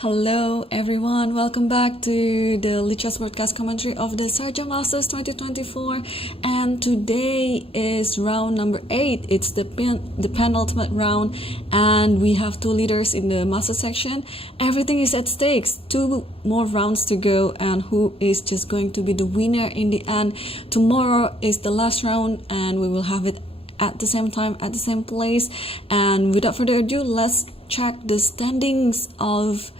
Hello everyone, welcome back to the Lichess broadcast commentary of the Sharjah Masters 2024, and today is round number 8. It's the penultimate round, and we have 2 leaders in the master section. Everything is at stakes, 2 more rounds to go, and who is just going to be the winner in the end. Tomorrow is the last round, and we will have it at the same time, at the same place. And without further ado, let's check the standings of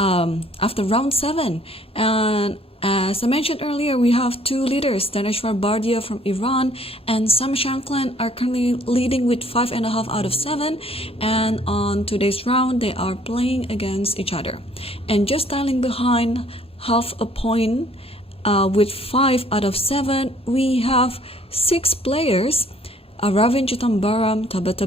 after round 7. And as I mentioned earlier, we have 2 leaders. Dvar Bardia from Iran and Sam Shanklin are currently leading with 5.5 out of 7. And on today's round, they are playing against each other. And just styling behind half a point with 5 out of 7, we have 6 players. Arin Baram, Tabat,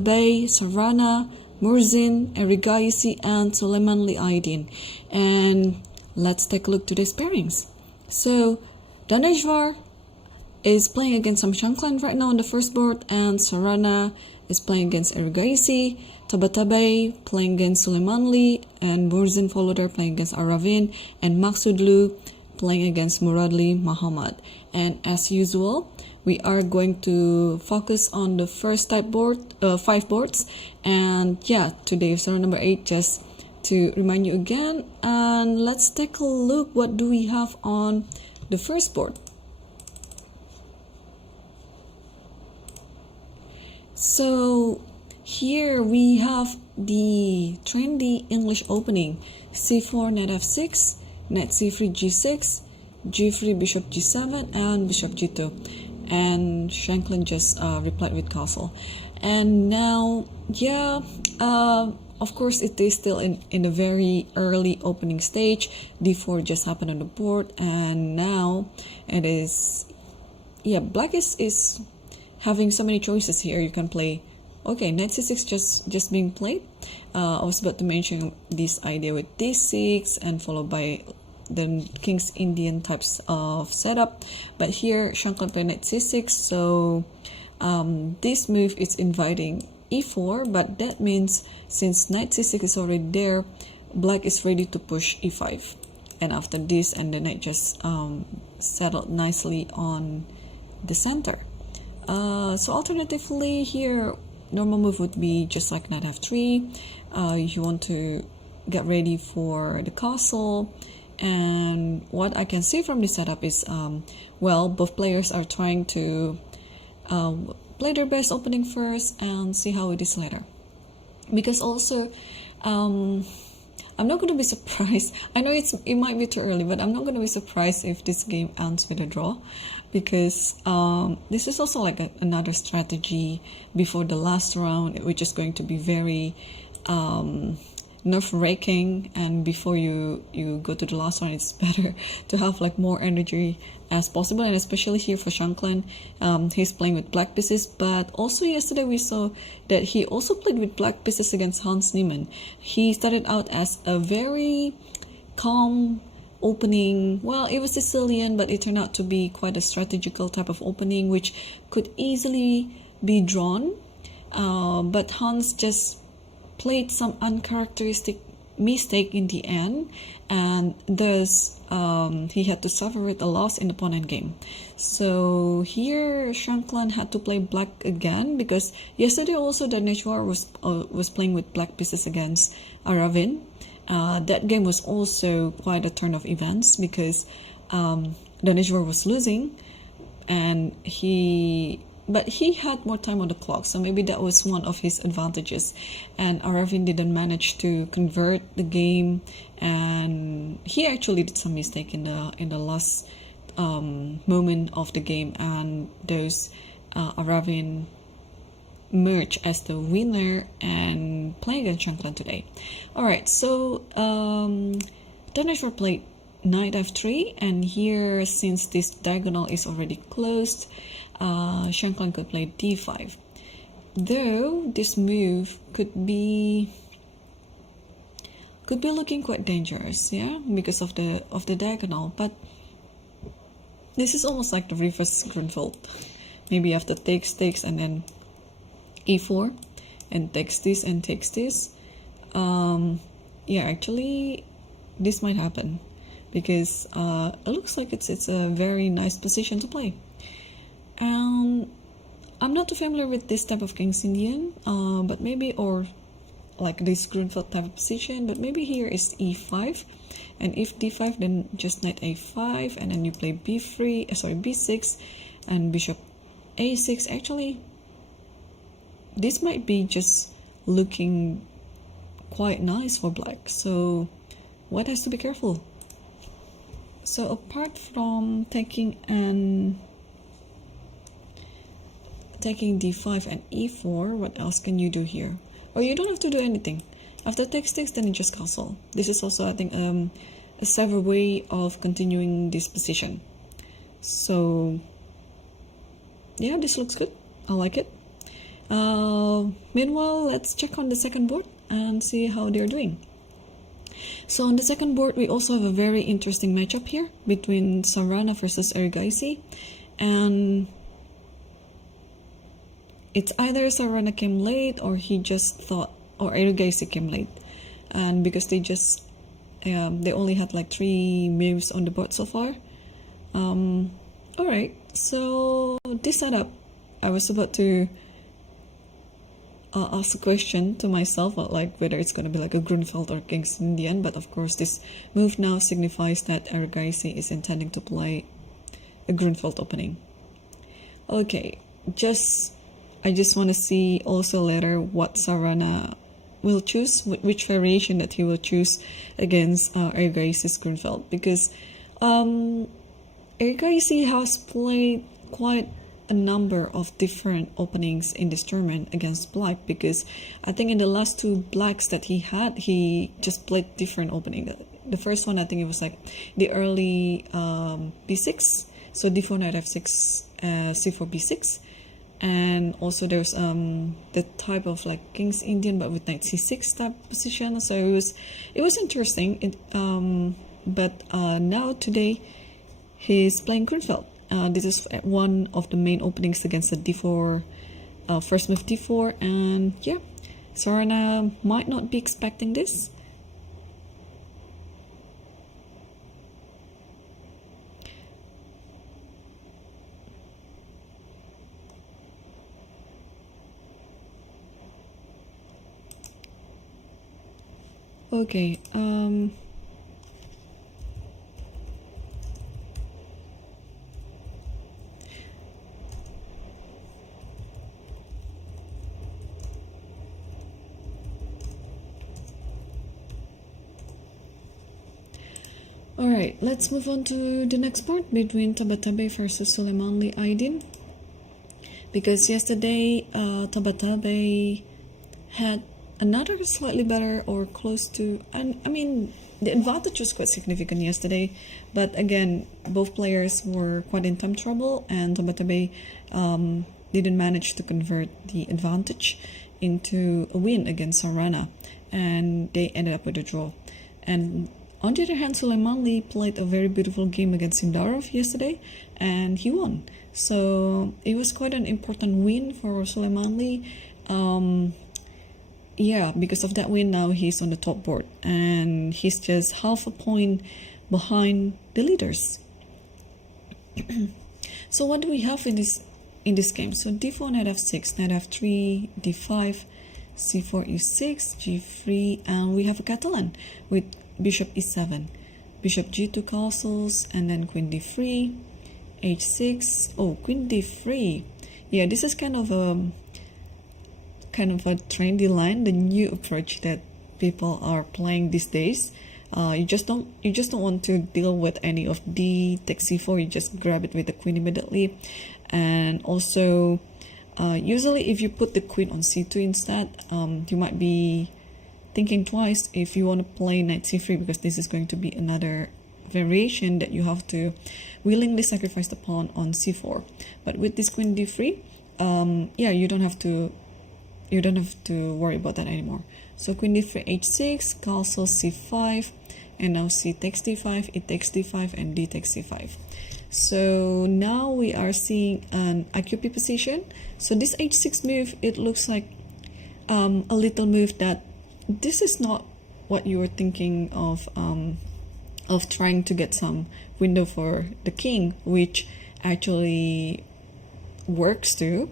Saana, Morzin, Arigi, and Suleiman. And let's take a look to these pairings. So Dvar is playing against Sam Shanklin right now on the first board, and Saana is playing against Arigi, Tabat playing against Suleiman, and Morzin followed her playing against Arin, and Maksudlu playing against Muradli Muhammad. And as usual, we are going to focus on the first type board, 5 boards. And yeah, today is round number 8, just to remind you again. And let's take a look, what do we have on the first board. So here we have the trendy English opening: c4 knight f6, knight c3 g6, g3 bishop g7, and bishop g2. And Shanklin just replied with castle. And now, yeah, of course it is still in a very early opening stage. d4 just happened on the board, and now it is, yeah, black is having so many choices here. You can play, okay, knight c6 just being played. I was about to mention this idea with d6 and followed by the King's Indian types of setup, but here Shanklin played knight c6. So this move is inviting e4, but that means since knight c6 is already there, black is ready to push e5. And after this, and the knight just settled nicely on the center. So alternatively here, normal move would be just like knight f3. You want to get ready for the castle. And what I can see from this setup is, well, both players are trying to play their best opening first and see how it is later. Because also, I'm not going to be surprised. I know it might be too early, but I'm not going to be surprised if this game ends with a draw. Because this is also like another strategy before the last round, which is going to be very nerve-wracking, and before you go to the last one, it's better to have like more energy as possible. And especially here for Shanklin, he's playing with black pieces, but also yesterday we saw that he also played with black pieces against Hans Neimann. He started out as a very calm opening. Well, it was Sicilian, but it turned out to be quite a strategical type of opening, which could easily be drawn, but Hans just played some uncharacteristic mistake in the end, and thus he had to suffer with a loss in the pawn endgame. So here Shanklin had to play black again, because yesterday also Dvar was playing with black pieces against Arin. That game was also quite a turn of events, because Dvar was losing, and but he had more time on the clock, so maybe that was one of his advantages. And Arin didn't manage to convert the game, and he actually did some mistake in the last moment of the game, and those Arin merged as the winner and playing against Shanklin today. Alright, so Dvar played knight f3, and here, since this diagonal is already closed, Shanklin could play d5. Though this move could be looking quite dangerous, yeah, because of the diagonal. But this is almost like the reverse Grunwald. Maybe after takes, and then e4, and takes this and takes this. Yeah, actually this might happen, because it looks like it's a very nice position to play. And I'm not too familiar with this type of King's Indian, but maybe, or like this Grunfeld type of position, but maybe here is e5, and if d5, then just knight a5, and then you play b6, and bishop a6. Actually, this might be just looking quite nice for black, so white has to be careful. So apart from taking d5 and e4, what else can you do here? Or you don't have to do anything. After takes, then you just castle. This is also, I think, a safer way of continuing this position. So yeah, this looks good. I like it. Meanwhile, let's check on the second board and see how they're doing. So on the second board, we also have a very interesting matchup here between Saana versus Arigi, and it's either Saana came late, or he just thought, or Arigi came late, and because they just they only had like 3 moves on the board so far. Alright, so this setup, I was about to ask a question to myself, like whether it's going to be like a Grunfeld or King's Indian, but of course this move now signifies that Arigi is intending to play a Grunfeld opening. Okay, I just want to see also later what Saana will choose, which variation that he will choose against Arigi's Grunfeld, because Arigi has played quite a number of different openings in this tournament against black, because I think in the last 2 blacks that he had, he just played different opening. The first one, I think it was like the early b6, so d4 knight f6, c4 b6, and also there's the type of like King's Indian but with knight c6 type position. So it was interesting. But now today he's playing Grunfeld. This is one of the main openings against the d4, first move d4, and yeah, Saana might not be expecting this. Okay, alright, let's move on to the next part between Tabat versus Suleimanli Aydin. Because yesterday, Tabat had another slightly better or close to, and I mean, the advantage was quite significant yesterday, but again, both players were quite in time trouble, and Tabat didn't manage to convert the advantage into a win against Saana, and they ended up with a draw. And on the other hand, Suleimanli played a very beautiful game against Jirov yesterday, and he won. So it was quite an important win for Suleimanli. Yeah, because of that win, now he's on the top board, and he's just half a point behind the leaders. So what do we have in this game? So d4 knight f6, knight f3, d5, c4 e6, g3, and we have a Catalan with bishop e7, bishop g2 castles, and then queen d3, h6. Oh, queen d3. Yeah, this is kind of a trendy line, the new approach that people are playing these days. You just don't want to deal with any of d takes c4. You just grab it with the queen immediately. And also, usually if you put the queen on c2 instead, you might be thinking twice if you want to play knight c3, because this is going to be another variation that you have to willingly sacrifice the pawn on c4. But with this queen d3, yeah, you don't have to worry about that anymore. So queen d3, h6, castle c5, and now c takes d5, e takes d5, and d takes c5. So now we are seeing an IQP position. So this h6 move, it looks like a little move that this is not what you were thinking of trying to get some window for the king, which actually works too.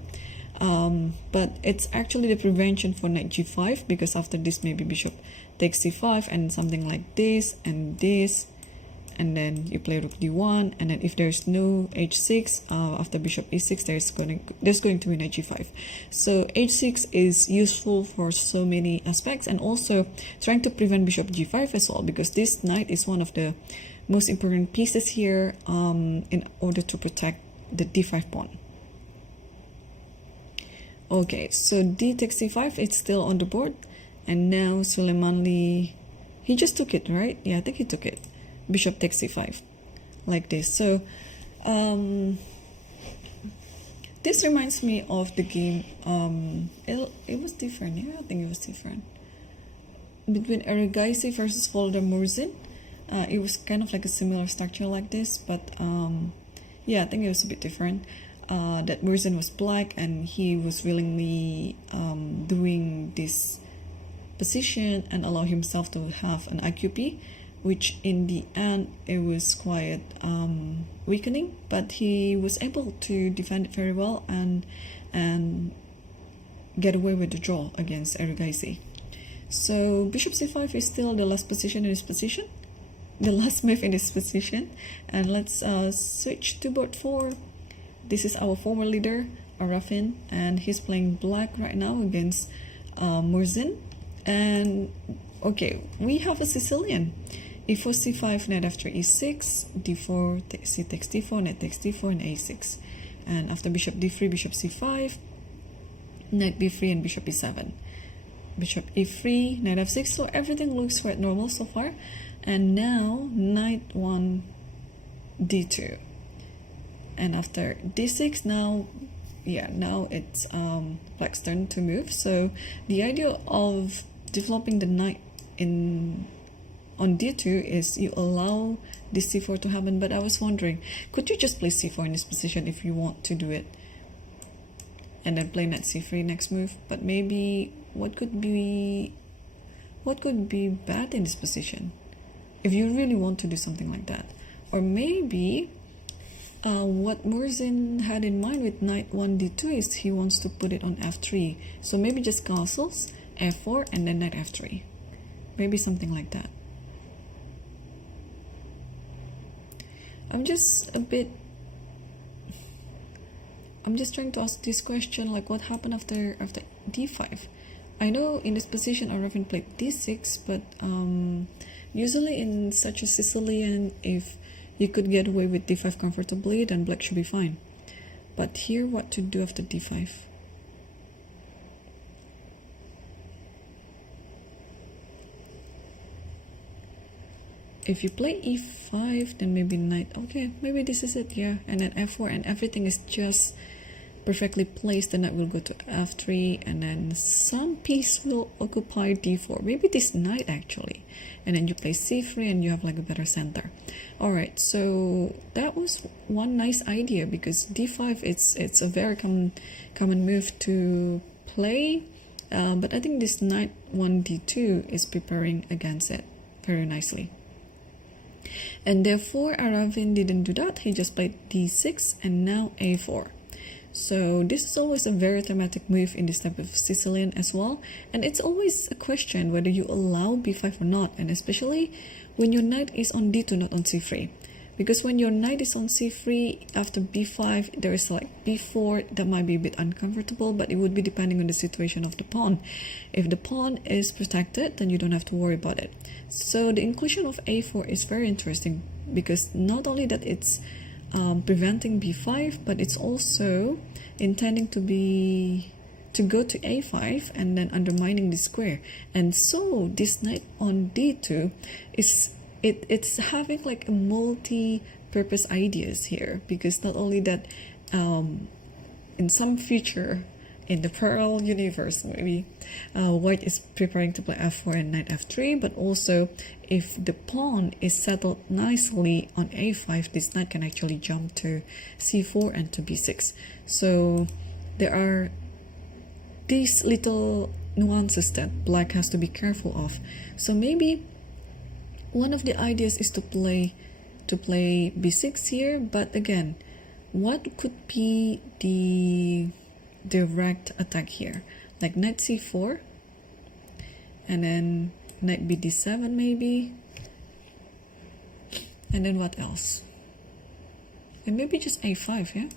But it's actually the prevention for knight g5, because after this maybe bishop takes c5 and something like this, and then you play rook d1, and then if there's no h6 after bishop e6, there's going to be knight g5. So h6 is useful for so many aspects, and also trying to prevent bishop g5 as well, because this knight is one of the most important pieces here in order to protect the d5 pawn. Okay, so d takes c5, it's still on the board, and now Suleimanli, he just took it, right? Yeah, I think he took it. Bishop takes c5, like this. So this reminds me of the game, it was different, yeah, I think it was different, between Arigi versus Folder Morzin. It was kind of like a similar structure like this, but yeah, I think it was a bit different. That Morzin was black, and he was willingly doing this position and allow himself to have an IQP, which in the end it was quite weakening, but he was able to defend it very well and get away with the draw against Arigi. So bishop c5 is still the last position in this position, the last move in this position. And let's switch to board 4. This is our former leader, Arafin, and he's playing black right now against Morzin. And okay, we have a Sicilian. e4 c5, knight after e6, d4, c takes d4, knight takes d4, and a6. And after bishop d3, bishop c5, knight b3, and bishop e7. Bishop e3, knight f6. So everything looks quite normal so far. And now knight 1 d2. And after d6, now it's black's turn to move. So the idea of developing the knight on d2 is you allow this c4 to happen. But I was wondering, could you just play c4 in this position if you want to do it, and then play knight c3 next move? But maybe what could be bad in this position if you really want to do something like that? Or maybe what Morzin had in mind with knight 1 d2 is he wants to put it on f3. So maybe just castles, f4, and then knight f3. Maybe something like that. I'm just trying to ask this question, like what happened after d5? I know in this position Arafin played d6, but usually in such a Sicilian, if you could get away with d5 comfortably, then black should be fine. But here, what to do after d5? If you play e5, then maybe knight. Okay, maybe this is it, yeah. And then f4, and everything is just perfectly placed. The knight will go to f3, and then some piece will occupy d4. Maybe this knight actually. And then you play c3, and you have like a better center. Alright, so that was one nice idea, because d5 it's a very common move to play. But I think this knight 1 d2 is preparing against it very nicely. And therefore Arafin didn't do that. He just played d6 and now a4. So this is always a very thematic move in this type of Sicilian as well. And it's always a question whether you allow b5 or not. And especially when your knight is on d2, not on c3. Because when your knight is on c3, after b5, there is like b4 that might be a bit uncomfortable, but it would be depending on the situation of the pawn. If the pawn is protected, then you don't have to worry about it. So the inclusion of a4 is very interesting, because not only that it's preventing b5, but it's also intending to go to a5 and then undermining the square. And so this knight on d2 is it's having like a multi-purpose ideas here, because not only that in some future in the parallel universe, maybe white is preparing to play f4 and knight f3, but also if the pawn is settled nicely on a5, this knight can actually jump to c4 and to b6. So there are these little nuances that black has to be careful of. So maybe one of the ideas is to play b6 here, but again, what could be the direct attack here? Like knight c4, and then knight bd7 maybe, and then what else? And maybe just a5, yeah?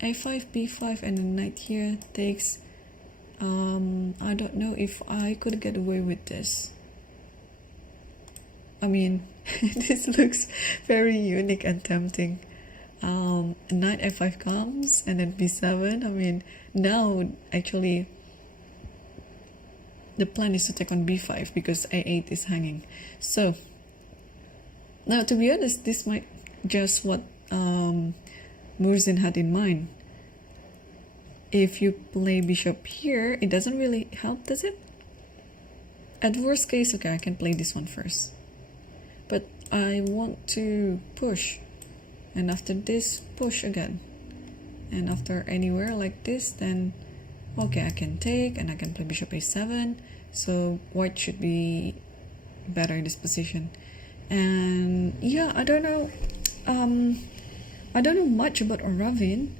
a5, b5, and then knight here takes. I don't know if I could get away with this. I mean, this looks very unique and tempting. Knight f5 comes, and then b7. I mean, now actually the plan is to take on b5 because a8 is hanging. So now, to be honest, this might just what Morzin had in mind. If you play bishop here, it doesn't really help, does it? At worst case, okay, I can play this one first. But I want to push. And after this, push again. And after anywhere like this, then okay, I can take and I can play bishop a7. So white should be better in this position. And yeah, I don't know much about Oravin,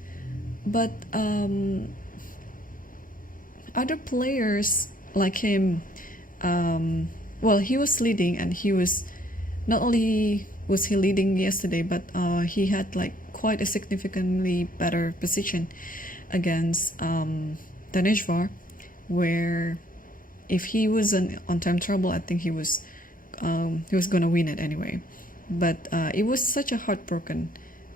but other players like him, well, he was leading, and he was not only was he leading yesterday, but he had like quite a significantly better position against the Najdorf, where if he wasn't on time trouble, I think he was gonna win it anyway. But it was such a heartbroken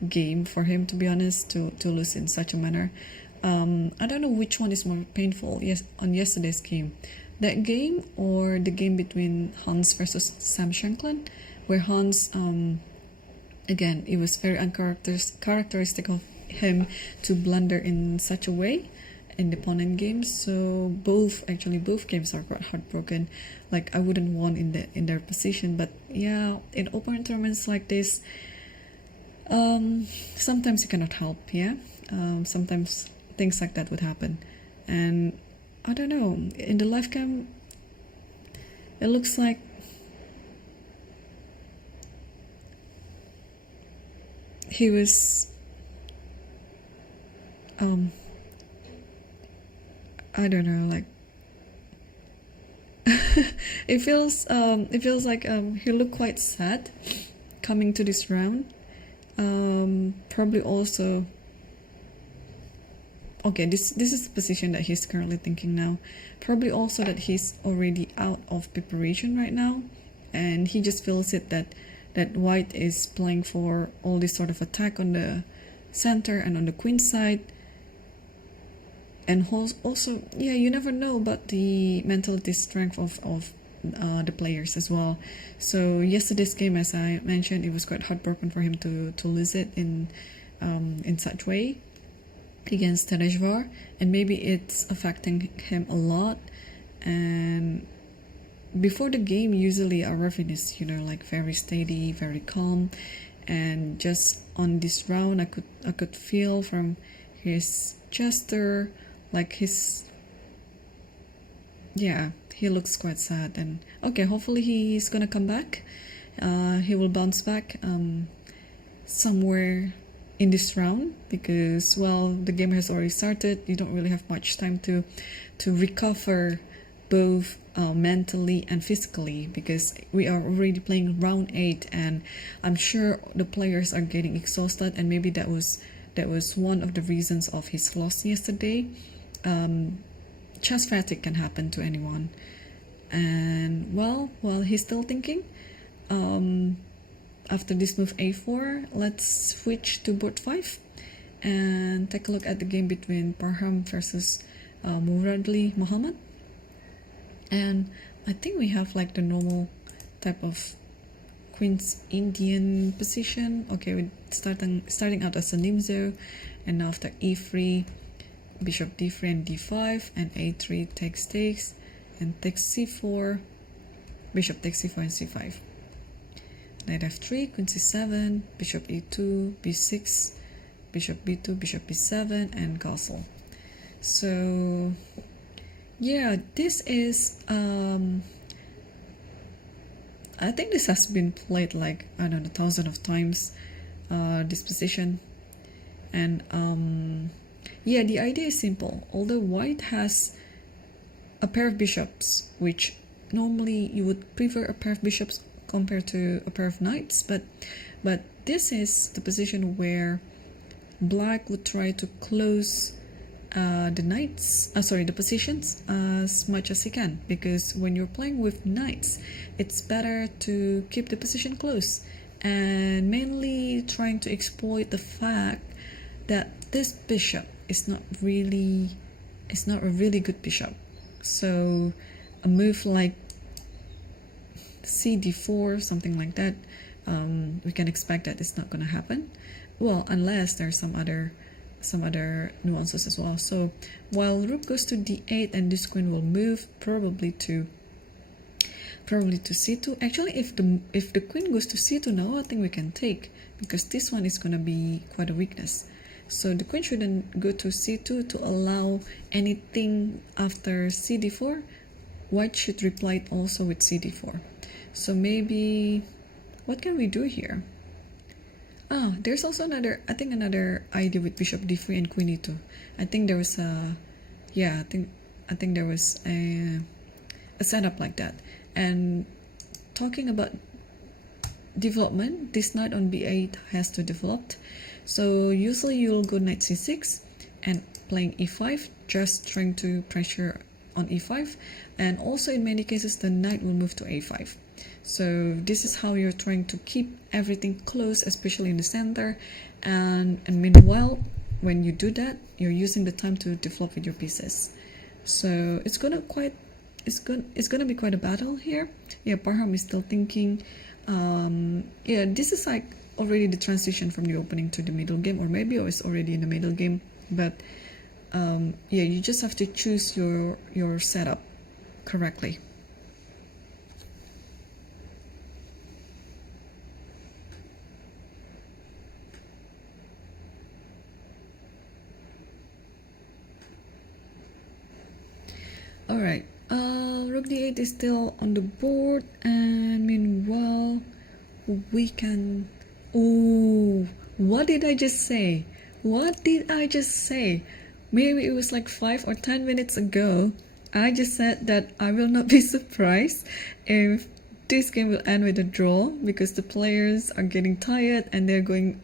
game for him, to be honest, to lose in such a manner. I don't know which one is more painful. Yes, on yesterday's game, that game or the game between Hans versus Sam Shanklin, where Hans, again, it was very uncharacteristic of him to blunder in such a way in the opponent games. So both games are quite heartbroken. Like, I wouldn't want in their position, but yeah, in open tournaments like this, sometimes you cannot help. Yeah, sometimes things like that would happen, and I don't know, in the live cam it looks like he was I don't know, like it feels like he looked quite sad coming to this round. Probably also, okay, this is the position that he's currently thinking now. Probably also that he's already out of preparation right now, and he just feels it that white is playing for all this sort of attack on the center and on the queen side. And also, yeah, you never know about the mentality strength of the players as well. So yesterday's game, as I mentioned, it was quite heartbroken for him to lose it in such way against Dvar, and maybe it's affecting him a lot. And before the game, usually Oravin is, like very steady, very calm, and just on this round, I could feel from his gesture, like he looks quite sad. And okay, hopefully he's gonna come back. He will bounce back somewhere in this round, because, well, the game has already started. You don't really have much time to recover both mentally and physically, because we are already playing round 8, and I'm sure the players are getting exhausted, and maybe that was one of the reasons of his loss yesterday. Chess fatigue can happen to anyone. And well, while he's still thinking, after this move a4, let's switch to board 5 and take a look at the game between Baram versus Mohammad. And I think we have like the normal type of Queen's Indian position. Okay, we're starting out as a Nimzo, and now after e3, bishop d3 and d5, and a3 takes, and takes c4, bishop takes c4 and c5. Knight f3, queen c7, bishop e2, b6, bishop b2, bishop b7, and castle. So Yeah, this is I think this has been played like, I don't know, thousands of times, this position. And yeah, the idea is simple. Although white has a pair of bishops, which normally you would prefer a pair of bishops compared to a pair of knights, but this is the position where black would try to close the positions as much as he can, because when you're playing with knights, it's better to keep the position close, and mainly trying to exploit the fact that this bishop is not a really good bishop. So a move like cd4, something like that, we can expect that it's not going to happen. Well, unless there's some other nuances as well. So while rook goes to d8, and this queen will move probably to c2. Actually, if the queen goes to c2 now, I think we can take, because this one is going to be quite a weakness. So the queen shouldn't go to c2 to allow anything after cd4. White should reply it also with cd4. So maybe, what can we do here? There's also another idea with bishop d3 and queen e2. I think there was a setup like that. And talking about development, this knight on b8 has to develop. So usually you'll go knight c6 and playing e5, just trying to pressure on e5, and also in many cases the knight will move to a5. So this is how you're trying to keep everything close, especially in the center, and meanwhile, when you do that, you're using the time to develop with your pieces. So it's gonna be quite a battle here. Yeah, Baram is still thinking. Yeah, this is like already the transition from the opening to the middle game, or maybe it's already in the middle game. But yeah, you just have to choose your setup correctly. Alright, rook d8 is still on the board, and meanwhile we can... Oh, what did I just say? Maybe it was like 5 or 10 minutes ago. I just said that I will not be surprised if this game will end with a draw, because the players are getting tired and they're going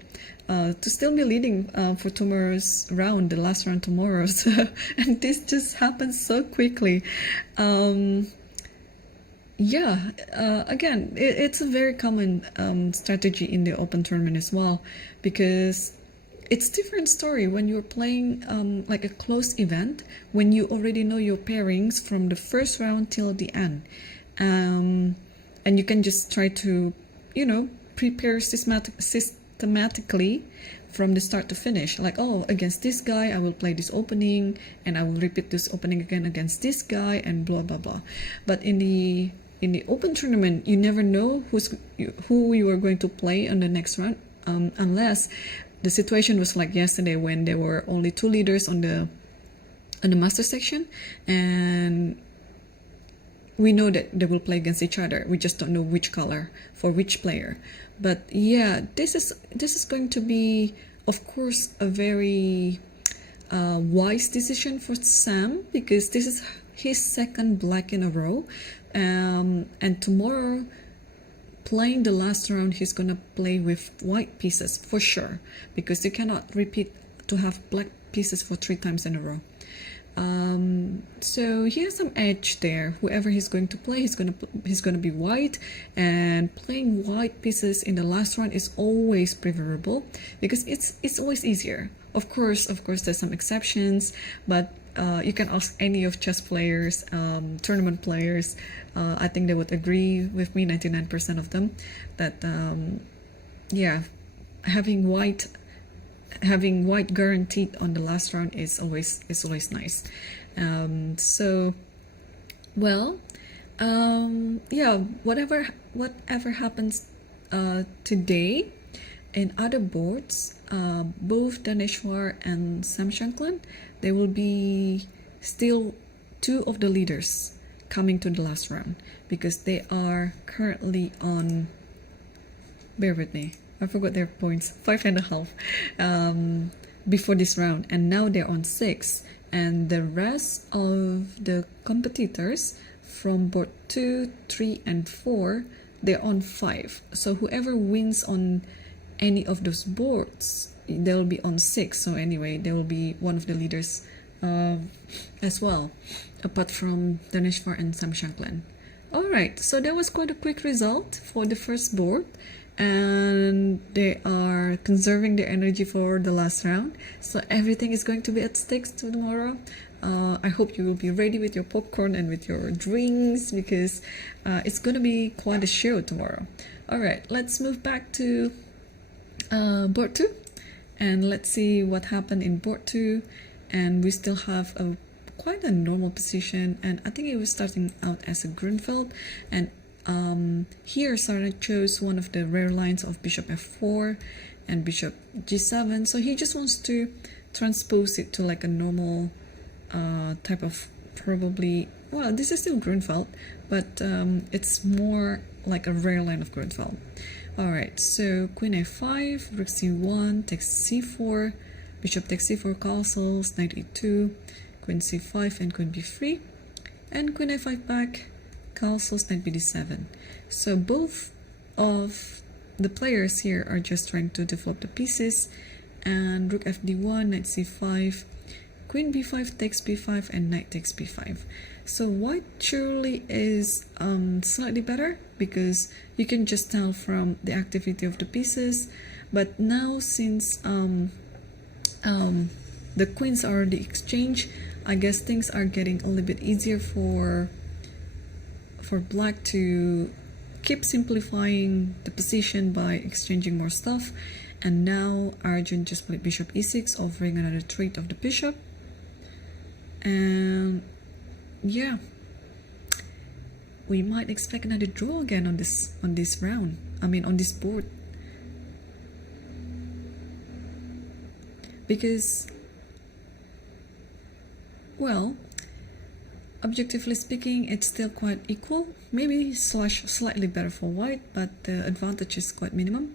to still be leading for tomorrow's round, the last round tomorrow. So, and this just happens so quickly. Yeah, again, it's a very common strategy in the open tournament as well, because it's different story when you're playing like a close event, when you already know your pairings from the first round till the end, and you can just try to, prepare systematically from the start to finish. Like, oh, against this guy I will play this opening, and I will repeat this opening again against this guy, and blah blah blah. But in the open tournament, you never know who you are going to play on the next round, unless the situation was like yesterday, when there were only 2 leaders on the master section, and we know that they will play against each other. We just don't know which color for which player. But yeah, this is going to be, of course, a very wise decision for Sam, because this is his second black in a row, and tomorrow, playing the last round, he's gonna play with white pieces for sure, because you cannot repeat to have black pieces for 3 times in a row. So he has some edge there. Whoever he's going to play, he's gonna be white, and playing white pieces in the last round is always preferable, because it's always easier. Of course, there's some exceptions, but you can ask any of chess players, tournament players. I think they would agree with me, 99% of them, that yeah, having white guaranteed on the last round is always nice. So, well, yeah, whatever happens today in other boards, both Daneshwar and Sam Shanklin, they will be still two of the leaders coming to the last round, because they are currently on, bear with me, I forgot their points, 5.5 before this round, and now they're on 6, and the rest of the competitors from board 2, 3, and 4, they're on 5. So whoever wins on any of those boards, they'll be on 6. So anyway, they will be one of the leaders as well, apart from Dvar and Sam Shanklin. Alright, so that was quite a quick result for the first board, and they are conserving their energy for the last round. So everything is going to be at stakes tomorrow. I hope you will be ready with your popcorn and with your drinks, because it's going to be quite a show tomorrow. Alright, let's move back to board 2, and let's see what happened in board 2. And we still have quite a normal position, and I think it was starting out as a Grunfeld, and here Saana chose one of the rare lines of bishop f4 and bishop g7, so he just wants to transpose it to like a normal type of, probably, well, this is still Grunfeld, but it's more like a rare line of Grunfeld. Alright, so queen a5, rook c1, takes c4, bishop takes c4 castles, knight e2, queen c5 and queen b3, and queen a5 back, castles, knight bd7. So both of the players here are just trying to develop the pieces, and rook fd1, knight c5, queen b5 takes b5, and knight takes b5. So white surely is slightly better, because you can just tell from the activity of the pieces. But now, since the queens are already exchanged, I guess things are getting a little bit easier for black to keep simplifying the position by exchanging more stuff. And now Arjun just played bishop e6, offering another trait of the bishop. And yeah, we might expect another draw again on this round. I mean, on this board, because, well, objectively speaking, it's still quite equal. Maybe slightly better for white, but the advantage is quite minimum.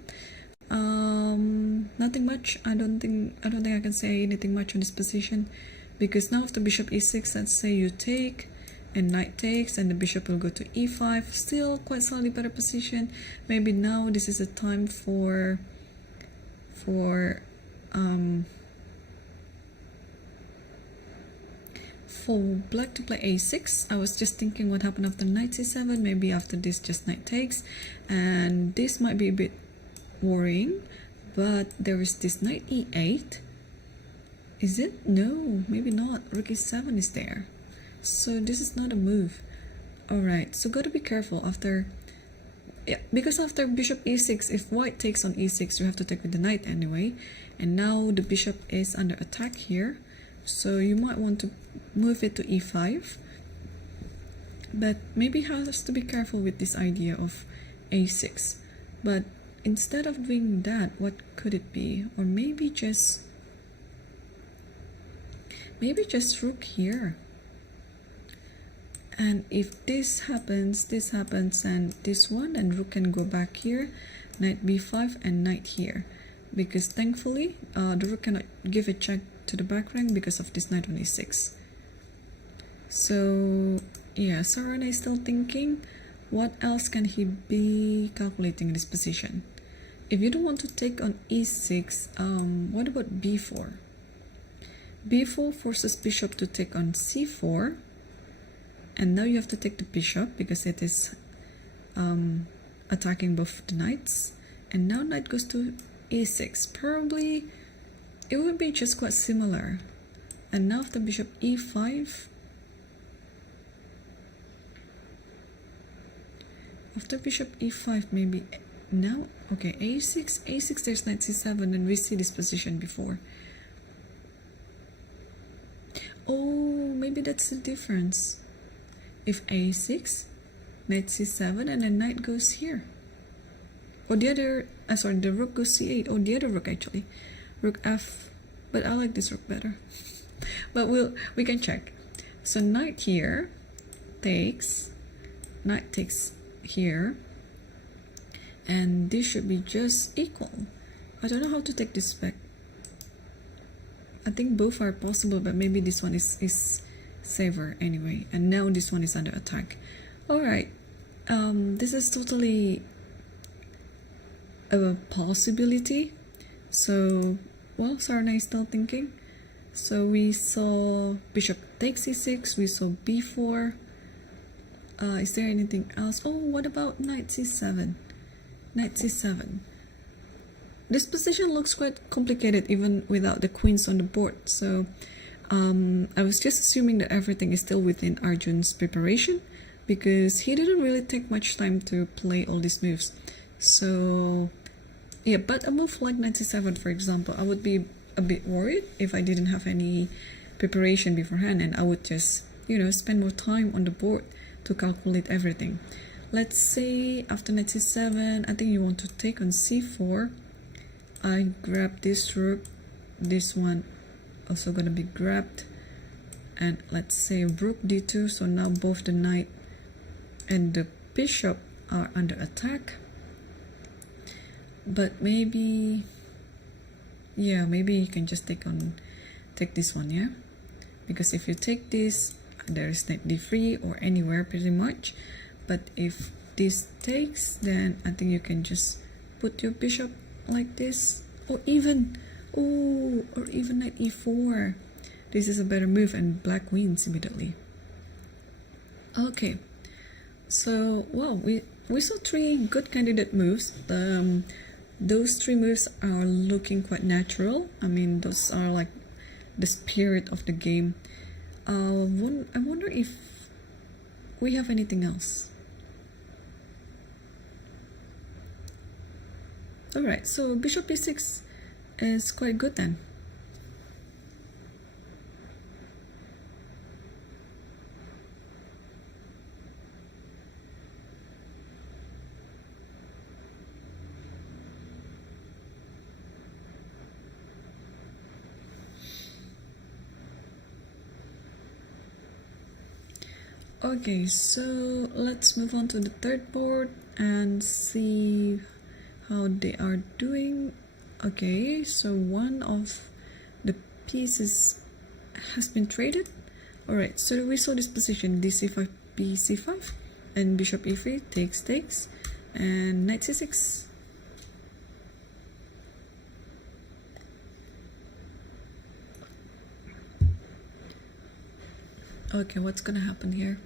Nothing much. I don't think I can say anything much on this position, because now after bishop e6, let's say you take and knight takes, and the bishop will go to e5. Still quite slightly better position. Maybe now this is a time for black to play a6. I was just thinking what happened after knight c7. Maybe after this just knight takes, and this might be a bit worrying, but there is this knight e8. Is it? No, maybe not. Rook e7 is there, so this is not a move. Alright, so gotta be careful after, yeah, because after bishop e6, if white takes on e6, you have to take with the knight anyway, and now the bishop is under attack here, so you might want to move it to e5. But maybe has to be careful with this idea of a6. But instead of doing that, what could it be? Or maybe just rook here. And if this happens, and this one, then rook can go back here, knight b5 and knight here, because thankfully the rook cannot give a check to the back rank because of this knight on e6. So yeah, Saran is still thinking what else can he be calculating in this position. If you don't want to take on e6, what about b4? b4 forces bishop to take on c4, and now you have to take the bishop because it is attacking both the knights, and now knight goes to e6. Probably it would be just quite similar. And now after bishop e5, after bishop e5, maybe now, okay, a6, there's knight c7, and we see this position before. Oh, maybe that's the difference. If a6, knight c7, and then knight goes here. Or the other, sorry, the rook goes c8, or the other rook actually. Rook f, but I like this rook better. But we can check. So knight here takes, knight takes here, and this should be just equal. I don't know how to take this back. I think both are possible, but maybe this one is safer anyway. And now this one is under attack. Alright, this is totally a possibility. So, well, Saana is still thinking. So we saw bishop takes c6, we saw b4. Is there anything else? Oh, what about knight c7? Knight c7. This position looks quite complicated even without the queens on the board. So I was just assuming that everything is still within Arjun's preparation, because he didn't really take much time to play all these moves. So yeah, but a move like knight c7, for example, I would be a bit worried if I didn't have any preparation beforehand, and I would just, you know, spend more time on the board to calculate everything. Let's say after knight c7, I think you want to take on c4. I grab this rook, this one also gonna be grabbed, and let's say rook d2. So now both the knight and the bishop are under attack. But maybe, yeah, maybe you can just take this one, yeah, because if you take this, there is knight d3 or anywhere pretty much. But if this takes, then I think you can just put your bishop like this, or even knight e4. This is a better move, and black wins immediately. Okay, so well, we saw 3 good candidate moves. Those 3 moves are looking quite natural. I mean, those are like the spirit of the game. I wonder if we have anything else. Alright, so bishop e6 is quite good then. Okay, so let's move on to the third board and see how they are doing. Okay, so one of the pieces has been traded. Alright, so we saw this position, d5, bc5, and bishop e3 takes, and knight c6. Okay, what's gonna happen here?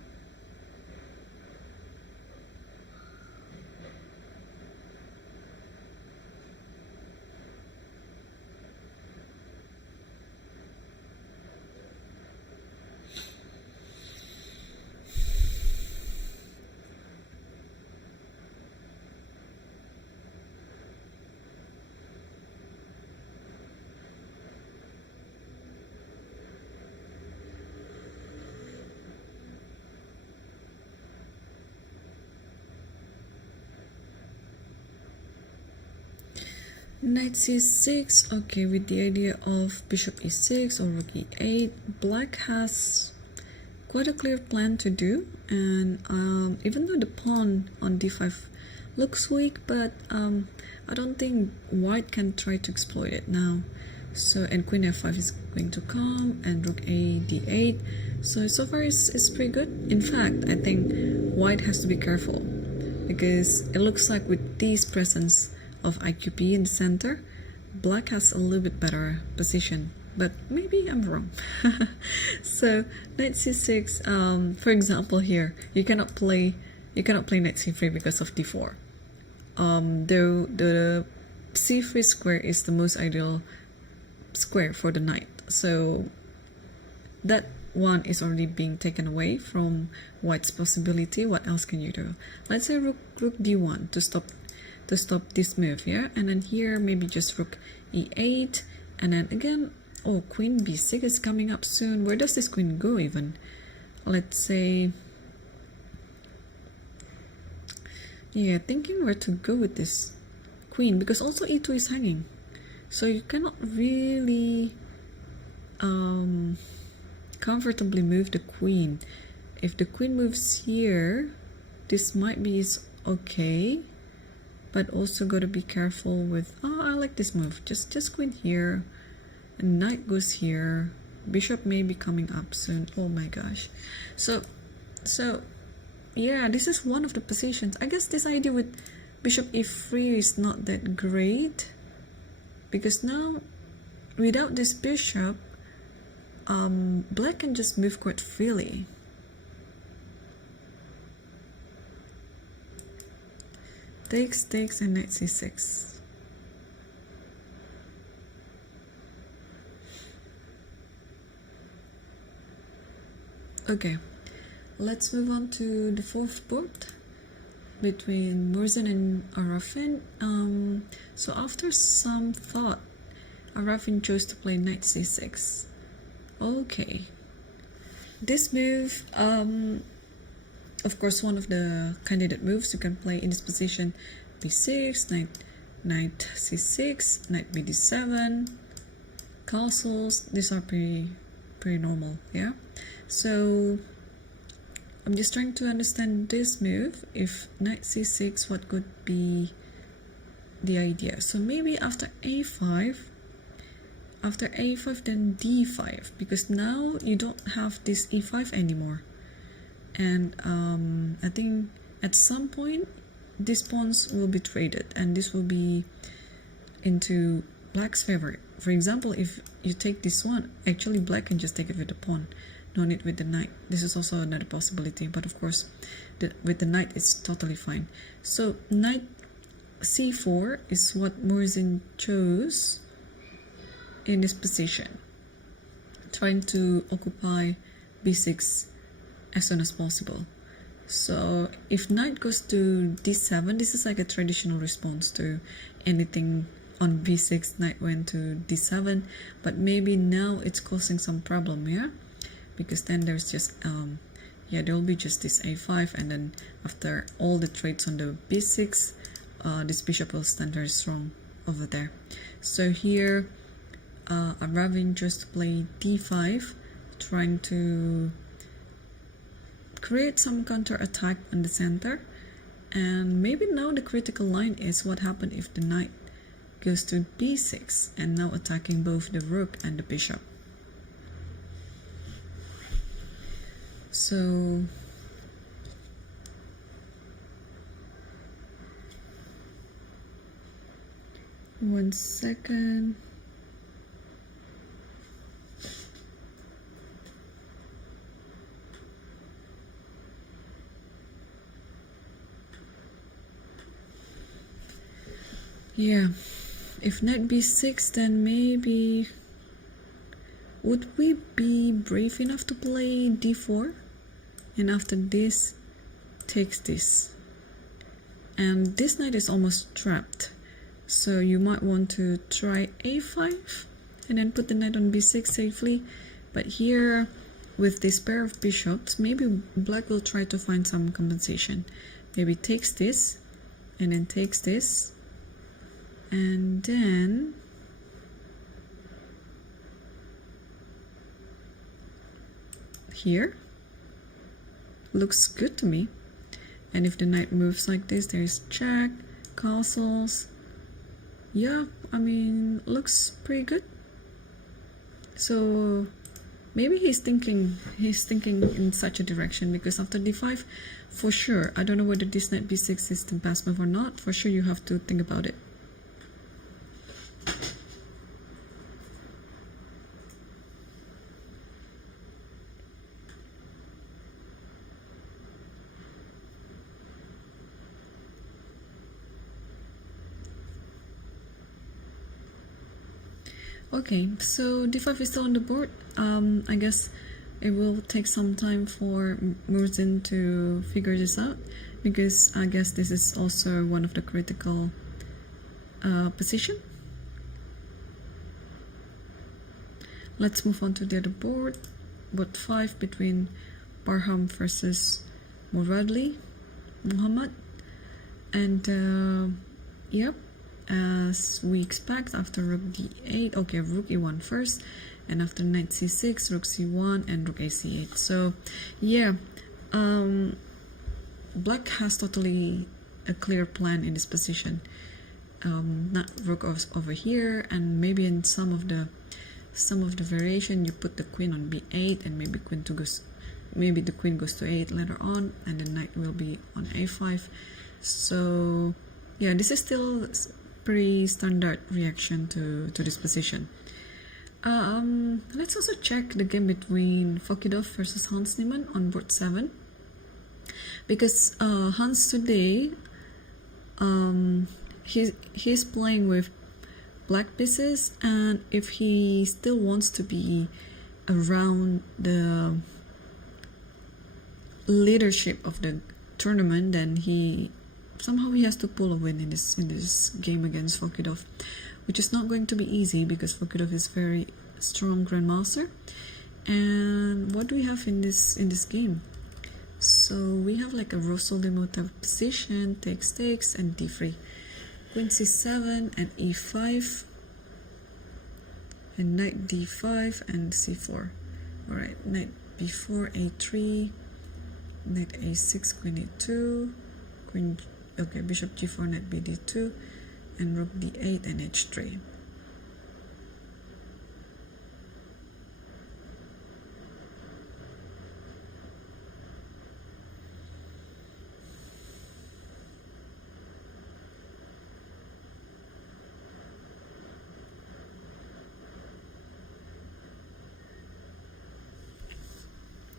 Knight c6, okay, with the idea of bishop e6 or rook e8. Black has quite a clear plan to do, and even though the pawn on d5 looks weak, but I don't think white can try to exploit it now. So, and queen f5 is going to come, and rook a d8. So far it's pretty good. In fact, I think white has to be careful, because it looks like with this presence of IQP in the center, black has a little bit better position, but maybe I'm wrong. So knight c6, for example, here you cannot play knight c3 because of d4. Though the c3 square is the most ideal square for the knight, so that one is already being taken away from white's possibility. What else can you do? Let's say rook d1 to stop this move here, and then here maybe just rook e8, and then again, oh, queen b6 is coming up soon. Where does this queen go even? Let's say, yeah, thinking where to go with this queen, because also e2 is hanging, so you cannot really comfortably move the queen. If the queen moves here, this might be okay, but also gotta be careful with, I like this move, just queen here, and knight goes here, bishop may be coming up soon. Oh my gosh. So yeah, this is one of the positions. I guess this idea with bishop e3 is not that great, because now without this bishop, black can just move quite freely. Takes, and knight c6. Okay, let's move on to the fourth board between Morzin and Arafin. So after some thought, Arafin chose to play knight c6. Okay, this move, of course, one of the candidate moves you can play in this position: b6, knight c6, knight bd7, castles. These are pretty normal, yeah. So I'm just trying to understand this move. If knight c6, what could be the idea? So maybe after a5, then d5, because now you don't have this e5 anymore. And I think at some point these pawns will be traded, and this will be into black's favor. For example, if you take this one, actually black can just take it with the pawn, no need with the knight. This is also another possibility, but of course with the knight it's totally fine. So knight c4 is what Morzin chose in this position, trying to occupy b6 as soon as possible. So if knight goes to d7, this is like a traditional response to anything on b6. Knight went to d7, but maybe now it's causing some problem here, because then there's just yeah, there will be just this a5, and then after all the trades on the b6, this bishop will stand very strong over there. So here Arafin chose to play d5, trying to create some counter attack on the center. And maybe now the critical line is what happened if the knight goes to b6, and now attacking both the rook and the bishop. So one second. Yeah, if knight b6, then maybe would we be brave enough to play d4, and after this takes this, and this knight is almost trapped, so you might want to try a5 and then put the knight on b6 safely. But here with this pair of bishops, maybe black will try to find some compensation. Maybe takes this and then takes this, and then here looks good to me. And if the knight moves like this, there's check, castles. Yeah, I mean, looks pretty good. So maybe he's thinking in such a direction, because after d5, for sure, I don't know whether this knight b6 is the best move or not. For sure you have to think about it. Okay, so d5 is still on the board. I guess it will take some time for Morzin to figure this out, because I guess this is also one of the critical position. Let's move on to the other board. Board 5 between Baram versus Muhammad. And yep, as we expect, after rook d8, okay, rook e1 first, and after knight c6, rook c1, and rook ac8. So yeah, black has totally a clear plan in this position. Not rook over here, and maybe in some of the variation you put the queen on b8, and maybe maybe the queen goes to 8 later on, and the knight will be on a5. So yeah, this is still pretty standard reaction to this position. Let's also check the game between Fakitoff versus Hans Neimann on board 7, because Hans today he's playing with black pieces, and if he still wants to be around the leadership of the tournament, then he has to pull a win in this game against Fakitoff, which is not going to be easy because Fakitoff is very strong grandmaster. And what do we have in this game? So we have like a Rosolimo type of position, takes, and d3, queen c7 and e5, and knight d5 and c4. All right, knight b4, a3, knight a6, queen e2, queen, okay, bishop g4, knight bd2, and rook d8 and h3.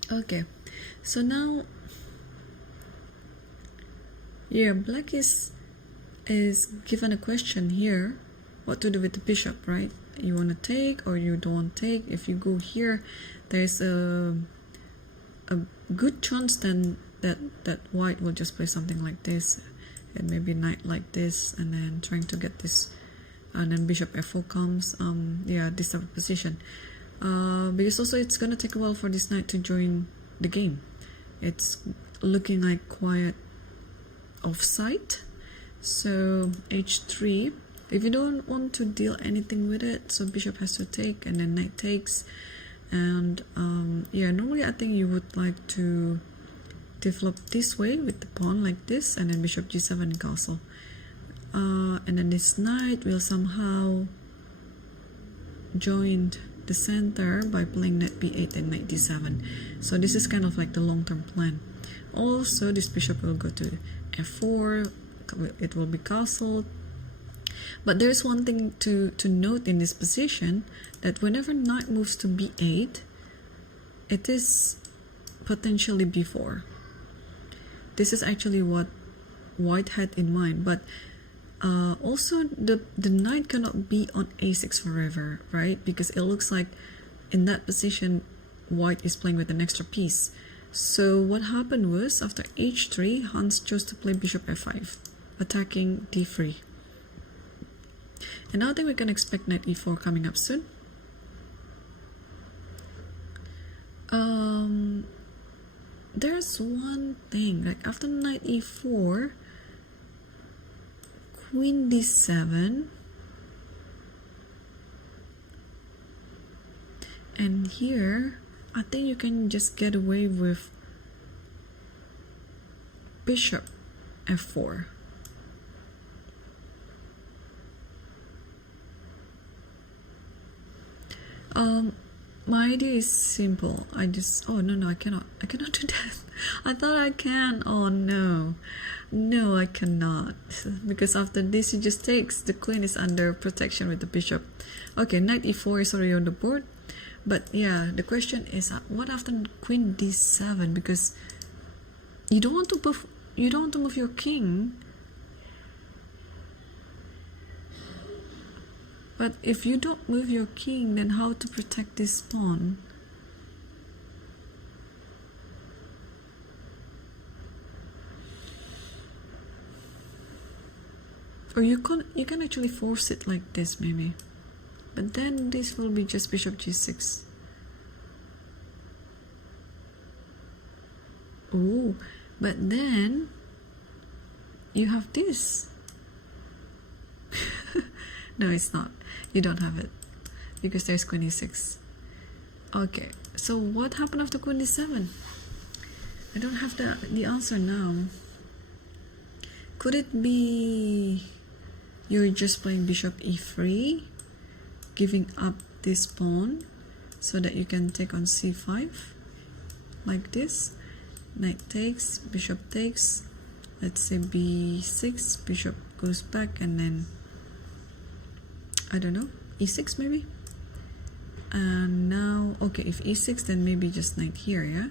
Okay, so now, yeah, black is given a question here, what to do with the bishop, right? You want to take or you don't want to take. If you go here, there's a good chance then that white will just play something like this, and maybe knight like this, and then trying to get this, and then bishop f4 comes. Yeah, this type of position. Because also it's gonna take a while for this knight to join the game. It's looking like quite offside. So h3, if you don't want to deal anything with it, so bishop has to take, and then knight takes. And yeah, normally I think you would like to develop this way with the pawn like this, and then bishop g7 and castle. And then this knight will somehow join the center by playing knight b8 and knight d7. So this is kind of like the long-term plan. Also, this bishop will go to f4, it will be castled. But there's one thing to note in this position, that whenever knight moves to b8, it is potentially b4. This is actually what white had in mind, but also the knight cannot be on a6 forever, right? Because it looks like in that position white is playing with an extra piece. So what happened was, after h3, Hans chose to play bishop f5, attacking d3. And now I think we can expect knight e4 coming up soon. There's one thing, like after knight e4, queen d7, and here I think you can just get away with bishop f4. My idea is simple. I cannot do that. I thought I can. Oh no, I cannot, because after this he just takes. The queen is under protection with the bishop. Okay, knight e4 is already on the board, but yeah, the question is what after queen d7, because you don't want to move your king. But if you don't move your king, then how to protect this pawn? Or you can actually force it like this maybe. But then this will be just bishop g6. Oh, but then you have this. No, it's not. You don't have it, because there's queen e6. Okay, so what happened after queen d7? I don't have the answer now. Could it be you're just playing bishop e3, giving up this pawn so that you can take on c5 like this? Knight takes, bishop takes, let's say b6, bishop goes back, and then I don't know, e6 maybe. And now, okay, if e6, then maybe just knight here, yeah,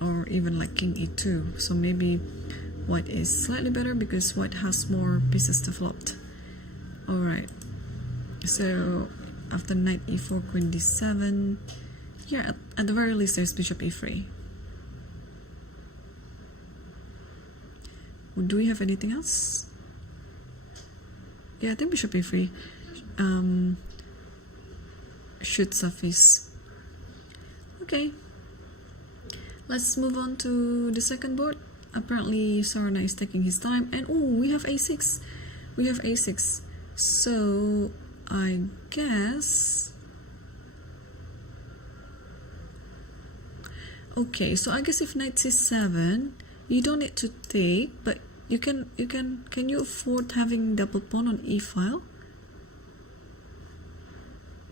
or even like king e2. So maybe white is slightly better because white has more pieces to flopped. All right, so after knight e4, queen d7, yeah, at the very least there's bishop e3. Do we have anything else? Yeah, I think bishop e3 should suffice. Okay, let's move on to the second board. Apparently Saana is taking his time, and oh, we have a6. We have a6. So I guess, okay, so I guess if knight c7, you don't need to take, but can you afford having double pawn on e file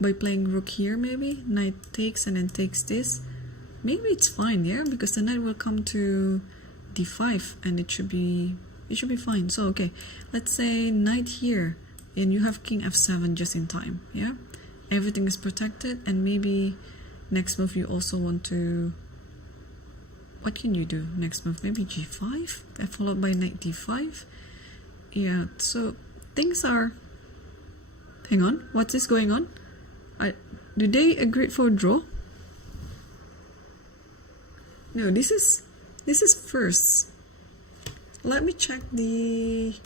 by playing rook here? Maybe knight takes and then takes this. Maybe it's fine, yeah, because the knight will come to d5 and it should be fine. So okay, let's say knight here, and you have king f7 just in time, yeah, everything is protected. And maybe next move you also want to, what can you do next move? Maybe g5 followed by knight d5. Yeah, so things are, hang on, what's this going on? Do they agree for a draw? No, this is first. Let me check the,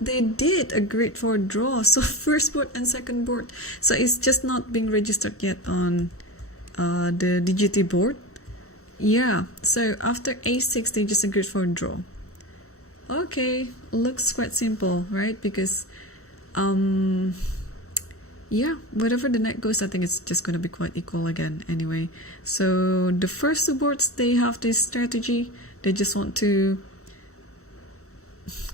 they did agree for a draw. So first board and second board. So it's just not being registered yet on the DGT board. Yeah, so after a6 they just agreed for a draw. Okay, looks quite simple, right? Because yeah, whatever the knight goes, I think it's just gonna be quite equal again anyway. So the first two boards, they have this strategy. They just want to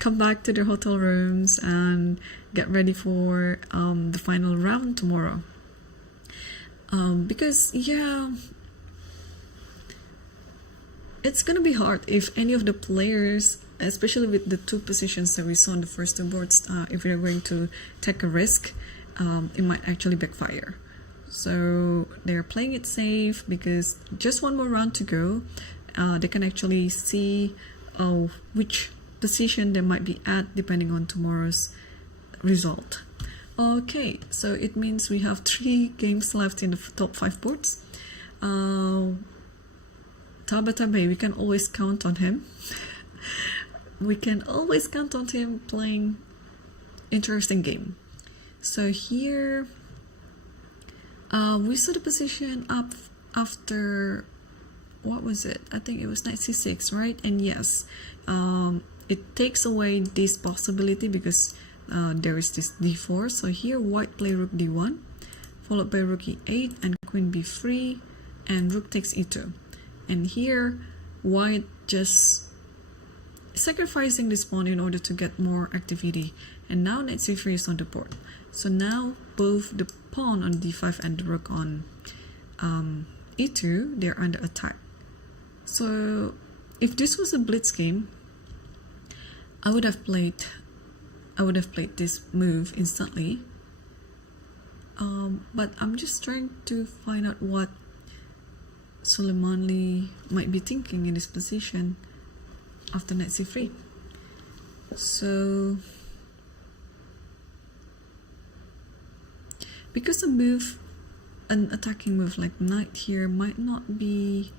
come back to their hotel rooms and get ready for the final round tomorrow. Because yeah, it's gonna be hard if any of the players, especially with the two positions that we saw on the first two boards, if they're going to take a risk, it might actually backfire. So they're playing it safe because just one more round to go. They can actually see which position they might be at depending on tomorrow's result. Okay, so it means we have 3 games left in the top 5 boards. Tabat, we can always count on him. We can always count on him playing interesting game. So here we saw the position up after, what was it? I think it was knight c6, right? And yes, it takes away this possibility because there is this d4. So here white play rook d1 followed by rook e8 and queen b3 and rook takes e2. And here white just sacrificing this pawn in order to get more activity. And now knight c3 is on the board. So now both the pawn on d5 and the rook on e2, they're under attack. So if this was a blitz game, I would have played this move instantly. But I'm just trying to find out what Suleimanli might be thinking in this position after knight c3. So because an attacking move like knight here might not be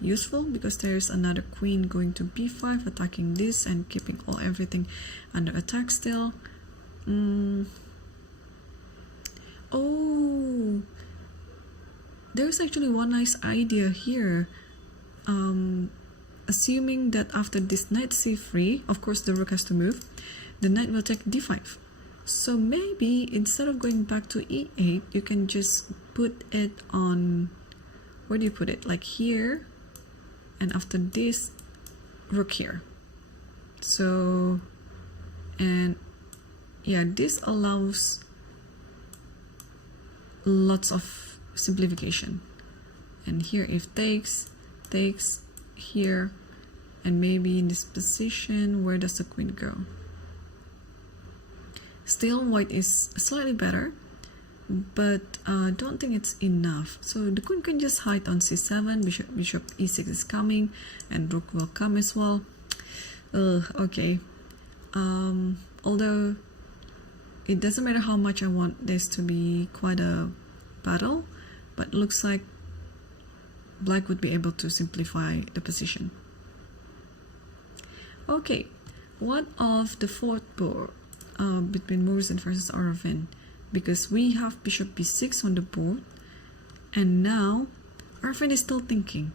useful because there's another queen going to b5 attacking this and keeping everything under attack still. Oh, there's actually one nice idea here. Assuming that after this knight c3, of course the rook has to move, the knight will take d5. So maybe instead of going back to e8, you can just put it on, where do you put it? Like here, and after this, rook here. So, and yeah, this allows lots of simplification. And here, if takes here, and maybe in this position, where does the queen go? Still, white is slightly better, but don't think it's enough. So the queen can just hide on c7, bishop e6 is coming, and rook will come as well. Okay. Although it doesn't matter how much I want this to be quite a battle, but looks like black would be able to simplify the position. Okay, what of the fourth board between Morzin versus Arvin? Because we have bishop b6 on the board, and now Arvin is still thinking.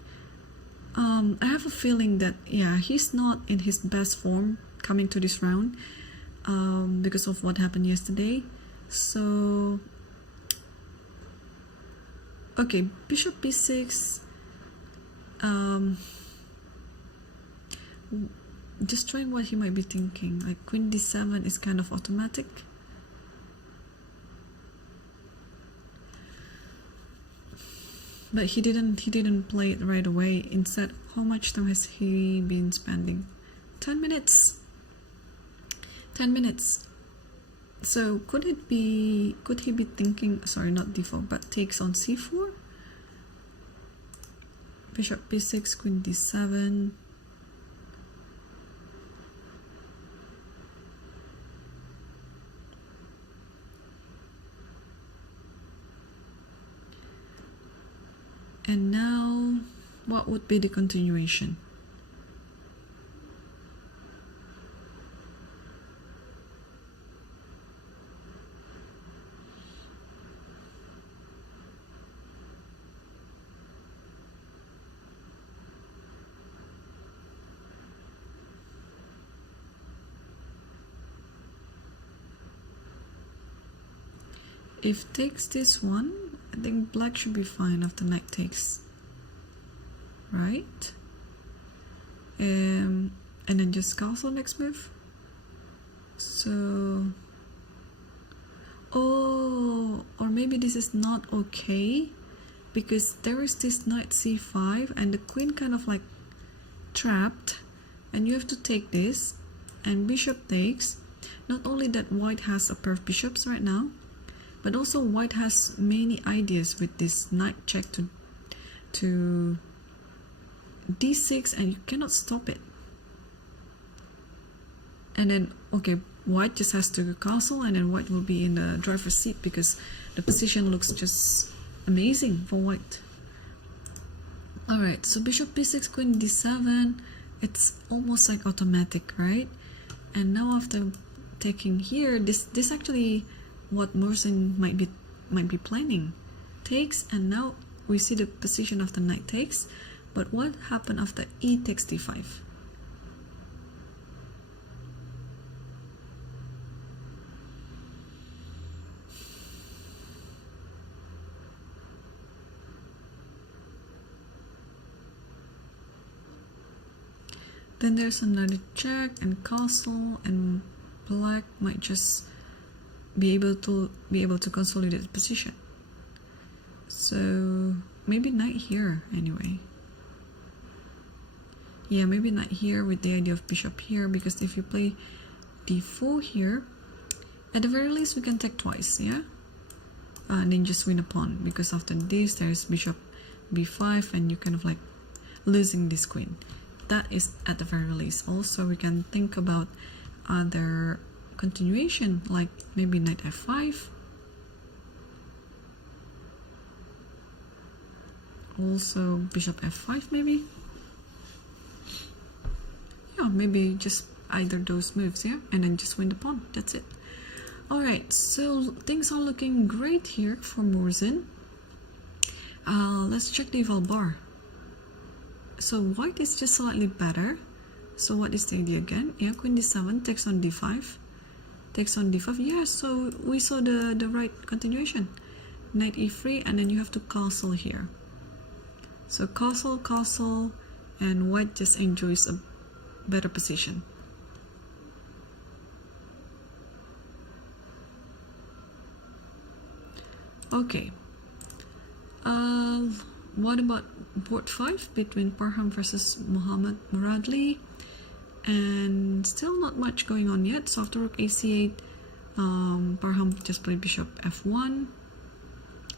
I have a feeling that, yeah, he's not in his best form coming to this round because of what happened yesterday. So, okay, bishop b6. Just trying what he might be thinking. Like queen d7 is kind of automatic. But he didn't play it right away. Instead, how much time has he been spending? 10 minutes. 10 minutes. So could he be thinking, sorry, not d4, but takes on c4? Bishop b6, queen d7. And now, what would be the continuation? If takes this one, I think black should be fine after knight takes, right? And then just castle next move. So, oh, or maybe this is not okay because there is this knight c5 and the queen kind of like trapped, and you have to take this, and bishop takes. Not only that white has a pair of bishops right now, but also white has many ideas with this knight check to d6, and you cannot stop it. And then, okay, white just has to castle, and then white will be in the driver's seat because the position looks just amazing for white. Alright, so bishop b6, queen d7, it's almost like automatic, right? And now after taking here, this actually what Morzin might be planning. Takes, and now we see the position of the knight takes, but what happened after e takes d5? Then there's another check and castle, and black might just be able to consolidate the position. So maybe knight here anyway. Yeah, maybe knight here with the idea of bishop here, because if you play d4 here, at the very least we can take twice, yeah? And then just win a pawn, because after this there's bishop b5 and you kind of like losing this queen. That is at the very least. Also we can think about other continuation, like maybe knight f5. Also bishop f5 maybe. Yeah, maybe just either those moves, yeah, and then just win the pawn. That's it. Alright, so things are looking great here for Morzin. Let's check the eval bar. So white is just slightly better. So what is the idea again? Yeah, queen d7 takes on d5. takes on d5. Yeah, so we saw the right continuation. Knight e3, and then you have to castle here. So castle, and white just enjoys a better position. Okay. What about board 5 between Baram versus Mohammad Muradli? And still not much going on yet. So after rook ac8, Baram just played bishop f1,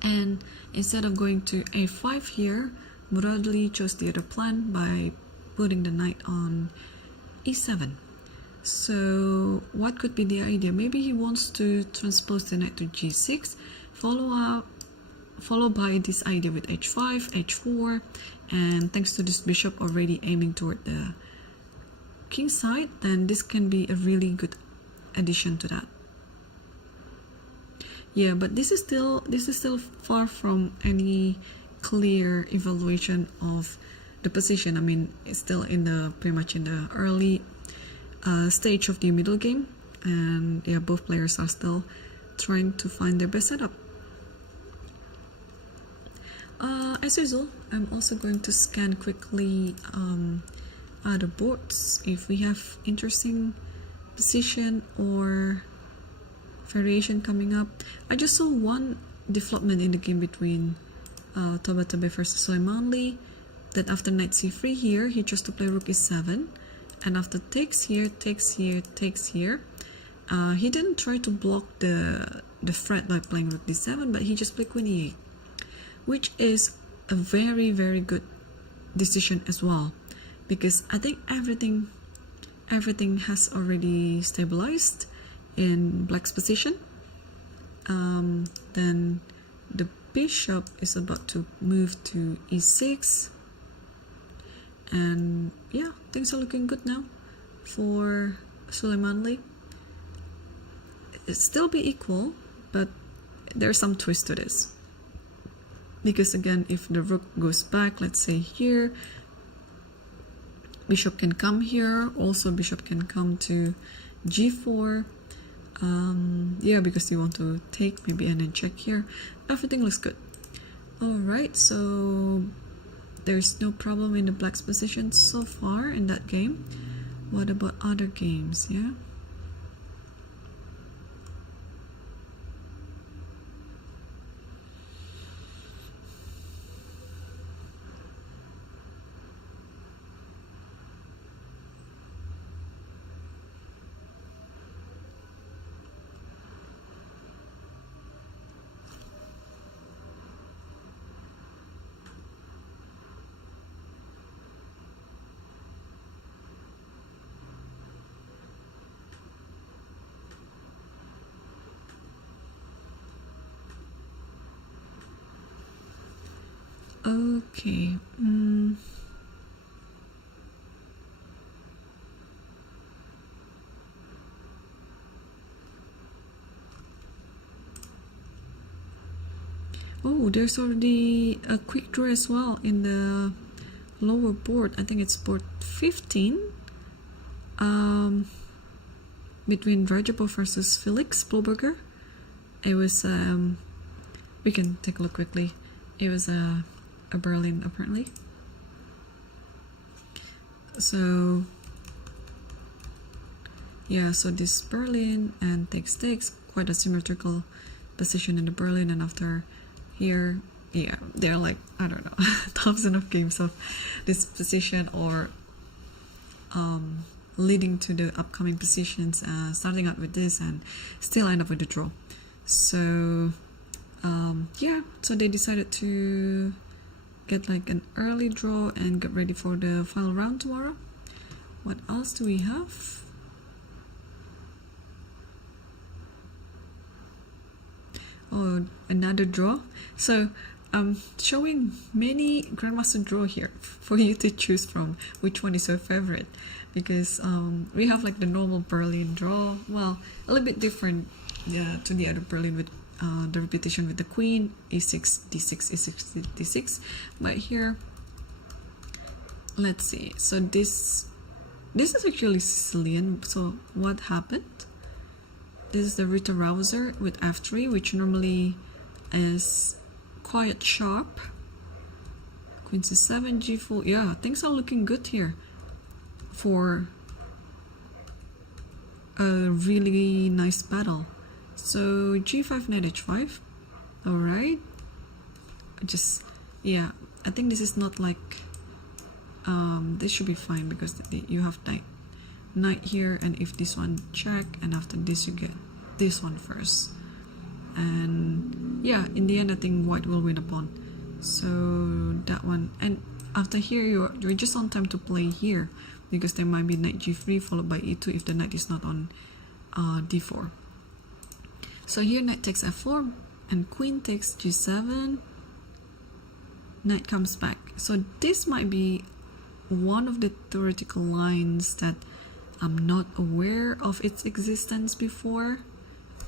and instead of going to a5 here, Muradli chose the other plan by putting the knight on e7. So what could be the idea? Maybe he wants to transpose the knight to g6, followed by this idea with h5, h4, and thanks to this bishop already aiming toward the king side, then this can be a really good addition to that. Yeah, but this is still far from any clear evaluation of the position. I mean, it's still in the pretty much in the early stage of the middle game, and yeah, both players are still trying to find their best setup. As usual, I'm also going to scan quickly other boards if we have interesting position or variation coming up. I just saw one development in the game between Tabat versus Neimann, that after knight c3 here, he chose to play rook e7, and after takes here, takes here, takes here, he didn't try to block the threat by playing rook d7, but he just played queen e8, which is a very, very good decision as well, because I think everything has already stabilized in black's position. Then the bishop is about to move to e6, and yeah, things are looking good now for Suleimanli. It still be equal, but there's some twist to this, because again, if the rook goes back, let's say here, bishop can come here, also bishop can come to g4. Yeah, because you want to take maybe and then check here. Everything looks good. Alright, so there's no problem in the black's position so far in that game. What about other games? Yeah. Okay. Oh, there's already a quick draw as well in the lower board. I think it's board 15. Between Jirov versus Felix Bloberger. It was we can take a look quickly. It was a Berlin apparently. So yeah, so this Berlin and takes quite a symmetrical position in the Berlin, and after here, yeah, they're like, I don't know, thousands of games of this position, or leading to the upcoming positions, starting out with this and still end up with the draw. So yeah, so they decided to get like an early draw and get ready for the final round tomorrow. What else do we have? Oh, another draw. So I'm showing many Grandmaster draw here for you to choose from which one is your favorite, because we have like the normal Berlin draw, well, a little bit different to the other Berlin with the repetition with the queen, e6, d6, e6, d6. But here, let's see. So this is actually Sicilian. So what happened? This is the Ritter Rouser with f3, which normally is quite sharp. Queen c7, g4. Yeah, things are looking good here for a really nice battle. So g5, knight h5. Alright. Yeah, I think this is not like this should be fine because you have knight here, and if this one check, and after this you get this one first, and yeah, in the end I think white will win a pawn. So that one, and after here you're just on time to play here because there might be knight g3 followed by e2 if the knight is not on d4. So here knight takes f4 and queen takes g7, knight comes back. So this might be one of the theoretical lines that I'm not aware of its existence before,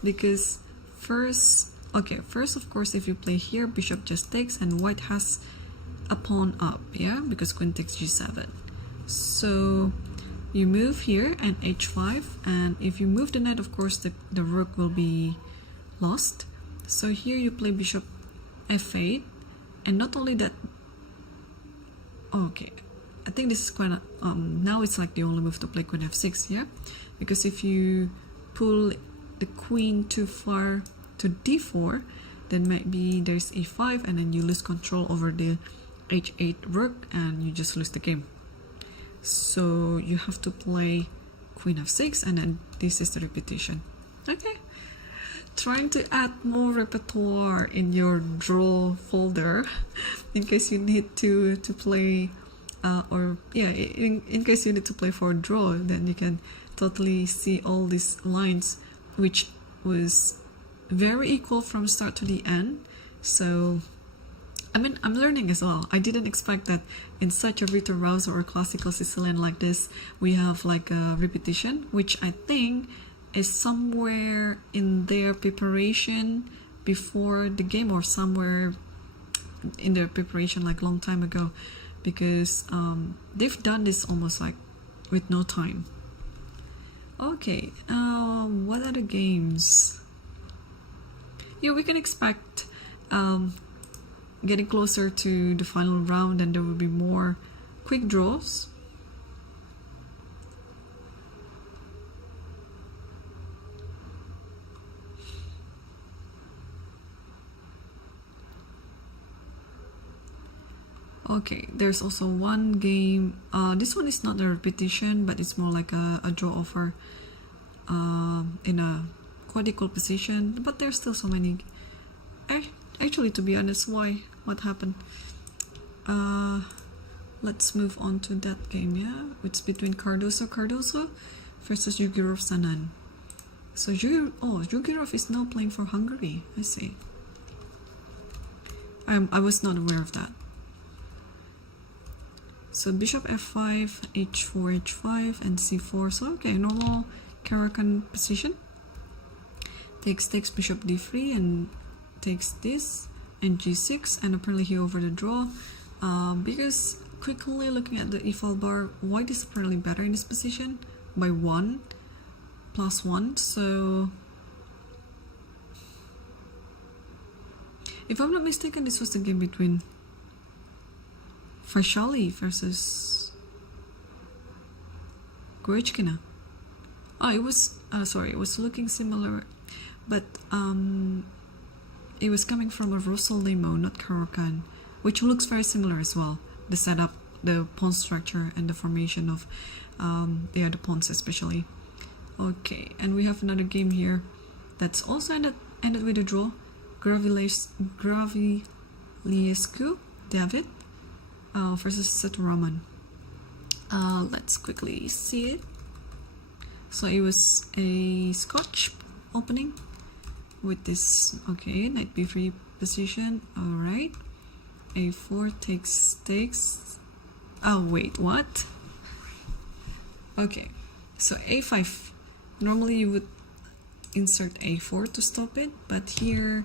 because first of course if you play here, bishop just takes and white has a pawn up, yeah, because queen takes g7. So you move here and h5, and if you move the knight, of course the rook will be lost. So here you play bishop f8, and not only that, okay, I think this is quite now it's like the only move to play queen f6, yeah, because if you pull the queen too far to d4, then maybe there's e5, and then you lose control over the h8 rook and you just lose the game. So you have to play queen f6, and then this is the repetition. Okay, trying to add more repertoire in your draw folder in case you need to play in case you need to play for a draw, then you can totally see all these lines, which was very equal from start to the end. So I mean, I'm learning as well. I didn't expect that in such a Ritter Rouser or classical Sicilian like this we have like a repetition, which I think is somewhere in their preparation before the game, or somewhere in their preparation like long time ago, because they've done this almost like with no time. Okay, what are the games? Yeah, we can expect getting closer to the final round, and there will be more quick draws. Okay, there's also one game. This one is not a repetition, but it's more like a draw offer in a quite equal position. But there's still so many. Actually, to be honest, what happened? Let's move on to that game. Yeah, it's between Cardoso versus Jirov Sanan. So Jirov is now playing for Hungary. I see. I was not aware of that. So bishop f5, h4, h5, and c4. So okay, normal Caracan position. Takes bishop d3 and takes this, and g6, and apparently he over the draw. Because quickly looking at the e-file bar, white is apparently better in this position by 1 plus 1. So if I'm not mistaken, this was the game between Fashali versus Goichkina. It was it was looking similar, but it was coming from a Russell Limo, not Caracan, which looks very similar as well. The setup, the pawn structure, and the formation of the pawns especially. Okay, and we have another game here that's also ended with a draw. Graviliescu David versus Seturaman. Let's quickly see it. So it was a Scotch opening with this, okay, knight b3 position. Alright, a4 takes. Oh wait, what? Okay, so a5. Normally you would insert a4 to stop it, but here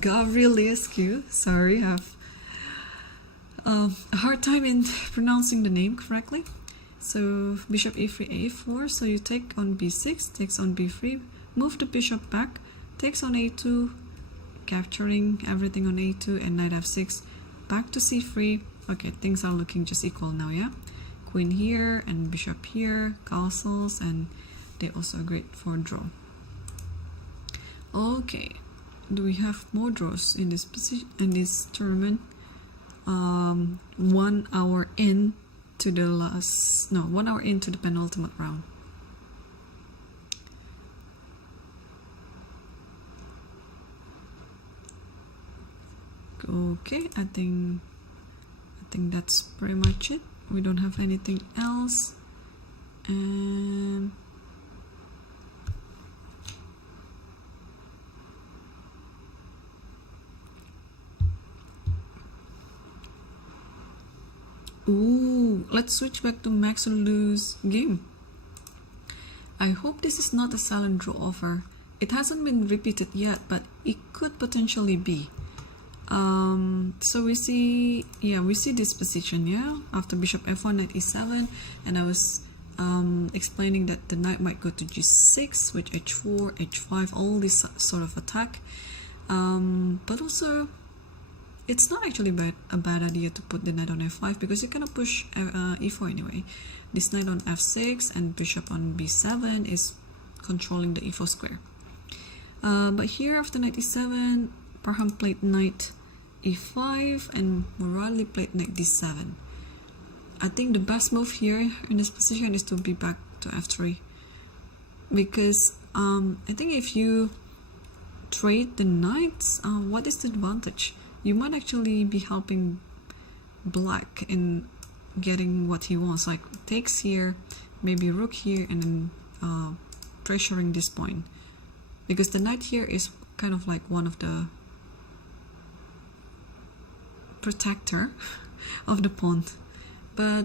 Gavrilescu, sorry, have a hard time in pronouncing the name correctly. So bishop e3, a4, so you take on b6, takes on b3, move the bishop back, takes on a2, capturing everything on a2, and knight f6, back to c3. Okay, things are looking just equal now, yeah? Queen here and bishop here, castles, and they also agreed for draw. Okay, do we have more draws in this position, in this tournament? 1 hour in to the last, no, 1 hour into the penultimate round. Okay, I think that's pretty much it. We don't have anything else, and ooh, let's switch back to Max or Lose game. I hope this is not a silent draw offer. It hasn't been repeated yet, but it could potentially be. So we see this position, yeah, after bishop f1, knight e7, and I was explaining that the knight might go to g6 with h4, h5, all this sort of attack. But also, it's not actually a bad idea to put the knight on f5 because you cannot push e4 anyway. This knight on f6 and bishop on b7 is controlling the e4 square. But here after knight e7, Baram played knight e5 and Morin played knight d7. I think the best move here in this position is to be back to f3 because I think if you trade the knights, what is the advantage? You might actually be helping black in getting what he wants, like takes here, maybe rook here, and then pressuring this point, because the knight here is kind of like one of the protector of the pawn. But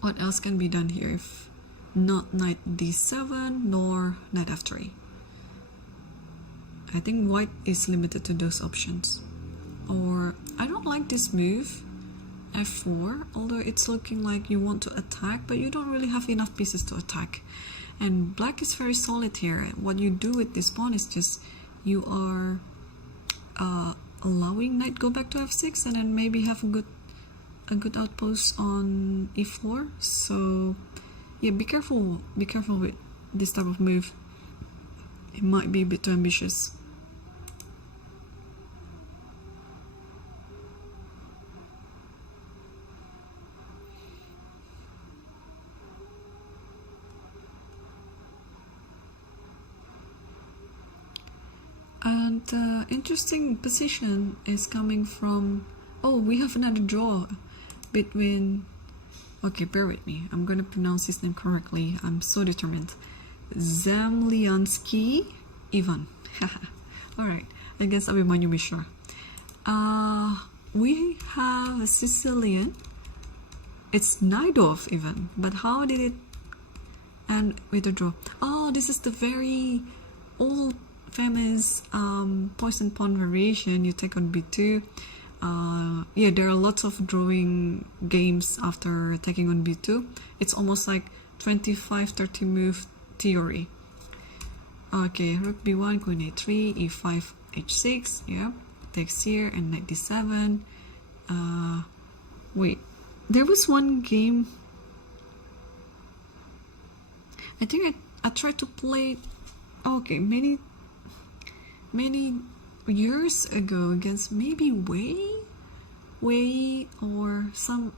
what else can be done here if not knight d7 nor knight f3? I think white is limited to those options. Or I don't like this move, f4, although it's looking like you want to attack, but you don't really have enough pieces to attack. And black is very solid here. What you do with this pawn is just you are allowing knight go back to f6 and then maybe have a good outpost on e4. So yeah, be careful with this type of move. It might be a bit too ambitious. And interesting position is coming from, oh, we have another draw between, okay, bear with me, I'm gonna pronounce his name correctly, I'm so determined. Zemlyansky Ivan. Alright, against Abimanyu Mishra. We have a Sicilian, it's Najdorf even, but how did it end with a draw? Oh, this is the very old famous poison pawn variation. You take on b2. Yeah, there are lots of drawing games after taking on b2. It's almost like 25-30 move theory. Okay, rook b1, queen a3, e5, h6. Yeah, takes here and knight d7. Wait, there was one game. I think I tried to play. Okay, many years ago against maybe Wei or some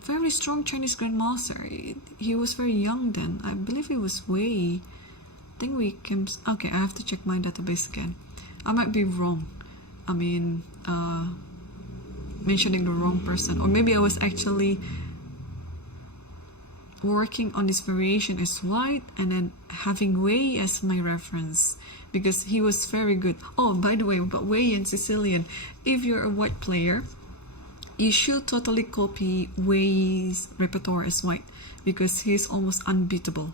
very strong Chinese grandmaster. He was very young then. I believe it was Wei. I think we came. Okay, I have to check my database again. I might be wrong. I mean, mentioning the wrong person, or maybe I was actually working on this variation as white and then having Wei as my reference because he was very good. Oh, by the way, but Wei and Sicilian, if you're a white player, you should totally copy Wei's repertoire as white because he's almost unbeatable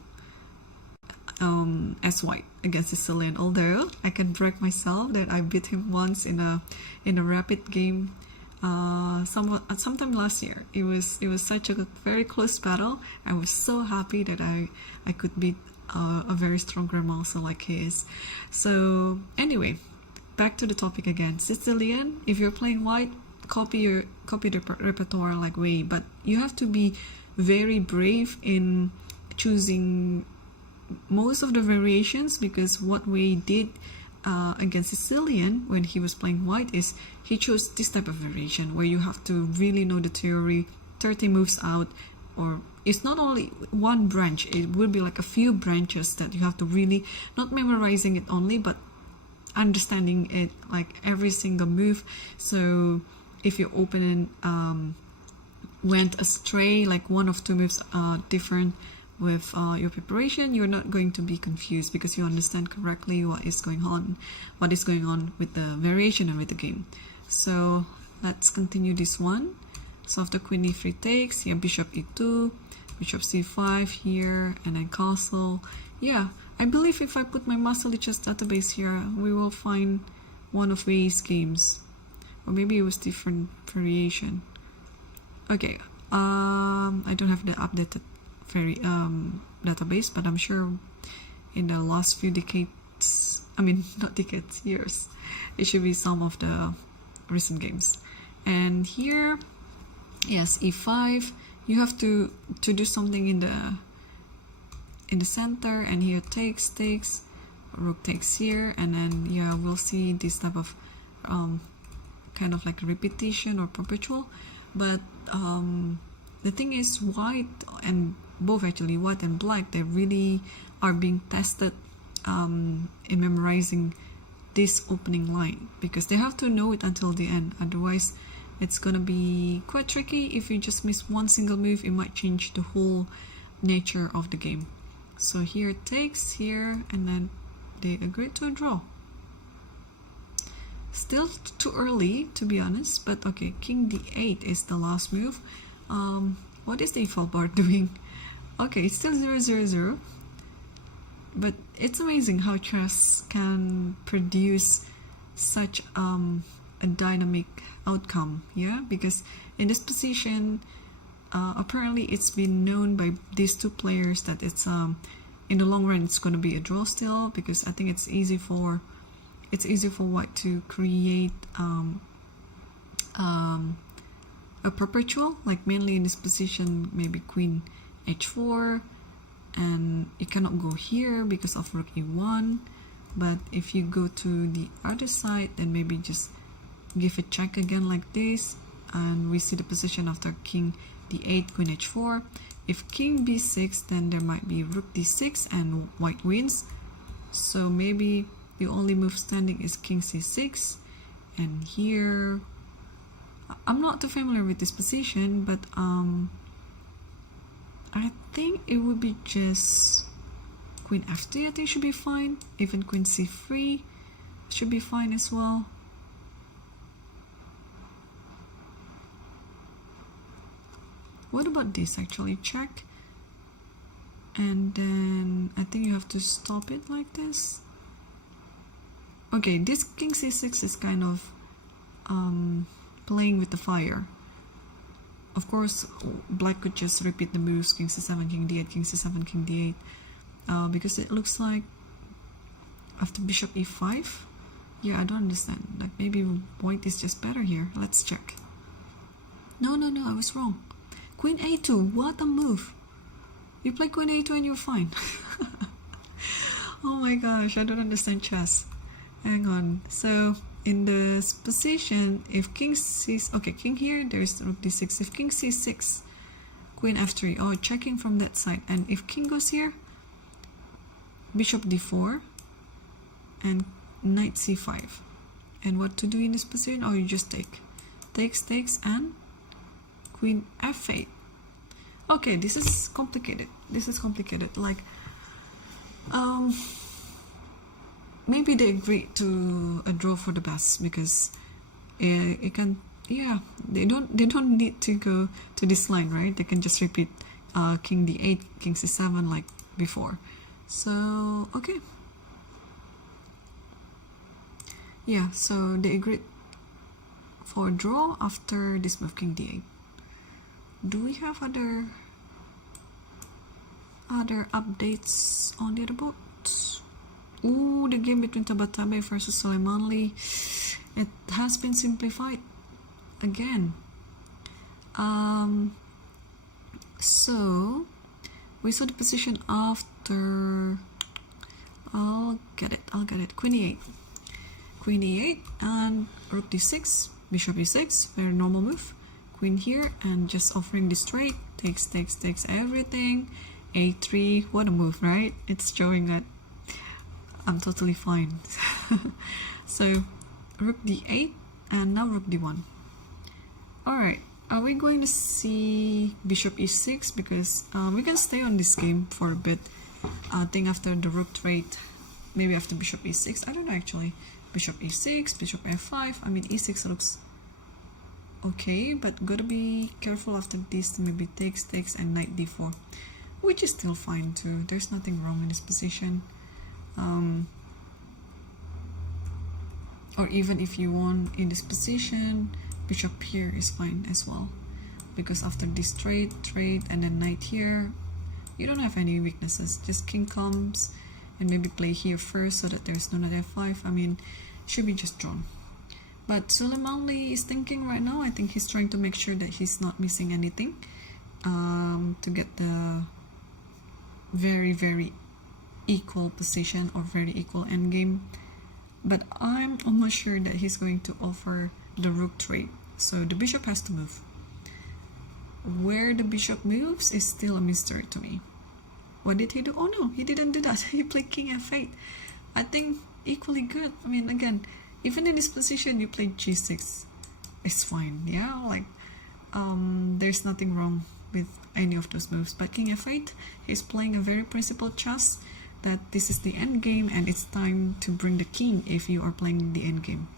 as white against Sicilian. Although I can brag myself that I beat him once in a rapid game sometime last year. It was such a very close battle. I was so happy that I could beat a very strong grandmaster like he is. So anyway, back to the topic again. Sicilian, if you're playing white, copy the repertoire like Wei, but you have to be very brave in choosing most of the variations, because what Wei did against Sicilian when he was playing white is he chose this type of variation where you have to really know the theory, 30 moves out, or it's not only one branch, it will be like a few branches that you have to really, not memorizing it only, but understanding it like every single move. So if your opponent went astray, like one of two moves different with your preparation, you're not going to be confused because you understand correctly what is going on with the variation and with the game. So let's continue this one. So after queen e3 takes, here bishop e2, bishop c5 here, and then castle. Yeah, I believe if I put my Master Lichess database here, we will find one of Wei's games, or maybe it was different variation. Okay, I don't have the updated database, but I'm sure in the last few decades, I mean not decades, years, it should be some of the recent games. And here, yes, e5, you have to do something in the center, and here takes, rook takes here, and then yeah, we'll see this type of kind of like repetition or perpetual. But the thing is, white and both actually, white and black, they really are being tested in memorizing this opening line, because they have to know it until the end. Otherwise, it's gonna be quite tricky. If you just miss one single move, it might change the whole nature of the game. So here it takes here, and then they agreed to a draw. Still too early, to be honest, but okay, king d8 is the last move. What is the default bar doing? Okay, it's still 0-0-0, but it's amazing how chess can produce such a dynamic outcome, yeah, because in this position, apparently it's been known by these two players that it's in the long run it's going to be a draw still, because I think it's easy for white to create a perpetual, like mainly in this position, maybe queen h4, and you cannot go here because of rook e1. But if you go to the other side, then maybe just give a check again like this, and we see the position after king d8, queen h4. If king b6, then there might be rook d6 and white wins. So maybe the only move standing is king c6, and here I'm not too familiar with this position, but I think it would be just queen f3. I think should be fine. Even queen c3 should be fine as well. What about this? Actually, check, and then I think you have to stop it like this. Okay, this king c6 is kind of playing with the fire. Of course, black could just repeat the moves, king c7, king d8, king c7, king d8, because it looks like after bishop e5, yeah, I don't understand, like maybe white is just better here. Let's check. No, I was wrong. Queen a2, what a move. You play queen a2 and you're fine. Oh my gosh, I don't understand chess. Hang on. So in this position, if king c6, okay, king here, there's rook d6. If king c6, queen f3, oh, checking from that side. And if king goes here, bishop d4 and knight c5. And what to do in this position? Oh, you just take. Takes, and queen f8. Okay, this is complicated. Like, maybe they agreed to a draw for the best, because it can, yeah, they don't need to go to this line, right? They can just repeat king d8, king c7 like before. So okay, yeah, so they agreed for draw after this move, king d8. Do we have other updates on the other boards? Ooh, the game between Tabat versus Soleimani, it has been simplified again. So we saw the position after. I'll get it. Queen e8. Queen e8 and rook d6, bishop e6, very normal move. Queen here and just offering this trade. Takes everything. a3, what a move, right? It's showing that I'm totally fine. So rook d8 and now rook d1. Alright, are we going to see bishop e6? Because we can stay on this game for a bit. I think after the rook trade, maybe after bishop e6, I don't know actually. Bishop e6, bishop f5, I mean e6 looks okay, but gotta be careful after this. Maybe takes and knight d4, which is still fine too. There's nothing wrong in this position. Or even if you want in this position, bishop here is fine as well, because after this trade and then knight here, you don't have any weaknesses. Just king comes and maybe play here first so that there's no knight f5. I mean, should be just drawn. But Soleimani is thinking right now, I think he's trying to make sure that he's not missing anything to get the very equal position or very equal endgame. But I'm almost sure that he's going to offer the rook trade. So the bishop has to move. Where the bishop moves is still a mystery to me. What did he do? Oh no, he didn't do that. He played king f8. I think equally good. I mean, again, even in this position, you played g6. It's fine, yeah? Like, there's nothing wrong with any of those moves. But king f8, he's playing a very principled chess that this is the end game and it's time to bring the king if you are playing the end game.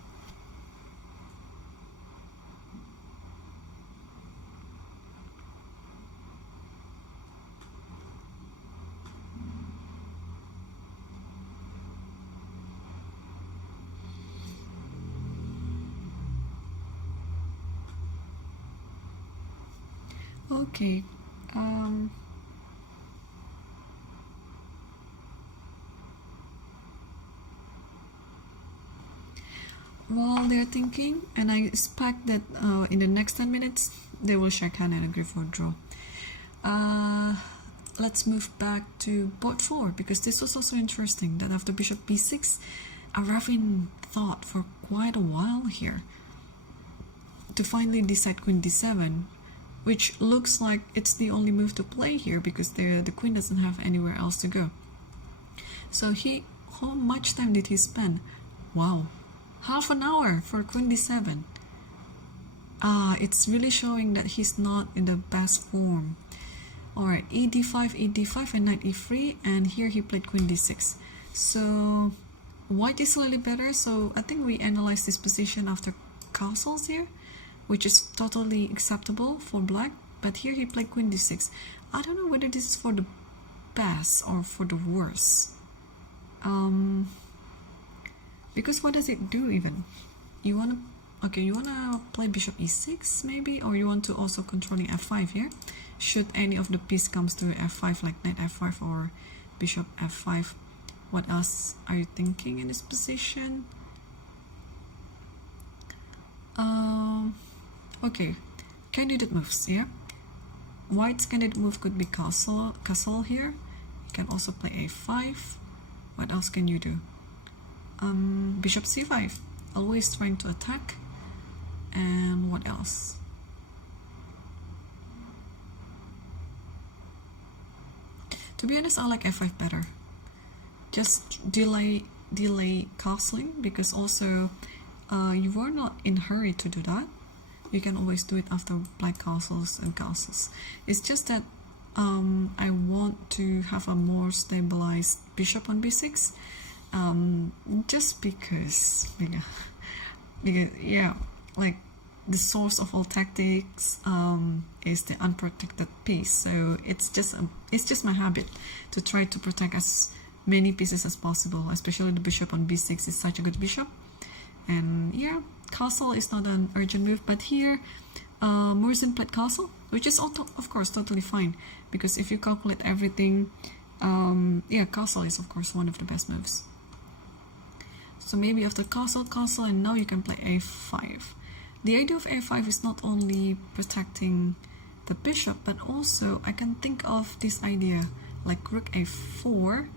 Okay, while they're thinking, and I expect that in the next 10 minutes they will shake hand and agree for a draw. Let's move back to board 4, because this was also interesting that after bishop b6, Arin thought for quite a while here to finally decide queen d7, which looks like it's the only move to play here because the queen doesn't have anywhere else to go. So how much time did he spend? Wow, half an hour for queen d7. It's really showing that he's not in the best form. Alright, e5, and knight e3, and here he played queen d6. So white is slightly better, so I think we analyze this position after castles here, which is totally acceptable for black, but here he played queen d6. I don't know whether this is for the best or for the worst. Because what does it do even? You wanna play bishop e6 maybe, or you want to also controlling f5 here? Should any of the piece comes to f5, like knight f5 or bishop f5. What else are you thinking in this position? Okay, candidate moves, yeah? White's candidate move could be castle here. You can also play a5. What else can you do? Bishop c5, always trying to attack. And what else? To be honest, I like f5 better. Just delay castling, because also you are not in a hurry to do that. You can always do it after black castles and castles. It's just that I want to have a more stabilized bishop on b6, just because yeah, like the source of all tactics is the unprotected piece. So it's just my habit to try to protect as many pieces as possible, especially the bishop on b6 is such a good bishop. And yeah, castle is not an urgent move, but here Morzin played castle, which is of course totally fine, because if you calculate everything, yeah, castle is of course one of the best moves. So maybe after castle, and now you can play a5. The idea of a5 is not only protecting the bishop, but also I can think of this idea like rook a4,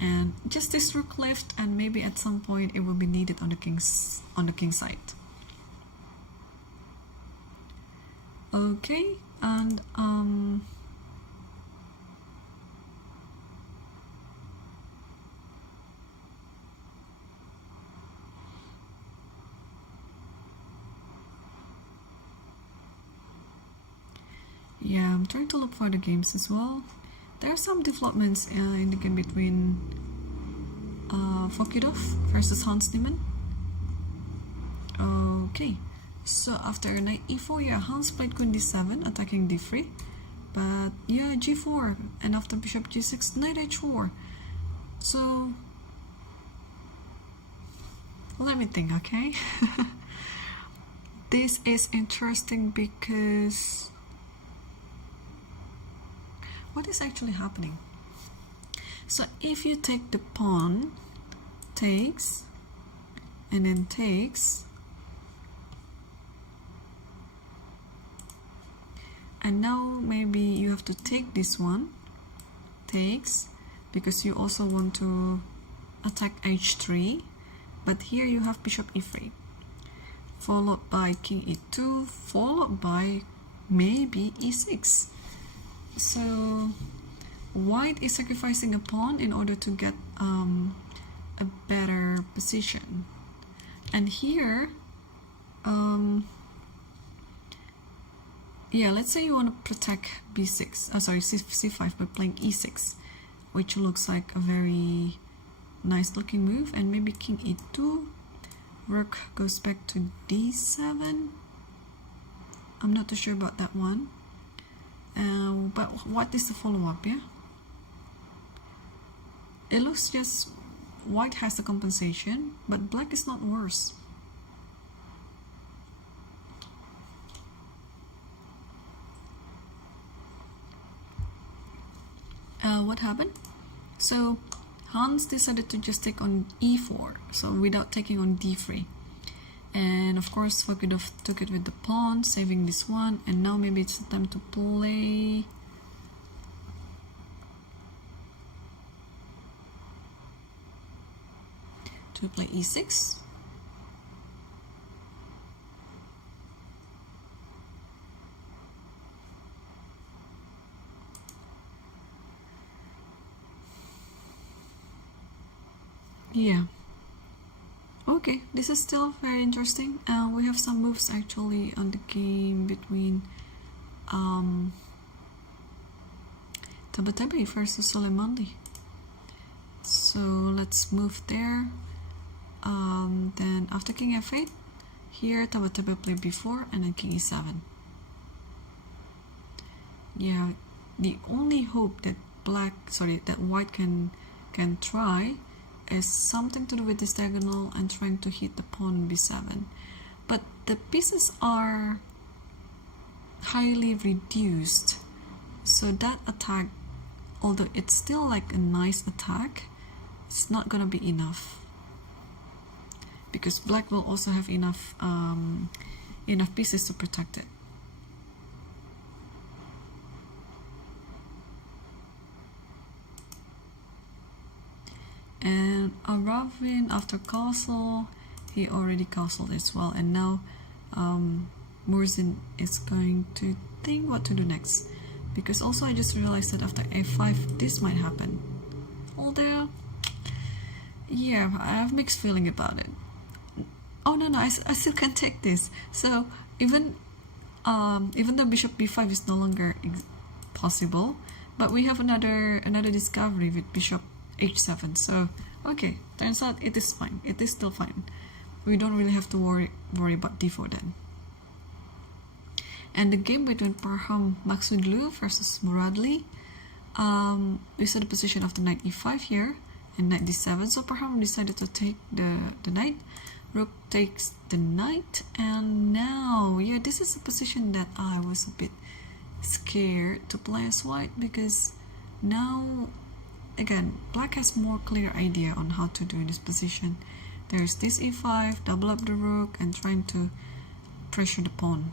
and just this rook left, and maybe at some point it will be needed on the king side. Okay, and yeah, I'm trying to look for the games as well. There are some developments in the game between Fakitoff versus Neimann. Okay, so after knight e4, yeah, Hans played queen d7, attacking d3. But yeah, g4, and after bishop g6, knight h4. So let me think, okay? This is interesting because what is actually happening? So if you take the pawn, takes, and then takes, and now maybe you have to take this one, takes, because you also want to attack h3, but here you have bishop e3, followed by king e2, followed by maybe e6. So white is sacrificing a pawn in order to get a better position, and here yeah, let's say you want to protect b6, c5 by playing e6, which looks like a very nice looking move, and maybe king e2, rook goes back to d7. I'm not too sure about that one. But what is the follow-up? Yeah, it looks just white has the compensation, but black is not worse. What happened? So Hans decided to just take on e4, so without taking on d3. And of course Fakitoff took it with the pawn, saving this one, and now maybe it's the time to play e6. Yeah. Okay, this is still very interesting. We have some moves actually on the game between Tabat versus Soleimani. So let's move there. Then after king f8, here Tabat played b4 and then king e7. Yeah, the only hope that white can try is something to do with this diagonal and trying to hit the pawn on b7, but the pieces are highly reduced, so that attack, although it's still like a nice attack, it's not gonna be enough, because black will also have enough pieces to protect it. And Aravin, after castle, he already castled as well, and now Morzin is going to think what to do next, because also I just realized that after a5 this might happen, although yeah, I have mixed feeling about it. Oh no, I still can take this. So even though bishop b5 is no longer possible, but we have another discovery with bishop h7. So okay, turns out it is fine. It is still fine. We don't really have to worry about d4 then. And the game between Parham Maksudlu versus Muradli, we saw the position of the knight e5 here and knight d7. So Parham decided to take the knight, Rook takes the knight, and now, yeah, this is a position that I was a bit scared to play as white, because now, again, black has more clear idea on how to do this position. There's this e5, double up the rook, and trying to pressure the pawn.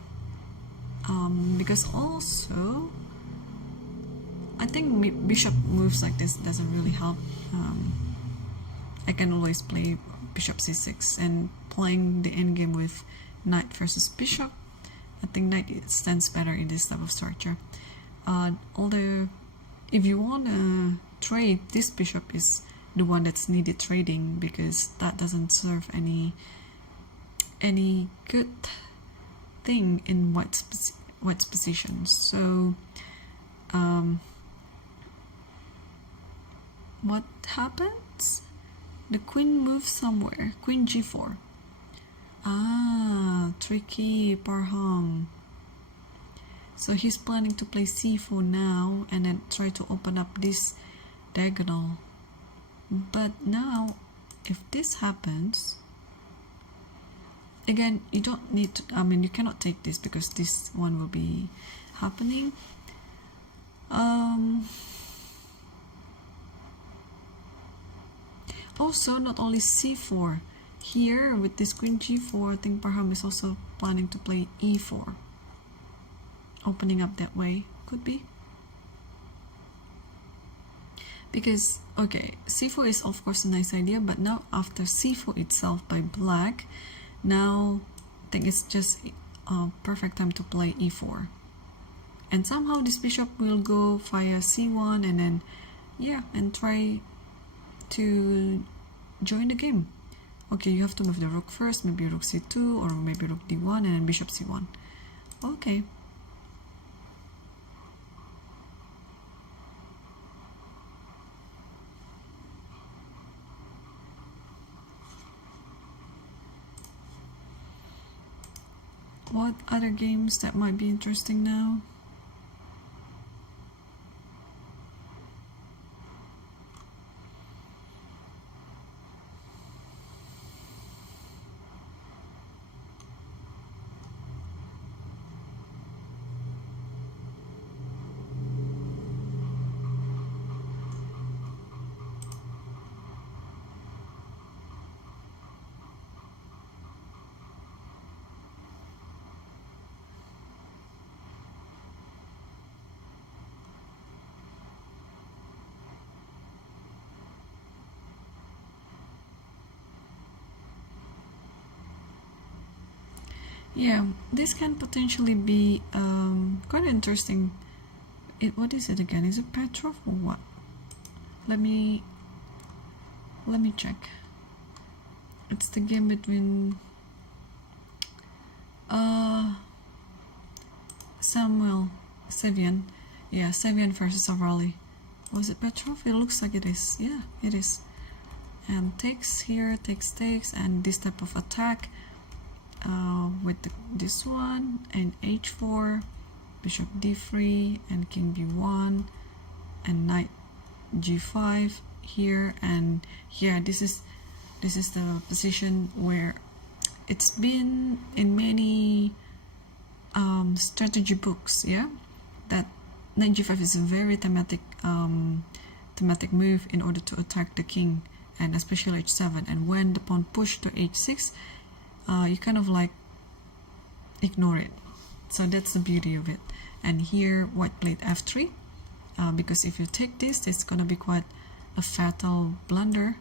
Because also, I think bishop moves like this doesn't really help. I can always play bishop c6, and playing the endgame with knight versus bishop, I think knight stands better in this type of structure. Although, if you want to trade, this bishop is the one that's needed trading, because that doesn't serve any good thing in white's position. So what happens? The queen moves somewhere. Queen g4. Tricky, Baram. So he's planning to play c4 now, and then try to open up this diagonal. But now, if this happens, again, you don't need to, you cannot take this, because this one will be happening. Also, not only c4, here with this queen g4, I think Baram is also planning to play e4. Opening up that way, could be. Because, okay, c4 is of course a nice idea, but now after c4 itself by black, now I think it's just a perfect time to play e4. And somehow this bishop will go via c1, and then, yeah, and try to join the game. Okay, you have to move the rook first, maybe rook c2, or maybe rook d1, and then bishop c1. Okay. What other games that might be interesting now? Yeah, this can potentially be quite interesting. What is it again? Is it Petrov or what? Let me check. It's the game between Savian. Yeah, Savian versus Arigi. Was it Petrov? It looks like it is. Yeah, it is. And takes here, takes, and this type of attack. With this one, and h4, bishop d3, and king b1, and knight g5 here. And yeah, this is the position where it's been in many strategy books, yeah, that knight g5 is a very thematic move in order to attack the king, and especially h7. And when the pawn pushed to h6, you kind of like ignore it. So that's the beauty of it. And here white played f3, because if you take this, it's gonna be quite a fatal blunder,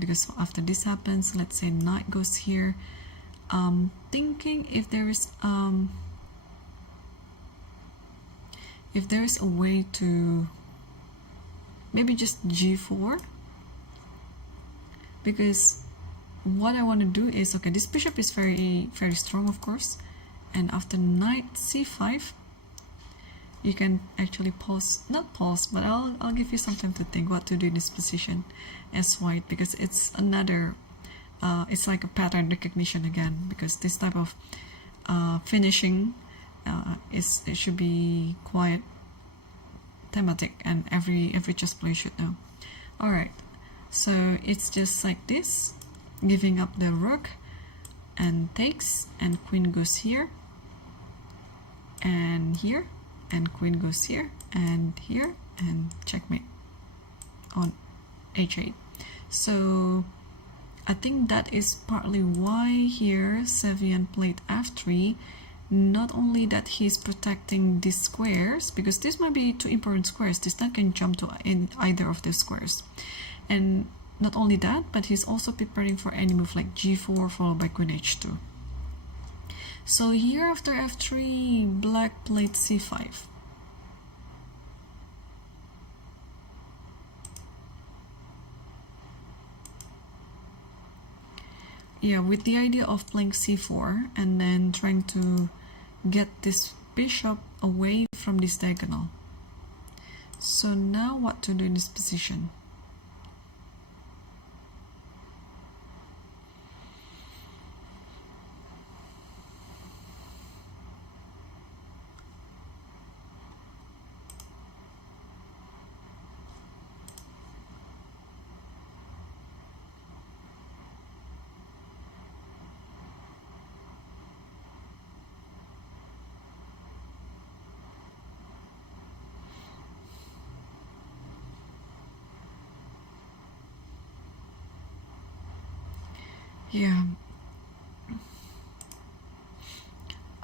because after this happens, let's say knight goes here, thinking if there is a way to maybe just g4, because what I want to do is, okay, this bishop is very strong, of course, and after knight c5, you can actually not pause, but I'll give you some time to think what to do in this position as white, because it's another, it's like a pattern recognition again, because this type of finishing it should be quite thematic, and every chess player should know. All right, so it's just like this. giving up the rook and takes, and queen goes here and here, and queen goes here and checkmate on h8. So I think that is partly why here Savian played f3. Not only that he's protecting these squares, because this might be two important squares, this knight can jump to in either of these squares, and not only that, but he's also preparing for any move like g4 followed by queen h2. So here after f3, black played c5. Yeah, with the idea of playing c4 and then trying to get this bishop away from this diagonal. So now what to do in this position? Yeah.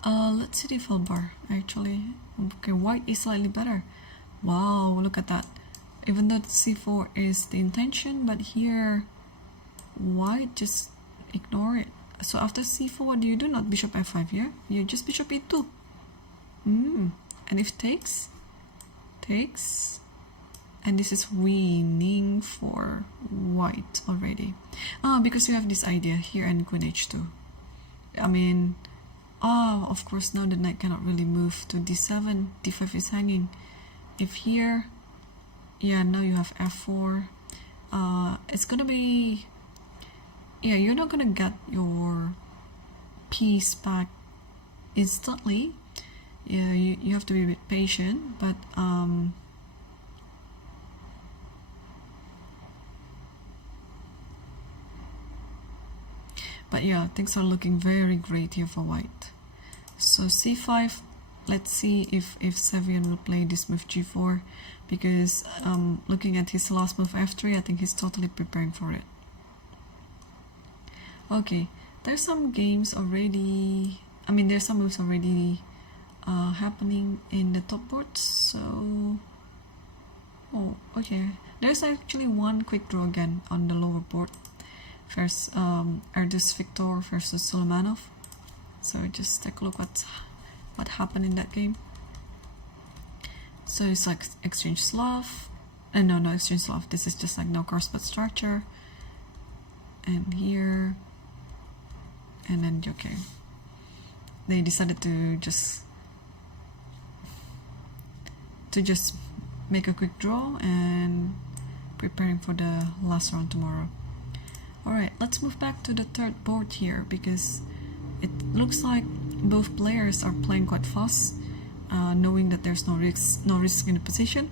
Let's see the full bar actually. Okay, white is slightly better. Wow, look at that. Even though c4 is the intention, but here white just ignore it. So after c4, what do you do? Not bishop f5, yeah? You just bishop e2. And if takes, and this is winning for white already. Because you have this idea here and queen h2. I mean, of course now the knight cannot really move to d7, d5 is hanging. If here, yeah, now you have f4. It's gonna be, yeah, you're not gonna get your piece back instantly. Yeah, you have to be a bit patient, but yeah, things are looking very great here for white. So c5, let's see if Savian will play this move g4, because looking at his last move f3, I think he's totally preparing for it. Okay, there's some games already, I mean there's some moves already happening in the top board, so okay, there's actually one quick draw again on the lower board. First, Erdős Viktor versus Sulejmanov. So just take a look what happened in that game. So it's like exchange Slav, no exchange Slav. This is just like no course but structure, and here, and then okay, they decided to just make a quick draw and preparing for the last round tomorrow. Alright, let's move back to the third board here, because it looks like both players are playing quite fast, knowing that there's no risk in the position.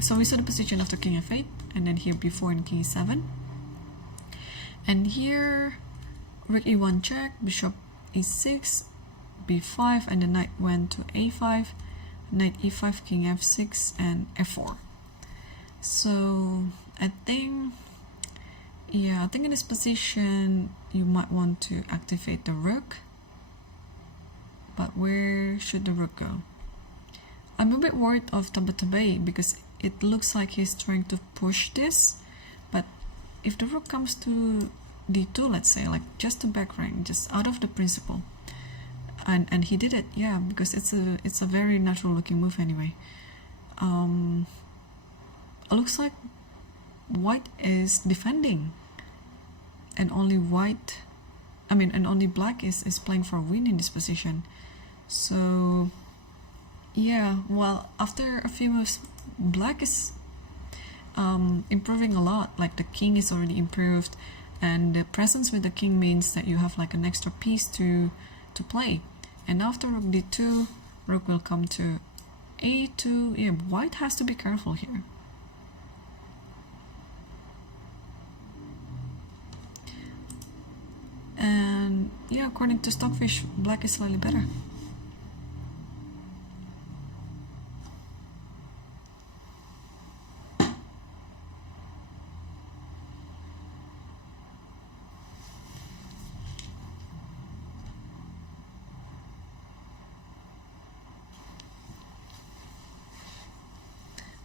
So we saw the position after king f8, and then here before in king e7. And here, rook e1 check, bishop e6, b5, and the knight went to a5, knight e5, king f6, and f4. So I think, yeah, I think in this position you might want to activate the rook, but where should the rook go? I'm a bit worried of Tabat because it looks like he's trying to push this, but if the rook comes to d2, let's say, like just to back rank, just out of the principle, and he did it, yeah, because it's a very natural looking move anyway. It looks like white is defending, and only black is playing for a win in this position. So yeah, well, after a few moves, black is improving a lot. Like the king is already improved, and the presence with the king means that you have like an extra piece to play. And after rook d2, rook will come to a2. Yeah, white has to be careful here. yeah, according to Stockfish, black is slightly better.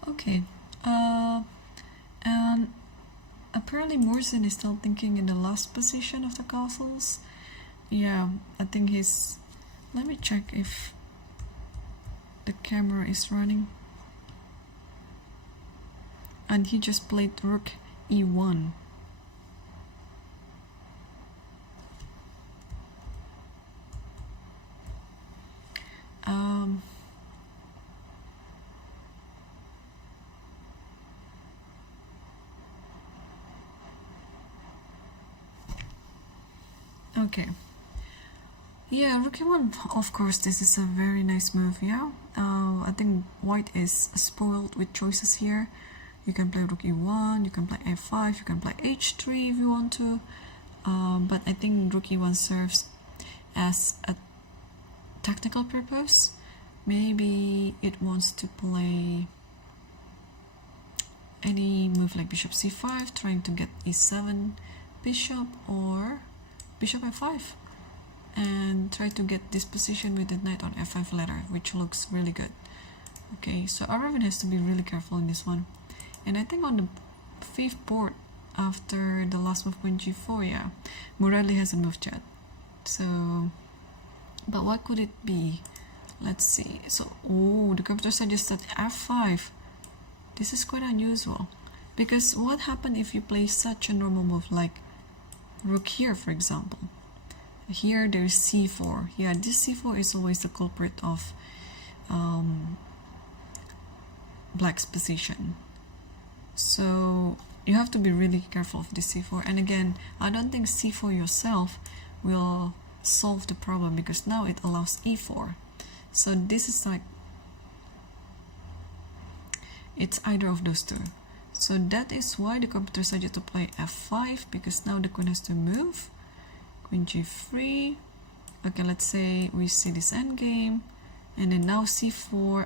Okay, and apparently Morzin is still thinking in the last position of the castles. Yeah, I think he's... Let me check if the camera is running. And he just played rook e1. Okay. Yeah, rook e1, of course, this is a very nice move, yeah? I think white is spoiled with choices here. You can play rook e1, you can play f5, you can play h3 if you want to. But I think rook e1 serves as a tactical purpose. Maybe it wants to play any move like bishop c5, trying to get e7 bishop, or bishop f5, and try to get this position with the knight on f5 ladder, which looks really good. Okay, so Arvin has to be really careful in this one. And I think on the 5th board, after the last move queen g4, yeah, Murali hasn't moved yet. So, but what could it be? Let's see. So, oh, the computer suggested f5. This is quite unusual, because what happened if you play such a normal move like rook here, for example? Here there's c4. Yeah, this c4 is always the culprit of black's position. So you have to be really careful of this c4. And again, I don't think c4 yourself will solve the problem, because now it allows e4. So this is like, it's either of those two. So that is why the computer suggested to play f5, because now the queen has to move. Queen g3. Okay, let's say we see this endgame, and then now c4.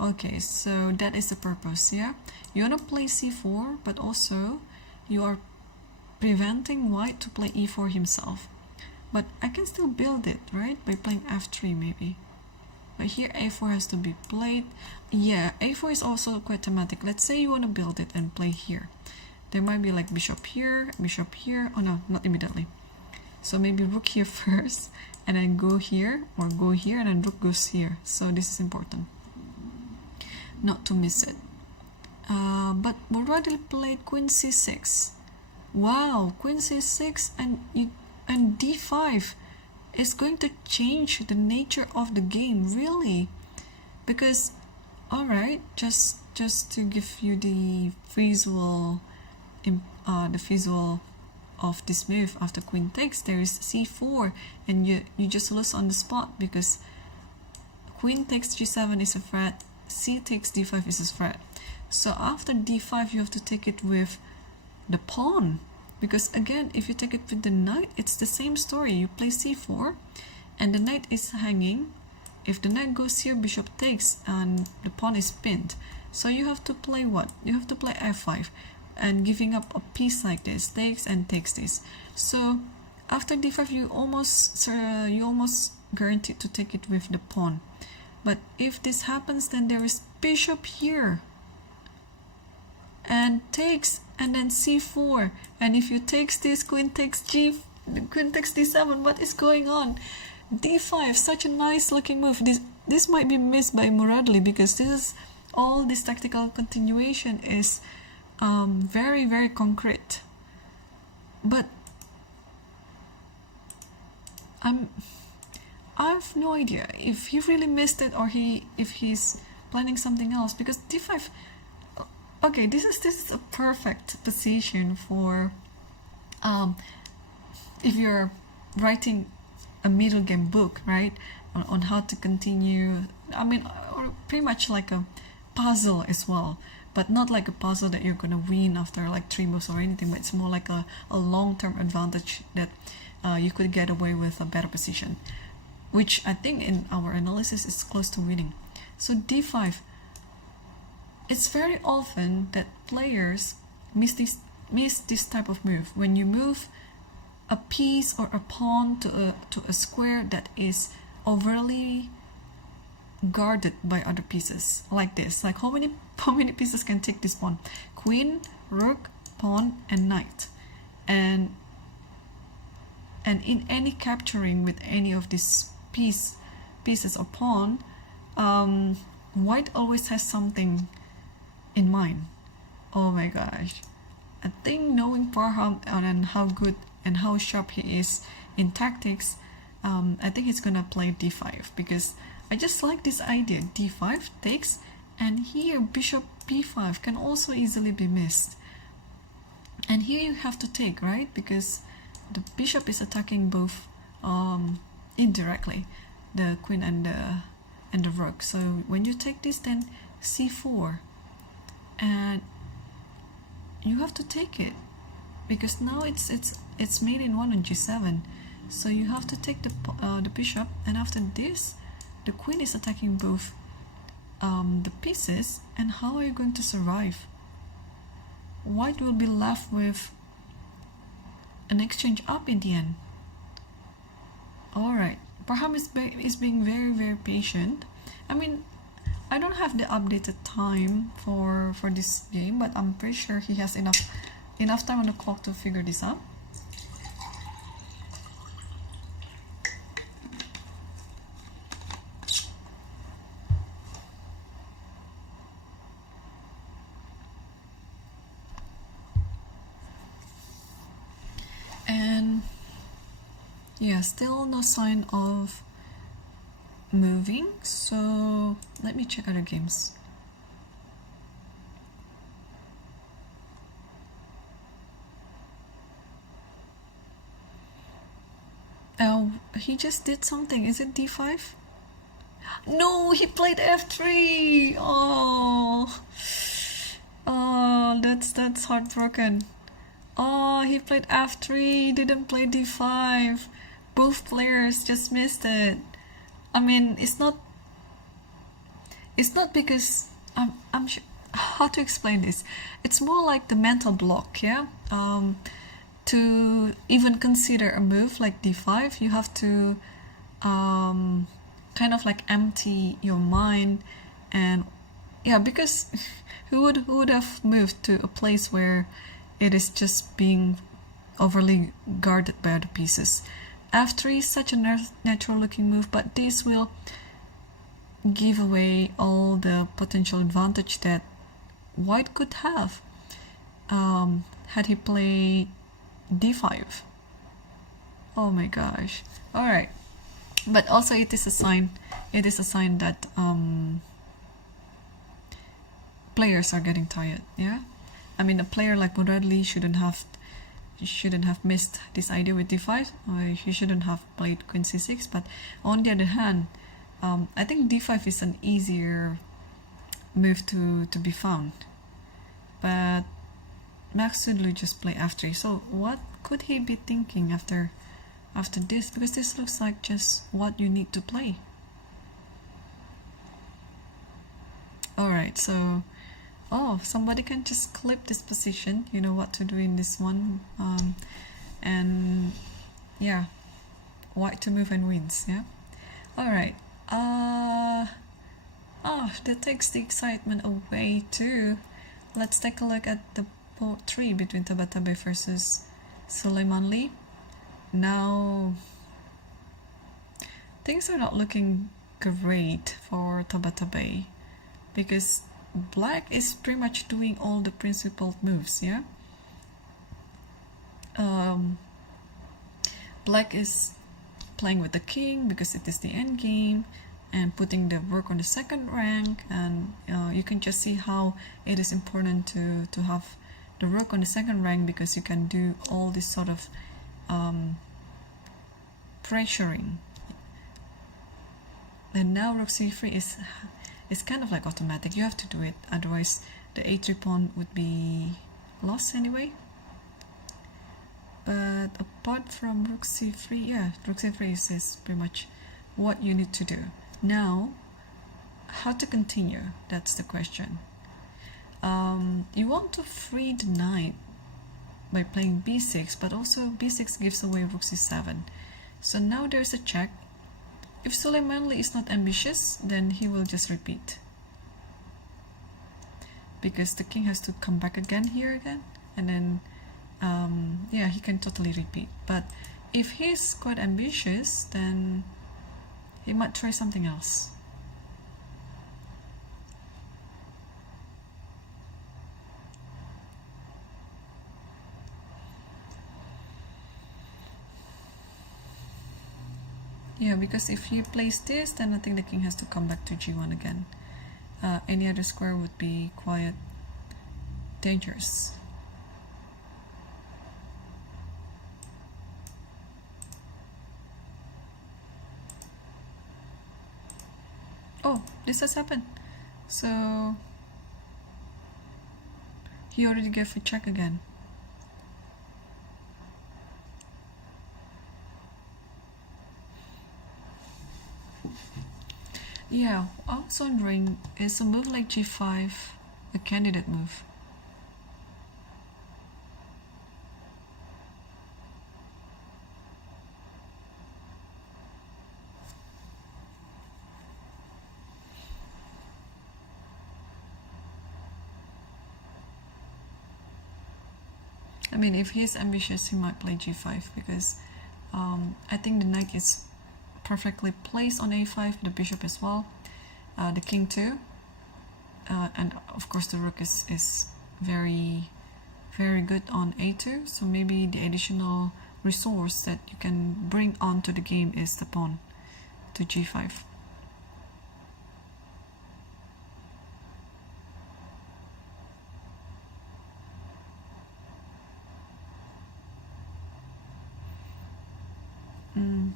Okay, so that is the purpose, yeah? You want to play c4, but also you are preventing white to play e4 himself. But I can still build it, right? By playing f3 maybe. But here a4 has to be played. Yeah, a4 is also quite thematic. Let's say you want to build it and play here. There might be like bishop here. Oh no, not immediately. So maybe rook here first, and then go here, or go here, and then rook goes here. So this is important, not to miss it. But we already played queen c6. Wow, queen c6 and d5 is going to change the nature of the game, really. Because, alright, just to give you the visual of this move after queen takes, there is c4, and you just lose on the spot, because queen takes g7 is a threat, c takes d5 is a threat. So after d5 you have to take it with the pawn, because again, if you take it with the knight, it's the same story. You play c4 and the knight is hanging. If the knight goes here, bishop takes and the pawn is pinned. So you have to play what? You have to play f5, and giving up a piece like this, takes and takes this. So after d5 you almost guaranteed to take it with the pawn. But if this happens, then there is bishop here and takes, and then c4, and if you takes this, queen takes d7. What is going on? d5, such a nice looking move. This might be missed by Muradli, because this tactical continuation is very, very concrete. But I have no idea if he really missed it, or if he's planning something else, because d5. Okay, this is a perfect position for if you're writing a middle game book, right, on how to continue. I mean, or pretty much like a puzzle as well, but not like a puzzle that you're gonna win after like 3 moves or anything, but it's more like a long-term advantage that you could get away with a better position, which I think in our analysis is close to winning. So d5, it's very often that players miss this type of move. When you move a piece or a pawn to a square that is overly guarded by other pieces, like this. Like how many pieces can take this pawn? Queen, rook, pawn, and knight. And in any capturing with any of these pieces or pawn, white always has something in mind. Oh my gosh. I think knowing Baram and how good and how sharp he is in tactics, I think he's gonna play d5, because I just like this idea. d5 takes, and here bishop b5 can also easily be missed. And here you have to take, right? Because the bishop is attacking both indirectly, the queen and the rook. So when you take this, then c4, and you have to take it, because now it's made in 1 on g7. So you have to take the bishop, and after this, the queen is attacking both the pieces. And how are you going to survive? White will be left with an exchange up in the end. Alright, Baram is being very, very patient. I mean, I don't have the updated time for this game, but I'm pretty sure he has enough time on the clock to figure this out. And yeah, still no sign of moving, so let me check other games. He just did something. Is it d5? No, he played f3. Oh, that's heartbroken. Oh, he played f3, didn't play d5. Both players just missed it. I mean, it's not because I'm sure, how to explain this. It's more like the mental block, yeah. To even consider a move like d5, you have to kind of like empty your mind, and yeah, because who would have moved to a place where it is just being overly guarded by other pieces? f3 is such a natural looking move, but this will give away all the potential advantage that white could have had he played d5. Oh my gosh. Alright, but also it is a sign that players are getting tired. Yeah, I mean, a player like Morin shouldn't have missed this idea with d5, or he shouldn't have played queen c6. But on the other hand, I think d5 is an easier move to be found. But Max Sudlu just play f3. So what could he be thinking after this? Because this looks like just what you need to play. Alright, so somebody can just clip this position. You know what to do in this one. And yeah, white to move and wins. Yeah. Alright. That takes the excitement away too. Let's take a look at the board 3 between Tabat versus Suleimanli. Now things are not looking great for Tabat, because black is pretty much doing all the principled moves. Yeah. Black is playing with the king because it is the end game, and putting the rook on the second rank, and you can just see how it is important to have the rook on the second rank, because you can do all this sort of pressuring. And now rook c3 is kind of like automatic. You have to do it, otherwise the a3 pawn would be lost anyway. But apart from rook c3, yeah, rook c3 is pretty much what you need to do. Now, how to continue? That's the question. You want to free the knight by playing b6, but also b6 gives away rook c7. So now there's a check. If Suleimanli is not ambitious, then he will just repeat. Because the king has to come back again here again, and then yeah, he can totally repeat. But if he's quite ambitious, then he might try something else. Yeah, because if he plays this, then I think the king has to come back to g1 again. Any other square would be quite dangerous. Oh, this has happened. So he already gave a check again. Yeah, I was wondering, is a move like g5 a candidate move? I mean, if he's ambitious, he might play g5 because I think the knight is perfectly placed on a5, the bishop as well, the king too, and of course the rook is very good on a2, so maybe the additional resource that you can bring onto the game is the pawn to g5.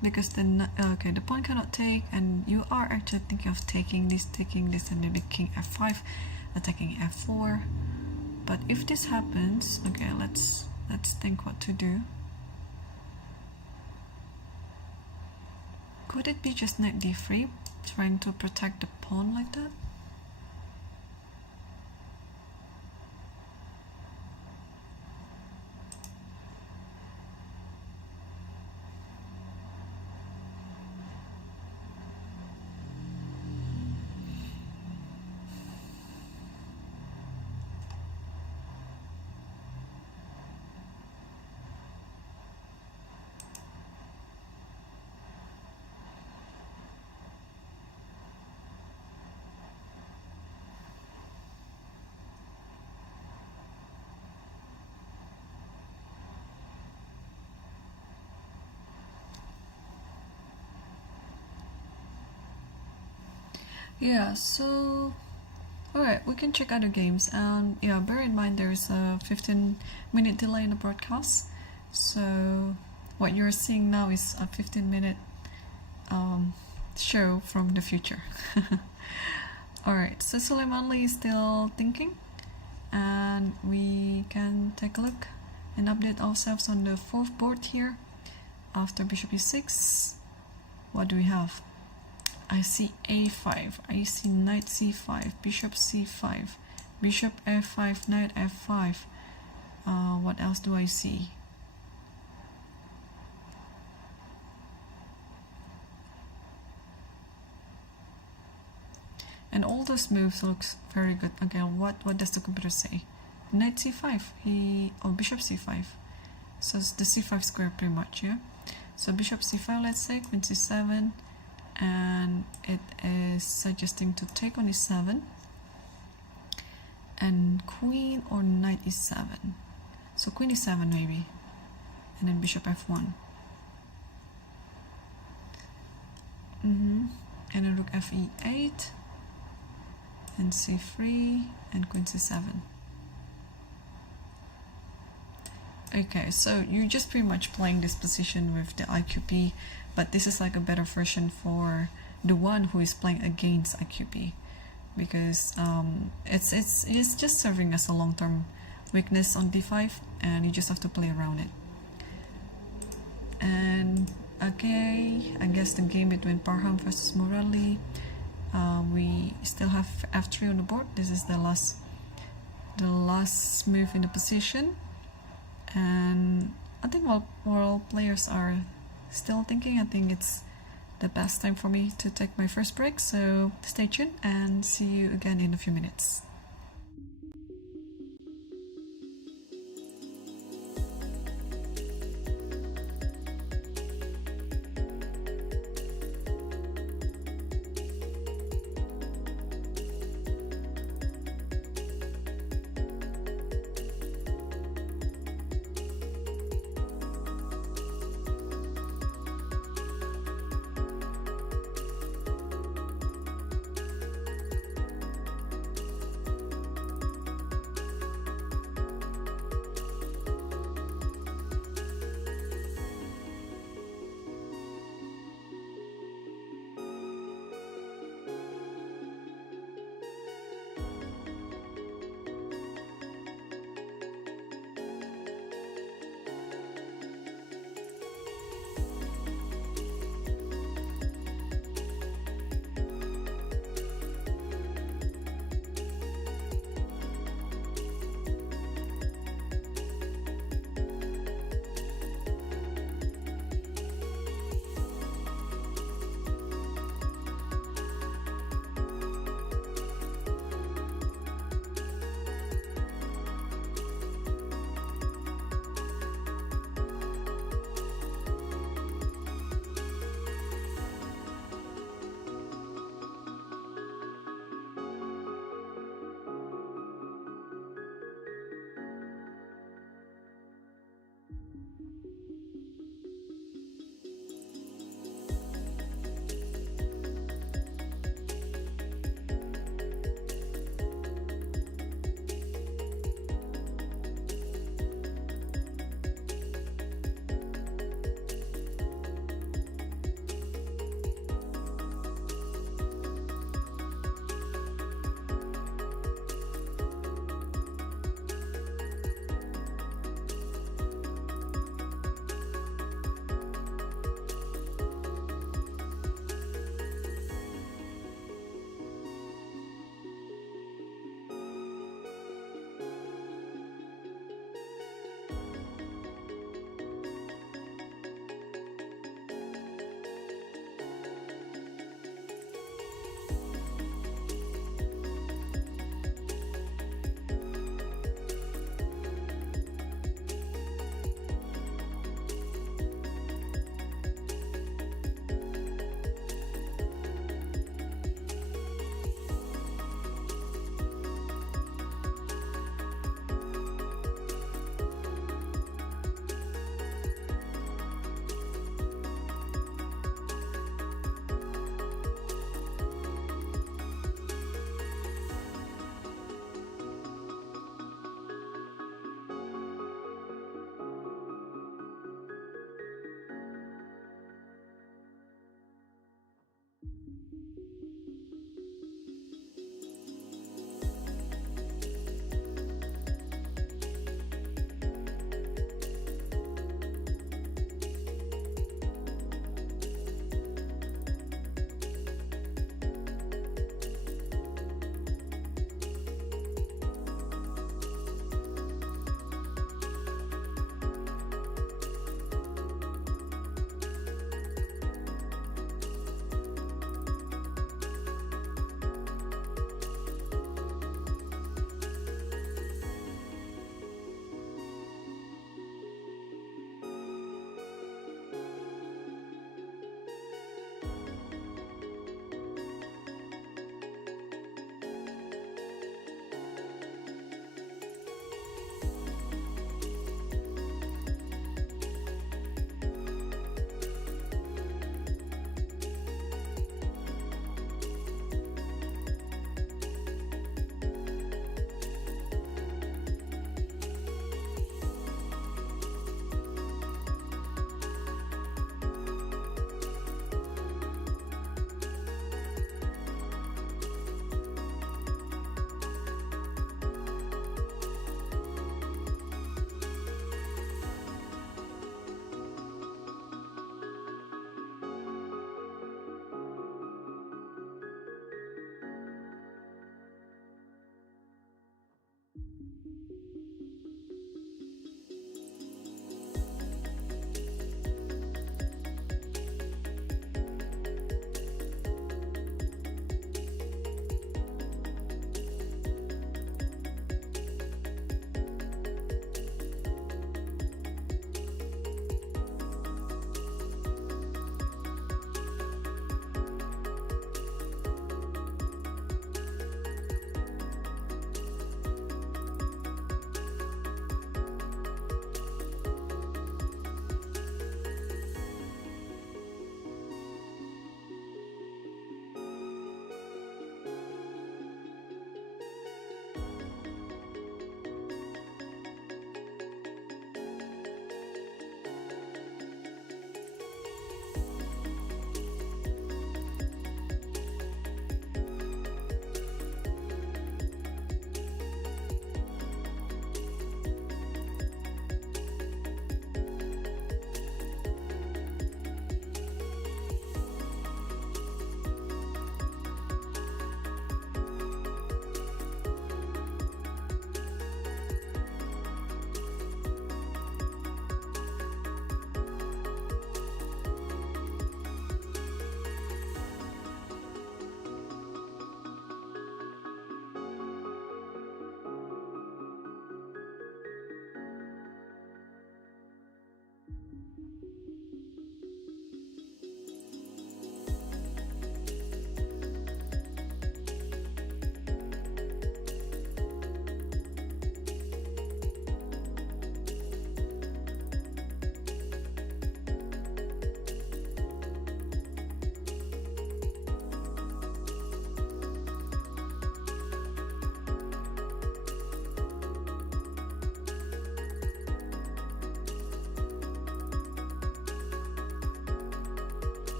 Because then okay, the pawn cannot take, and you are actually thinking of taking this, and maybe king f5, attacking f4. But if this happens, okay, let's think what to do. Could it be just knight d3, trying to protect the pawn like that? Yeah, so alright, we can check other games, and yeah, bear in mind there's a 15-minute delay in the broadcast, so what you're seeing now is a 15-minute show from the future. Alright, so Suleimanli is still thinking, and we can take a look and update ourselves on the fourth board here. After bishop e6, what do we have? I see a5, I see knight c5, bishop c5, bishop f5, knight f5. What else do I see? And all those moves looks very good. Okay, what does the computer say? Knight c5, bishop c5. So it's the c5 square pretty much, yeah? So bishop c5, let's say, queen c7, and it is suggesting to take on e7, and queen or knight e7. So queen e7 maybe, and then bishop f1. And then rook fe8, and c3, and queen c7. Okay, so you're just pretty much playing this position with the IQP, but this is like a better version for the one who is playing against IQP, because it's just serving as a long-term weakness on d5, and you just have to play around it. And okay, I guess the game between Baram versus Morin. We still have f3 on the board. This is the last move in the position, and I think while players are still thinking, I think it's the best time for me to take my first break. So stay tuned and see you again in a few minutes.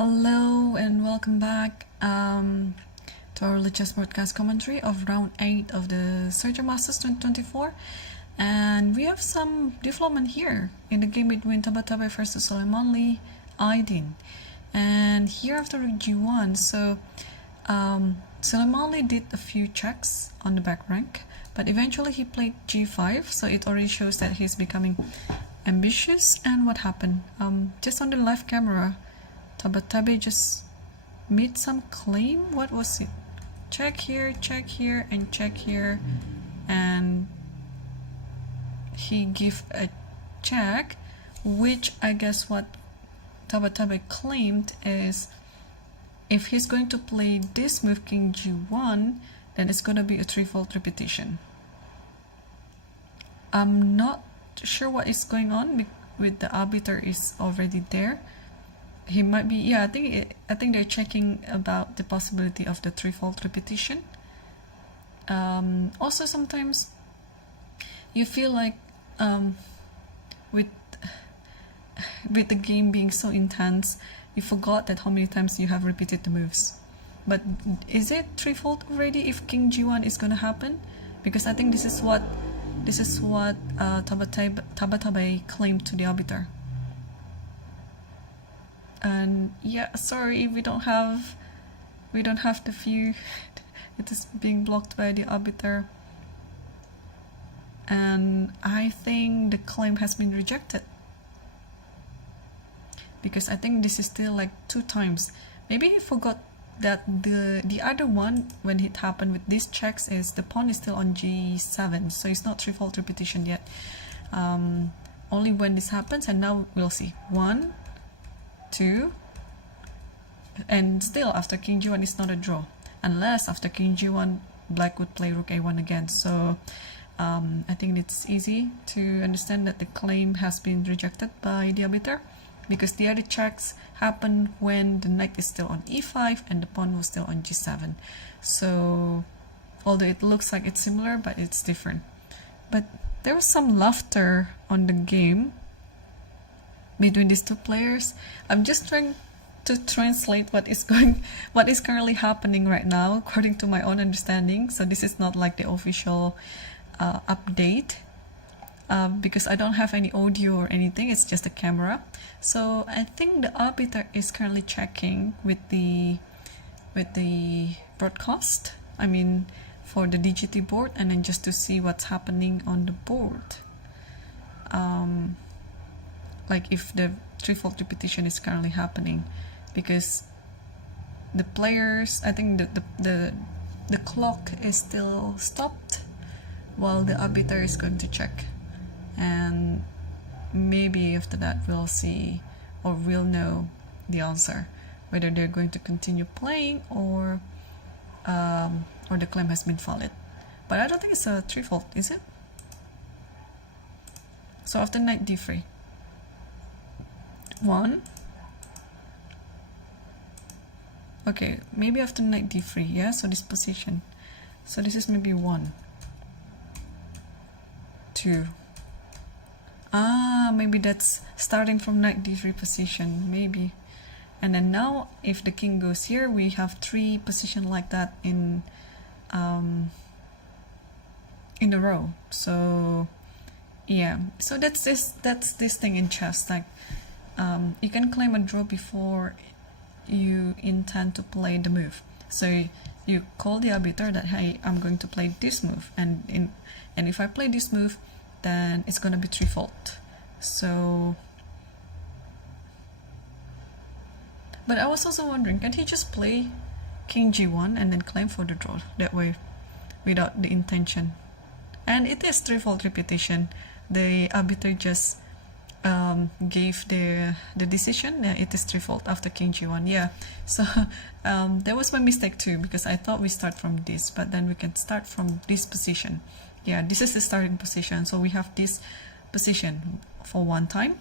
Hello and welcome back to our Lichess broadcast commentary of round 8 of the Sharjah Masters 2024. And we have some development here in the game between Tabat versus Soleimani Aydin. And here after G1, so Soleimani did a few checks on the back rank, but eventually he played G5, so it already shows that he's becoming ambitious. And what happened? Just on the live camera, Tabat just made some claim. What was it? Check here, and check here, and he gave a check, which I guess what Tabat claimed is if he's going to play this move King G1, then it's going to be a threefold repetition. I'm not sure what is going on with the arbiter is already there. He might be, yeah, I think they're checking about the possibility of the threefold repetition. Also sometimes you feel like with the game being so intense, you forgot that how many times you have repeated the moves. But is it threefold already if King G1 is gonna happen? Because I think this is what Tabat claimed to the arbiter. And yeah, sorry, we don't have the view. It is being blocked by the arbiter, and I think the claim has been rejected because I think this is still like 2 times. Maybe he forgot that the other one when it happened with these checks is the pawn is still on G7, so it's not threefold repetition yet. Only when this happens, and now we'll see 1, 2, and still after King G1 is not a draw, unless after King G1 Black would play Rook A1 again. So I think it's easy to understand that the claim has been rejected by the arbiter because the other checks happen when the knight is still on E5 and the pawn was still on G7. So although it looks like it's similar, but it's different. But there was some laughter on the game between these 2 players. I'm just trying to translate what is currently happening right now according to my own understanding. So this is not like the official update because I don't have any audio or anything. It's just a camera. So I think the arbiter is currently checking with the broadcast. I mean, for the DGT board, and then just to see what's happening on the board. Like if the threefold repetition is currently happening, because the players, I think the clock is still stopped while the arbiter is going to check, and maybe after that we'll see or we'll know the answer whether they're going to continue playing or the claim has been valid. But I don't think it's a threefold, is it? So after knight d3, 1. Okay, maybe after knight d3, yeah, so this position. So this is maybe 1, 2. Maybe that's starting from knight d3 position, maybe. And then now, if the king goes here, we have 3 positions like that in a row. So yeah, so that's this thing in chess. Like you can claim a draw before you intend to play the move. So you call the arbiter that, hey, I'm going to play this move, and if I play this move, then it's going to be threefold. So, but I was also wondering, can he just play King G1 and then claim for the draw that way without the intention? And it is threefold repetition. The arbiter just gave the decision. It is threefold after King G1. Yeah, so that was my mistake too, because I thought we start from this, but then we can start from this position. Yeah, this is the starting position, so we have this position for 1 time,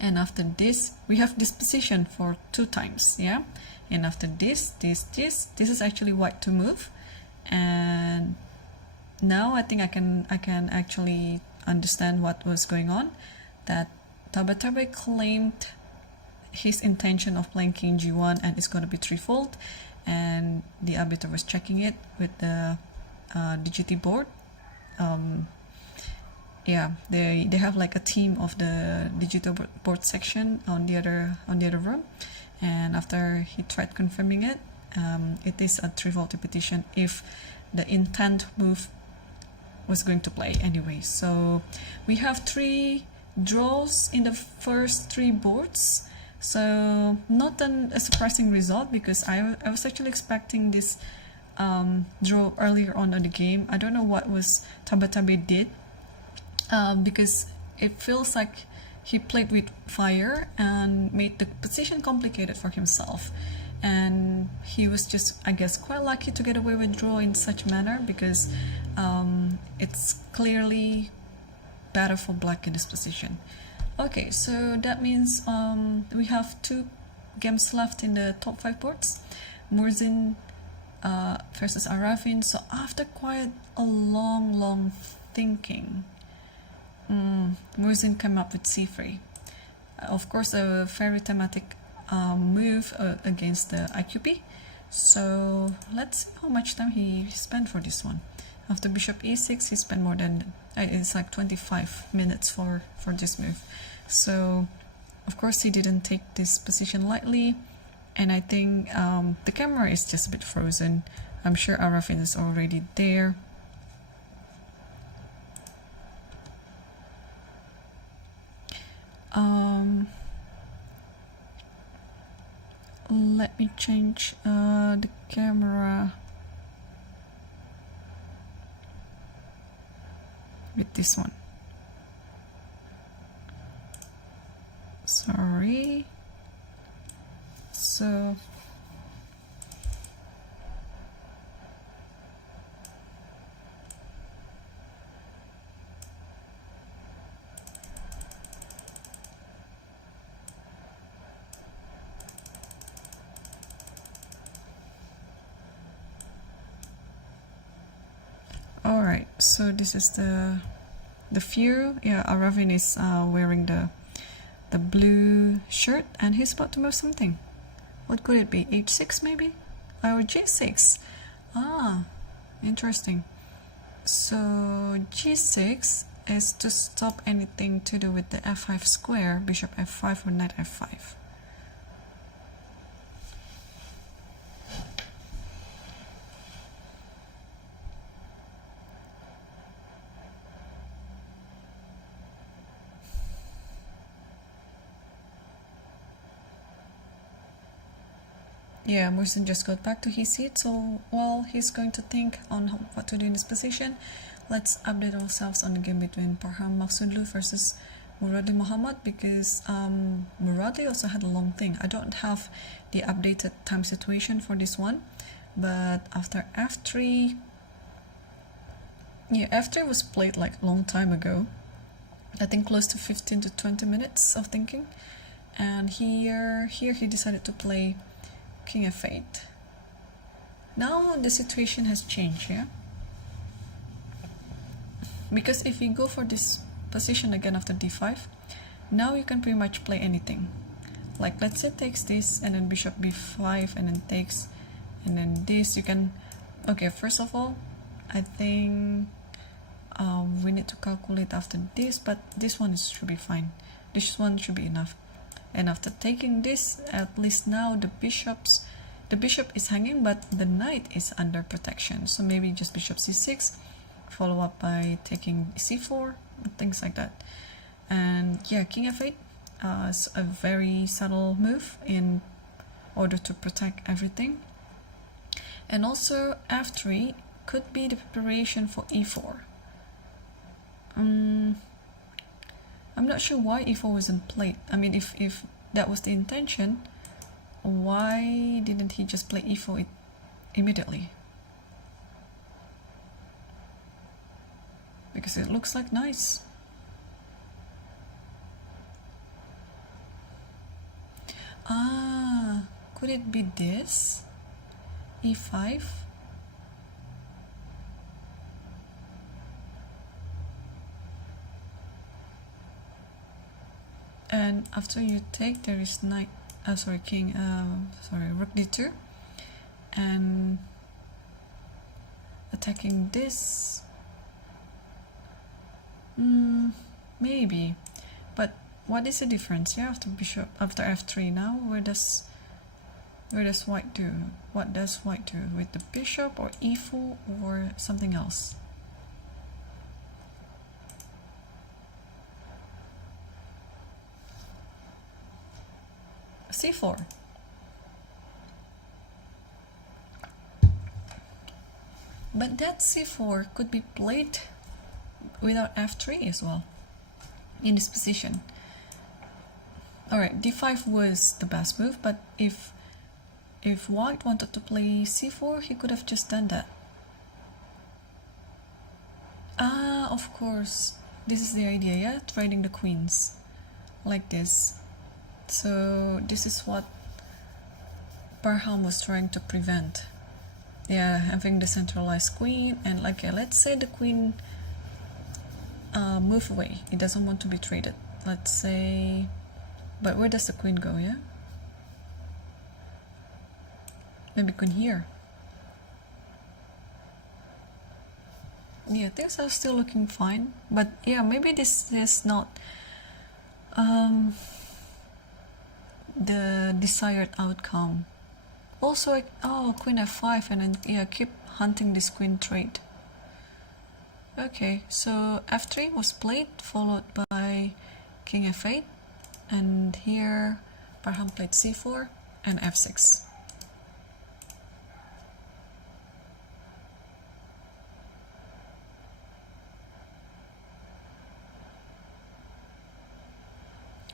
and after this we have this position for 2 times. Yeah, and after this is actually white to move. And now I think I can actually understand what was going on, that Tabat claimed his intention of playing king g1 and it's going to be threefold, and the arbiter was checking it with the DGT board. Yeah, they have like a team of the digital board section on the other room, and after he tried confirming it, it is a threefold repetition if the intent move was going to play anyway. So we have 3 draws in the first 3 boards, so not a surprising result, because I was actually expecting this draw earlier on in the game. I don't know what was Tabat did, because it feels like he played with fire and made the position complicated for himself, and he was just, I guess, quite lucky to get away with draw in such manner, because it's clearly better for black in this position. Okay, so that means we have 2 games left in the top 5 boards. Morzin versus Aravin. So after quite a long thinking, Morzin came up with c3. Of course, a very thematic move against the IQP. So let's see how much time he spent for this one. After bishop e6, he spent more than, it's like 25 minutes for this move. So of course he didn't take this position lightly, and I think the camera is just a bit frozen. I'm sure Aravin is already there. Let me change the camera with this one. Sorry. So all right, so this is the view. Yeah, Aravin is wearing the blue shirt, and he's about to move something. What could it be? H6 maybe? Or G6? Ah, interesting. So G6 is to stop anything to do with the F5 square, bishop F5 or knight F5. Yeah, Morzin just got back to his seat, so while he's going to think on what to do in this position, let's update ourselves on the game between Parham Maksudlu versus Muradi Muhammad, because Muradi also had a long thing. I don't have the updated time situation for this one, but after F3, yeah, F3 was played like a long time ago, I think close to 15 to 20 minutes of thinking, and here he decided to play King F8. Now the situation has changed, yeah? Because if you go for this position again after D5, now you can pretty much play anything. Like let's say takes this, and then bishop B5, and then takes, and then this, you can... Okay, first of all, I think we need to calculate after this, but this one should be fine. This one should be enough. And after taking this, at least now the bishop is hanging, but the knight is under protection. So maybe just bishop c6, follow up by taking c4, things like that. And yeah, king f8 is a very subtle move in order to protect everything. And also f3 could be the preparation for e4. I'm not sure why e4 wasn't played. I mean, if that was the intention, why didn't he just play e4 immediately? Because it looks like nice. Ah, could it be this? e5? And after you take, there is knight rook d2, and attacking this. Maybe, but what is the difference? Yeah, after bishop, after f3 now, where does white do? What does white do with the bishop, or e4, or something else? c4. But that c4 could be played without f3 as well in this position. Alright, d5 was the best move, but if white wanted to play c4, he could have just done that. Ah, of course, this is the idea, yeah? Trading the queens like this. So this is what Baram was trying to prevent. Yeah, having the centralized queen, and like, let's say the queen move away. It doesn't want to be traded. Let's say, but where does the queen go? Yeah, maybe queen here. Yeah, things are still looking fine, but yeah, maybe this is not the desired outcome. Also, oh, queen f5, and then yeah, keep hunting this queen trade. Okay, so f3 was played, followed by king f8, and here Baram played c4 and f6.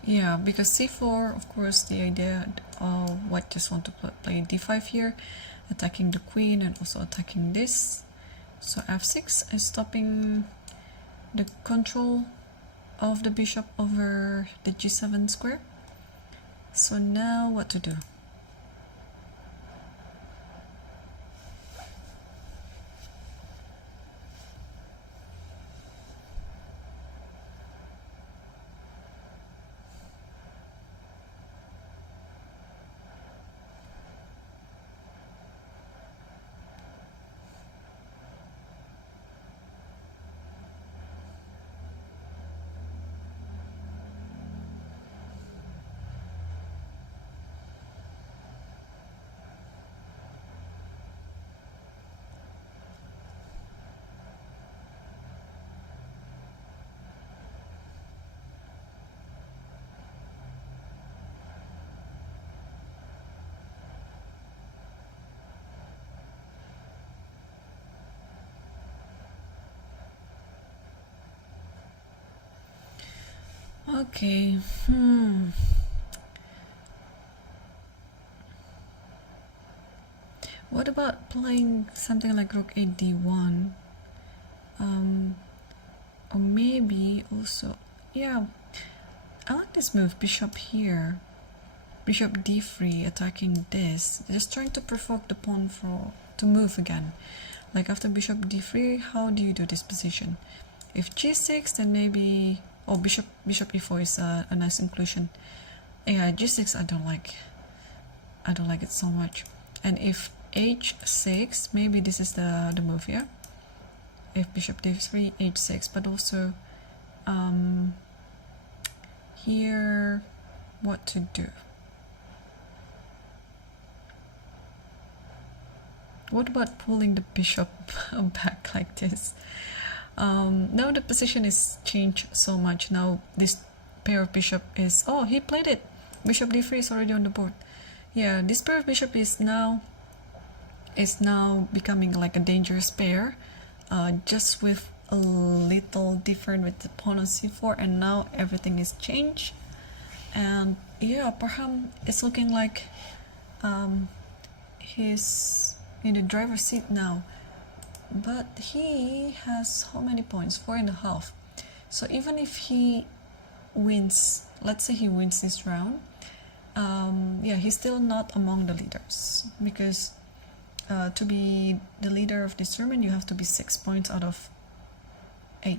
Yeah, because c4, of course, the idea of white just want to play d5 here, attacking the queen and also attacking this. So f6 is stopping the control of the bishop over the g7 square. So now what to do? Okay, what about playing something like rook 8 d1? Or maybe also, yeah, I like this move, bishop here, bishop d3, attacking this, just trying to provoke the pawn to move again. Like after bishop d3, how do you do this position? If g6, then maybe, oh, bishop e4 is a nice inclusion. Yeah, g6 I don't like it so much. And if h6, maybe this is the move here. If bishop d3, h6, but also here, what to do? What about pulling the bishop back like this? Now the position is changed so much. Now this pair of bishop is, oh, he played it. Bishop d3 is already on the board. Yeah, this pair of bishop is now becoming like a dangerous pair, just with a little different with the pawn on c4, and now everything is changed. And yeah, Baram is looking like he's in the driver's seat now, but he has how many points? 4.5. So even if he wins, let's say he wins this round, yeah, he's still not among the leaders, because to be the leader of this tournament, you have to be 6 points out of 8.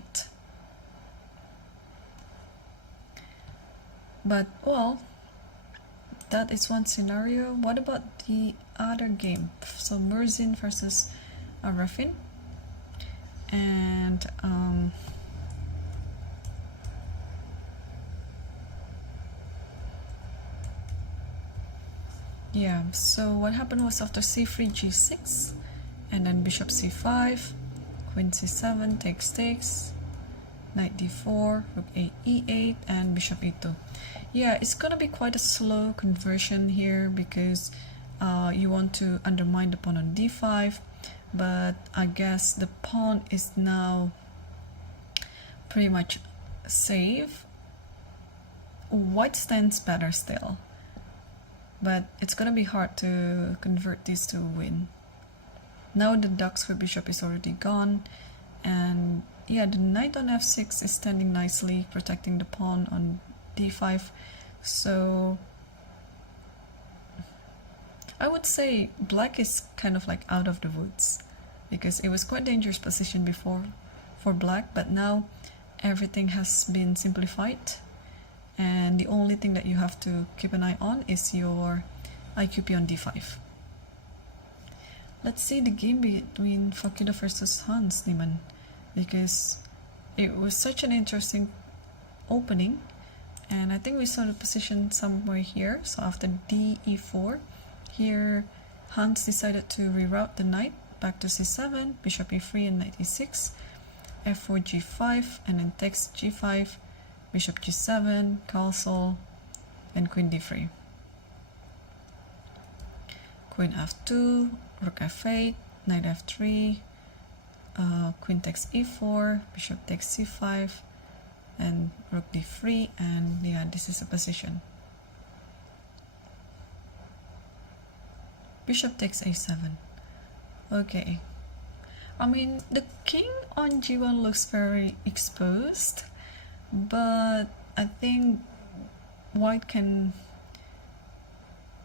But well, that is one scenario. What about the other game? So Morzin versus Arafin, and yeah, so what happened was after c3 g6 and then bishop c5, queen c7 takes, knight d4, rook a e8, and bishop e2. Yeah, it's gonna be quite a slow conversion here because you want to undermine the pawn on d5, but I guess the pawn is now pretty much safe. White stands better still, but it's gonna be hard to convert these to win. Now the duck's for bishop is already gone, and yeah, the knight on f6 is standing nicely, protecting the pawn on d5. So I would say black is kind of like out of the woods, because it was quite dangerous position before for black, but now everything has been simplified, and the only thing that you have to keep an eye on is your IQP on d5. Let's see the game between Fakitoff versus Hans Neimann, because it was such an interesting opening, and I think we saw the position somewhere here. So after d e4, here Hans decided to reroute the knight back to c7, bishop e3 and knight e6, f4 g5, and then takes g5, bishop g7, castle, and queen d3. Queen f2, rook f8, knight f3, queen takes e4, bishop takes c5, and rook d3, and yeah, this is a position. Bishop takes a7. Okay. I mean, the king on g1 looks very exposed, but I think white can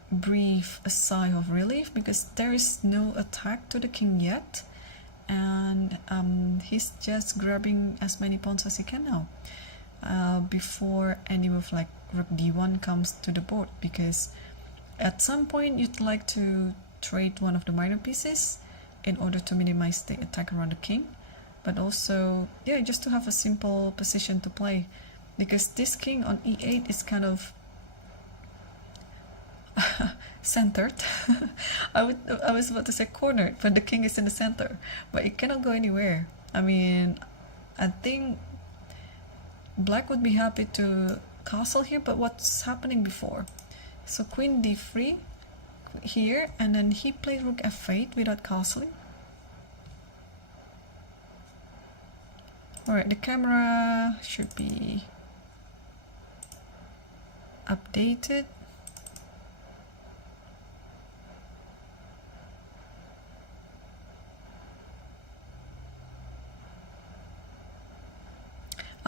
breathe a sigh of relief because there is no attack to the king yet, and he's just grabbing as many pawns as he can now before any move like rook d1 comes to the board, because at some point you'd like to trade one of the minor pieces in order to minimize the attack around the king, but also, yeah, just to have a simple position to play, because this king on e8 is kind of centered. I was about to say cornered, but the king is in the center, but it cannot go anywhere. I mean, I think black would be happy to castle here, but what's happening before? So queen d3 here, and then he played rook f8 without castling. Alright, the camera should be updated.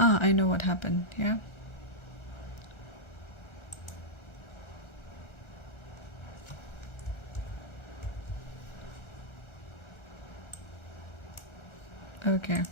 Ah, I know what happened, yeah. Okay.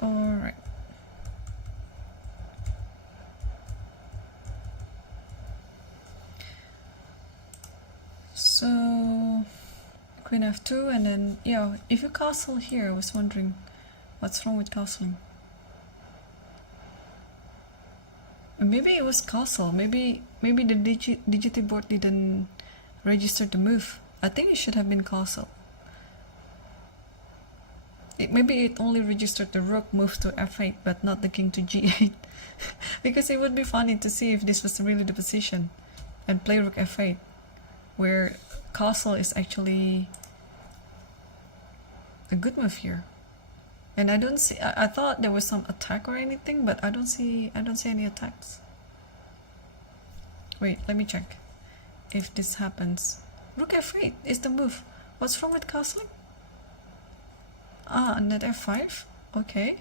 All right. So queen f2, and then yeah, if you castle here, I was wondering what's wrong with castling. Maybe it was castle. Maybe the DGT board didn't register the move. I think it should have been castle. Maybe it only registered the rook move to f8, but not the king to g8. Because it would be funny to see if this was really the position and play rook f8, where castle is actually a good move here. And I don't see. I thought there was some attack or anything, but I don't see any attacks. Wait, let me check if this happens. Rook f8 is the move. What's wrong with castling? Ah, net f5. Okay.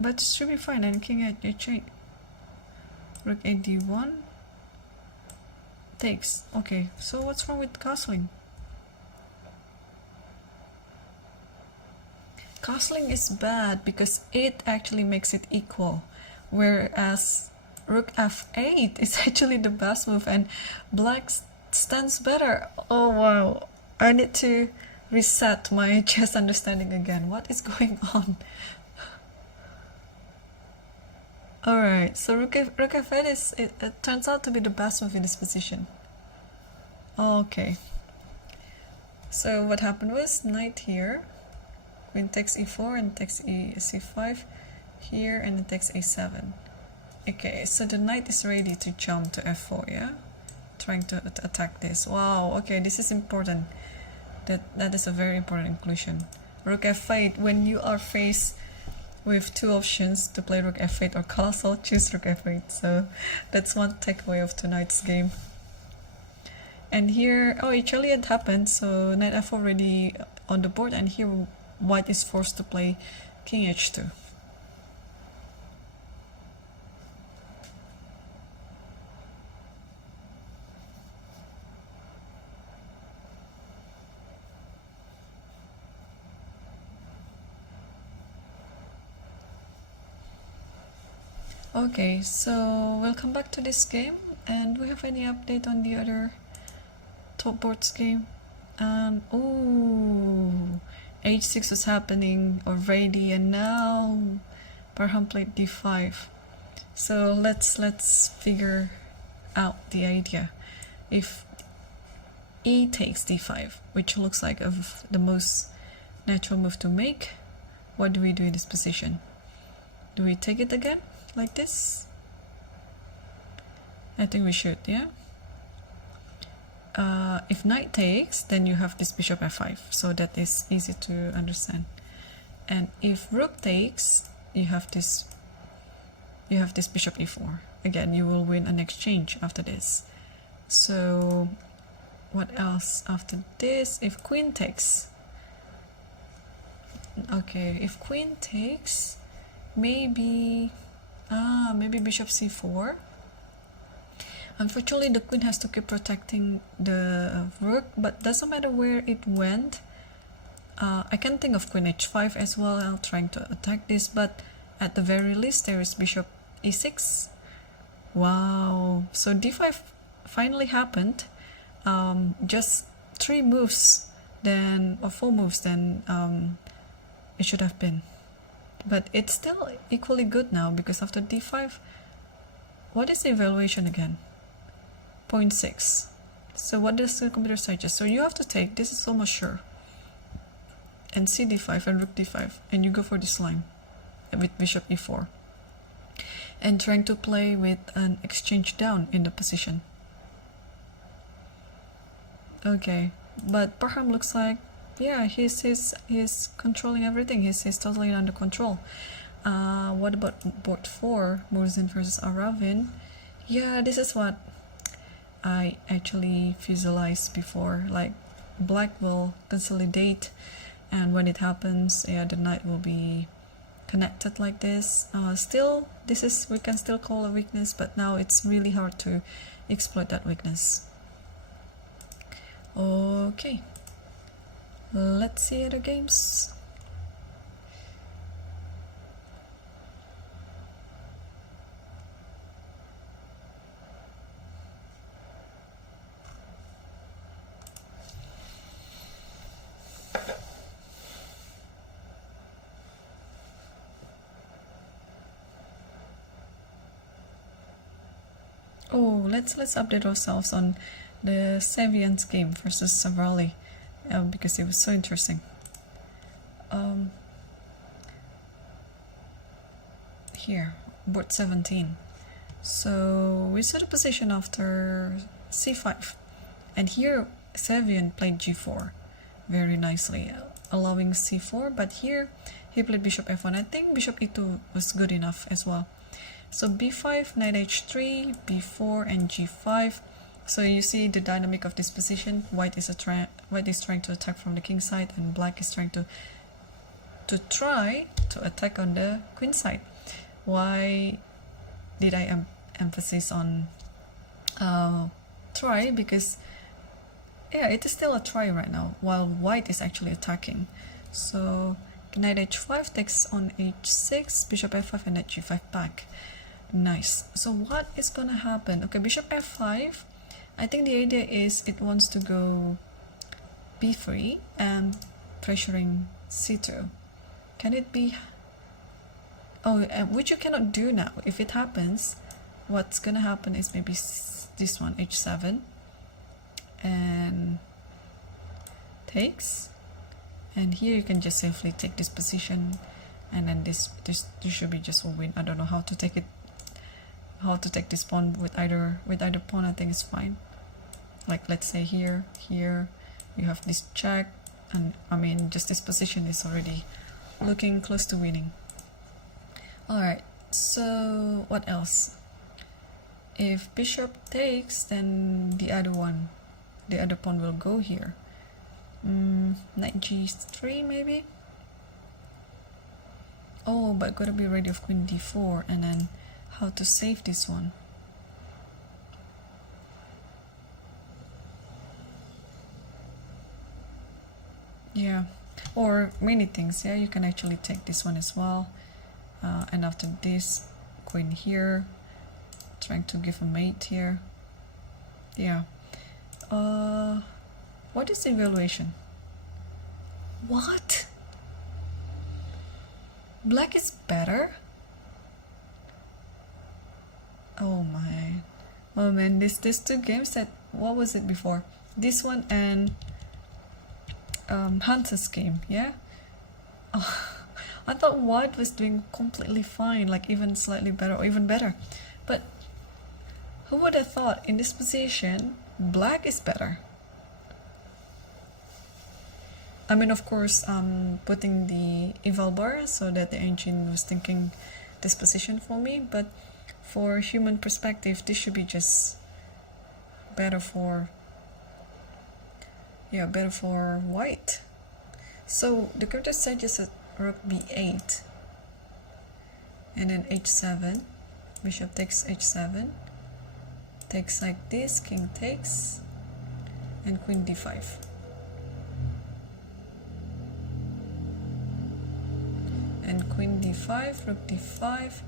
But it should be fine. And king at h8. Rook a d1. Takes. Okay. So what's wrong with castling? Castling is bad because it actually makes it equal. Whereas rook f8 is actually the best move and black stands better. Oh wow. I need to reset my chess understanding again. What is going on? Alright, so rook f8 it turns out to be the best move in this position. Okay. So what happened was knight here. Queen takes e4 and takes c5 here and it takes a7. Okay, so the knight is ready to jump to f4, yeah? Trying to attack this. Wow, okay, this is important. That is a very important inclusion. Rook f8, when you are faced with two options to play rook f8 or castle, choose rook f8. So that's one takeaway of tonight's game. And here, oh, actually it happened. So knight f4 already on the board, and here white is forced to play king h2. Okay, so we'll come back to this game, and do we have any update on the other top boards game? And oh, h6 was happening already, and now Baram played d5. So let's figure out the idea. If e takes d5, which looks like the most natural move to make, what do we do in this position? Do we take it again? Like this? I think we should, yeah? If knight takes, then you have this bishop f5, so that is easy to understand. And if rook takes, you have this bishop e4. Again, you will win an exchange after this. So what else after this? If queen takes, okay, if queen takes, maybe bishop c4. Unfortunately, the queen has to keep protecting the rook, but doesn't matter where it went. I can think of queen h5 as well. I'm trying to attack this, but at the very least there is bishop e6. Wow, so d5 finally happened. Just 3 moves then, or 4 moves then it should have been. But it's still equally good now, because after d5, what is the evaluation again? 0.6. So what does the computer suggest? So you have to take, this is almost sure, and c d5 and rook d5, and you go for this line with bishop e4, and trying to play with an exchange down in the position. Okay, but Baram looks like, yeah, he's controlling everything. He's totally under control. What about board 4, Morzin versus Arin? Yeah, this is what I actually visualized before. Like, black will consolidate, and when it happens, yeah, the knight will be connected like this. Still, we can still call a weakness, but now it's really hard to exploit that weakness. Okay. Let's see other games. Oh, let's update ourselves on the Savian's game versus Savrali. Because it was so interesting. Here, board 17. So we set a position after c5, and here Savian played g4 very nicely, allowing c4, but here he played bishop f1. I think bishop e2 was good enough as well. So b5, knight h3, b4, and g5. So you see the dynamic of this position. White is trying to attack from the king side, and black is trying to try to attack on the queen side. Why did I emphasize on try? Because yeah, it is still a try right now, while white is actually attacking. So knight h5 takes on h6, bishop f5, and knight g5 back. Nice. So what is gonna happen? Okay, bishop f5. I think the idea is it wants to go b3 and pressuring c2. Can it be? Oh, which you cannot do now. If it happens, what's gonna happen is maybe this one, h7, and takes, and here you can just safely take this position, and then this should be just a win. I don't know how to take it, how to take this pawn with either pawn. I think it's fine. Like let's say here you have this check, and I mean just this position is already looking close to winning. Alright, so what else? If bishop takes, then the other pawn will go here. Knight g3 maybe? Oh, but gotta be ready of queen d4, and then how to save this one? Yeah, or many things. Yeah, you can actually take this one as well. And after this, queen here, trying to give a mate here. Yeah. What is the evaluation? What? Black is better? Oh my. Oh man, these two games that, what was it before? This one and Hunter's game, yeah? Oh, I thought white was doing completely fine, like even slightly better or even better. But who would have thought in this position, black is better? I mean, of course, putting the eval bar so that the engine was thinking this position for me, but for human perspective, this should be just better for, yeah, better for white. So the character suggests rook b8, and then h7, bishop takes h7, takes like this, king takes, and queen d5. And queen d5, rook d5,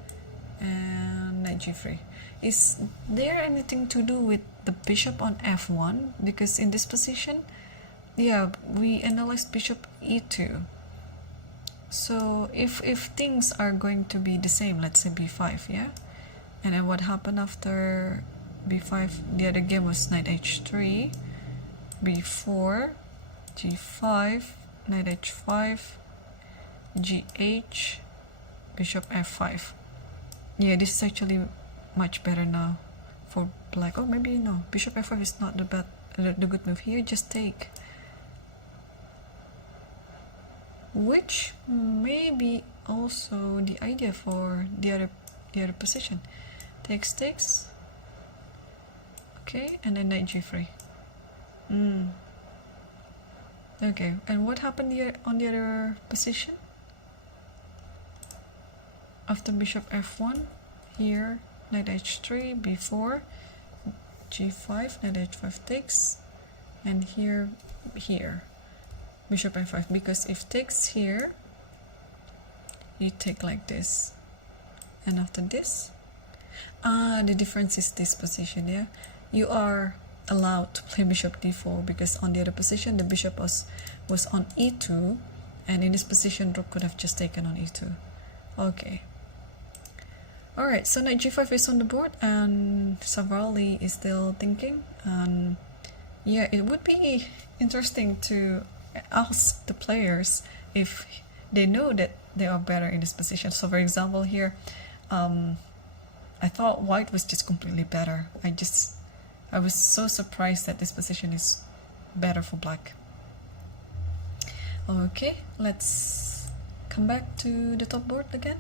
and knight g3. Is there anything to do with the bishop on f1? Because in this position, yeah, we analyzed bishop e2. So if things are going to be the same, let's say b5, yeah? And then what happened after b5? The other game was knight h3, b4, g5, knight h5, gh, bishop f5. Yeah, this is actually much better now for black. Oh, maybe no, bishop f5 is not the good move here. Just take, which may be also the idea for the other position. Takes, okay, and then knight g3. Okay, and what happened here on the other position? After bishop f1, here knight h3, b4, g5, knight h5 takes, and here bishop f5, because if takes here, you take like this, and after this, the difference is this position, yeah? You are allowed to play bishop d4, because on the other position, the bishop was on e2, and in this position, rook could have just taken on e2. Okay. Alright, so knight g5 is on the board, and Savarli is still thinking. Yeah, it would be interesting to ask the players if they know that they are better in this position. So for example here, I thought white was just completely better. I was so surprised that this position is better for black. Okay, let's come back to the top board again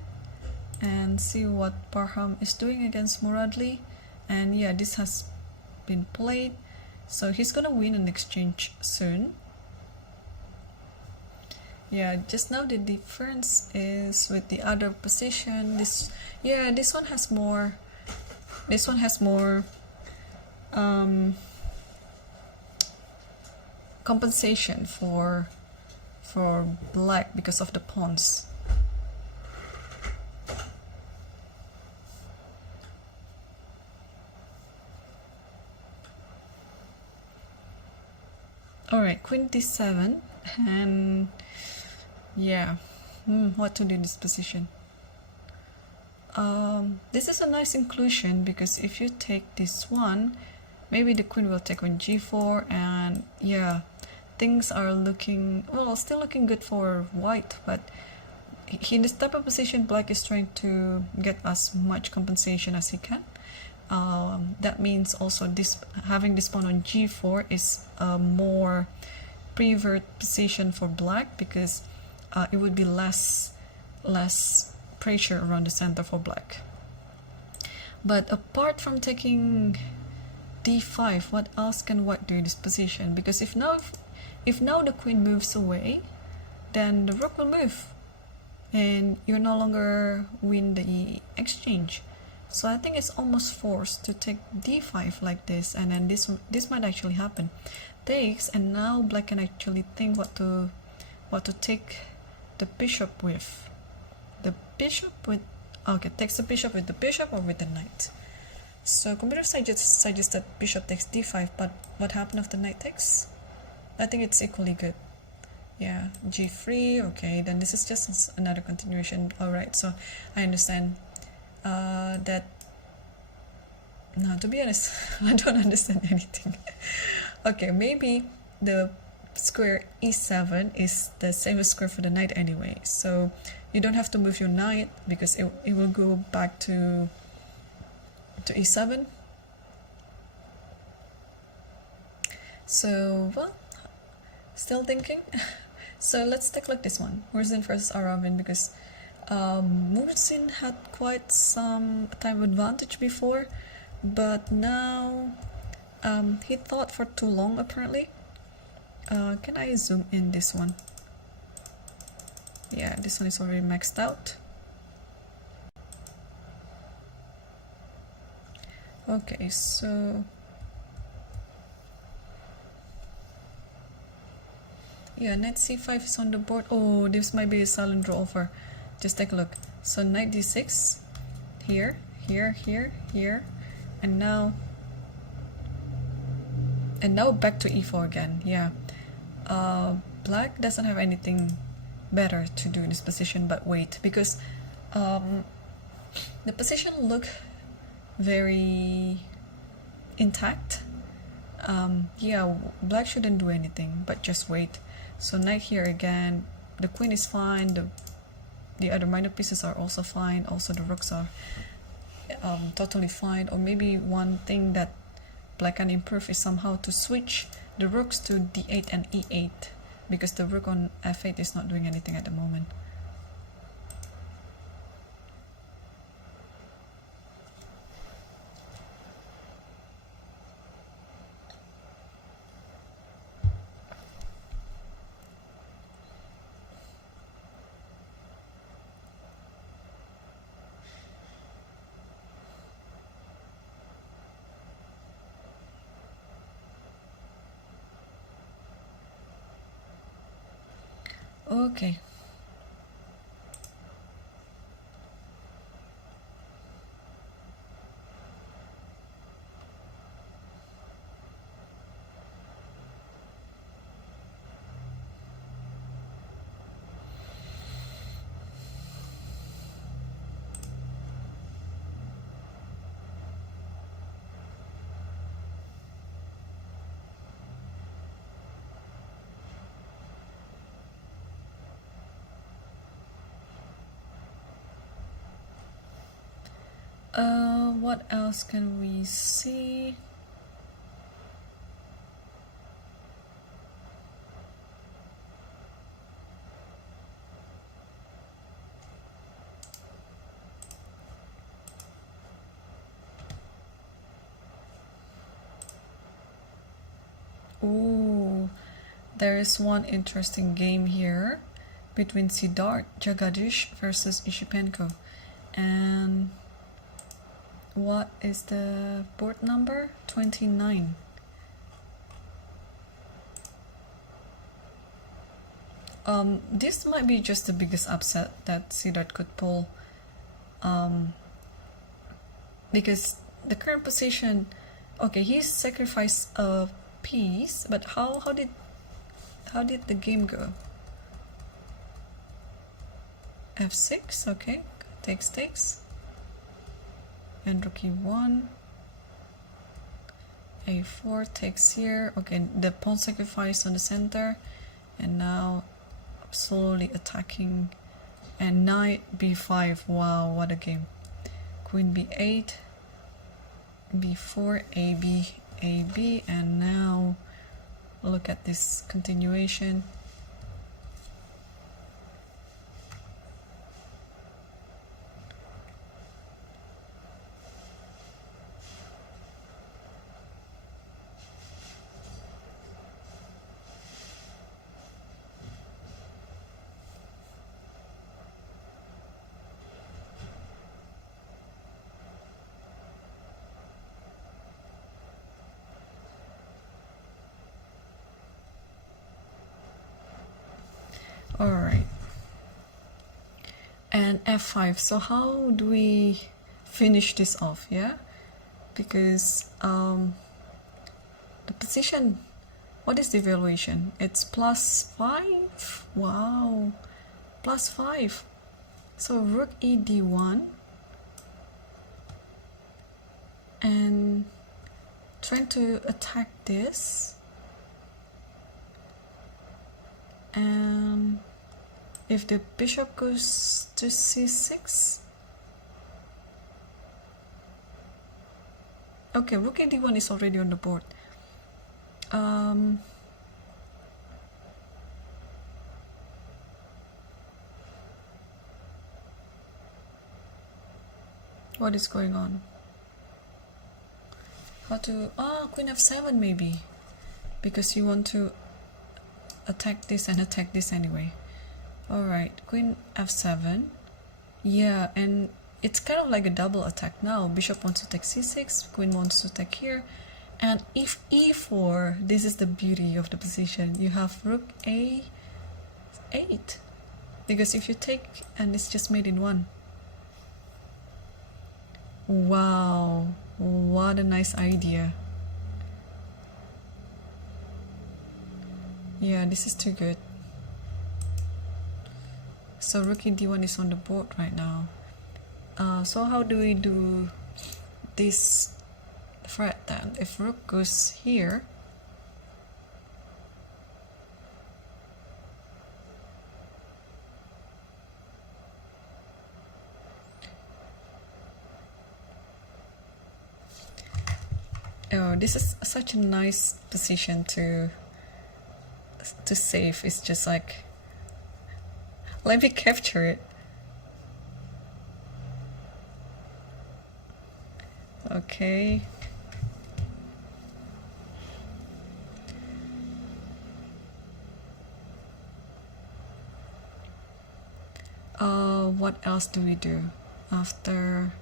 and see what Baram is doing against Muradli. And yeah, this has been played, so he's gonna win an exchange soon. Yeah, just now the difference is with the other position. This one has more. This one has more compensation for black because of the pawns. Alright, queen d7, and yeah, what to do in this position? This is a nice inclusion, because if you take this one, maybe the queen will take on g4, and yeah, things are looking, well, still looking good for white, but in this type of position, black is trying to get as much compensation as he can. That means also this having this pawn on g4 is a more prevert position for black, because it would be less pressure around the center for black. But apart from taking d5, what else can white do in this position? Because if now the queen moves away, then the rook will move, and you no longer win the exchange. So I think it's almost forced to take d5 like this, and then this might actually happen. Takes, and now black can actually think what to take the bishop with. The bishop with, okay, takes the bishop with the bishop or with the knight. So computer suggests that bishop takes d5, but what happened if the knight takes? I think it's equally good. Yeah, g3, okay, then this is just another continuation. Alright, so I understand that. No, to be honest, I don't understand anything. Okay, maybe the square e7 is the same square for the knight anyway, so you don't have to move your knight, because it will go back to e7. So, well, still thinking. So let's take a look at this one, Morzin versus Arin, because Morzin had quite some time advantage before, but now he thought for too long apparently. Can I zoom in this one? Yeah, this one is already maxed out. Okay, so yeah, knight c5 is on the board. Oh, this might be a silent draw offer. Just take a look. So knight d6, here, here, here, here, and now back to e4 again. Yeah, black doesn't have anything better to do in this position but wait, because the position look very intact. Yeah, black shouldn't do anything but just wait. So knight here again, the queen is fine, the other minor pieces are also fine, also the rooks are totally fine. Or maybe one thing that black can improve is somehow to switch the rooks to d8 and e8, because the rook on f8 is not doing anything at the moment. Okay. What else can we see? Ooh, there is one interesting game here between Siddharth Jagadish versus Ishipenko. And what is the board number? 29. This might be just the biggest upset that Siddharth could pull, because the current position, okay, he sacrificed a piece, but how did the game go? F6, okay, takes, and rook e1, a4 takes here, okay, the pawn sacrifice on the center, and now slowly attacking, and knight b5. Wow, what a game. Queen b8, b4, ab, and now look at this continuation. Alright, and f5. So how do we finish this off? Yeah, because the position, what is the evaluation? It's +5. Wow, +5. So rook e d1 and trying to attack this, and if the bishop goes to c6, okay, rook a d1 is already on the board. What is going on? How to, queen f7 maybe, because you want to attack this and attack this anyway. Alright, queen f7. Yeah, and it's kind of like a double attack now. Bishop wants to take c6, queen wants to take here, and if e4, this is the beauty of the position. You have rook a8, because if you take, and it's just made in one. Wow, what a nice idea. Yeah, this is too good. So rook e d1 is on the board right now. So how do we do this threat then? If rook goes here, oh, this is such a nice position to save. It's just like, let me capture it. Okay. What else do we do after?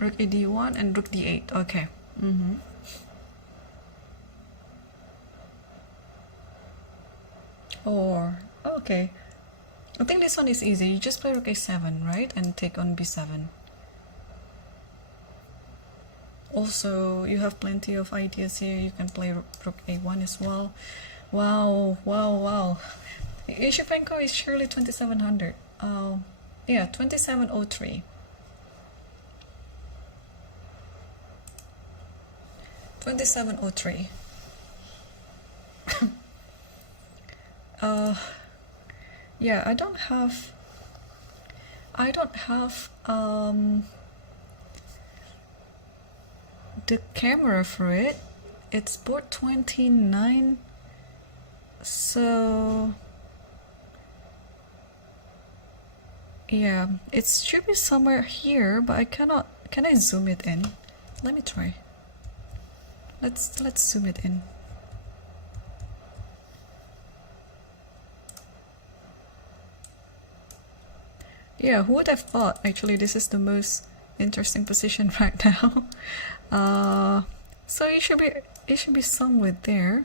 Rook a d1 and rook d8. Okay. Or, okay, I think this one is easy. You just play rook a7, right, and take on b7. Also, you have plenty of ideas here. You can play rook a1 as well. Wow, wow, wow. Ishipenko is surely 2700. Yeah, 2703. 2703. Yeah, I don't have the camera for it. It's board 29, so Yeah, it should be somewhere here, but I cannot. Can I zoom it in? Let me try. Let's zoom it in. Yeah, who would have thought? Actually, this is the most interesting position right now. So it should be somewhere there.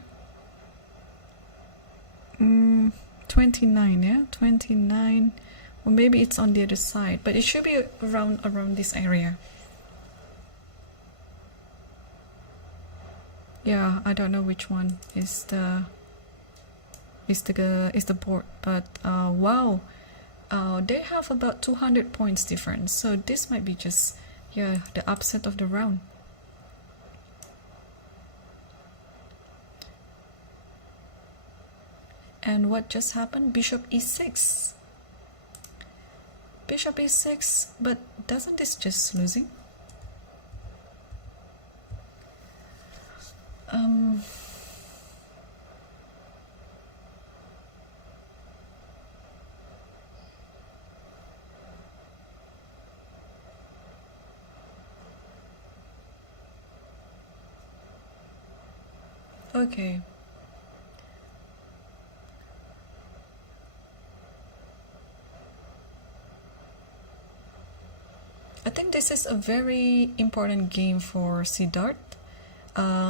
29, yeah, 29. Or maybe it's on the other side, but it should be around this area. Yeah, I don't know which one is the board, but wow. They have about 200 points difference, so this might be just, yeah, the upset of the round. And what just happened? Bishop e6. Bishop e6, but doesn't this just losing? Okay. I think this is a very important game for Siddharth.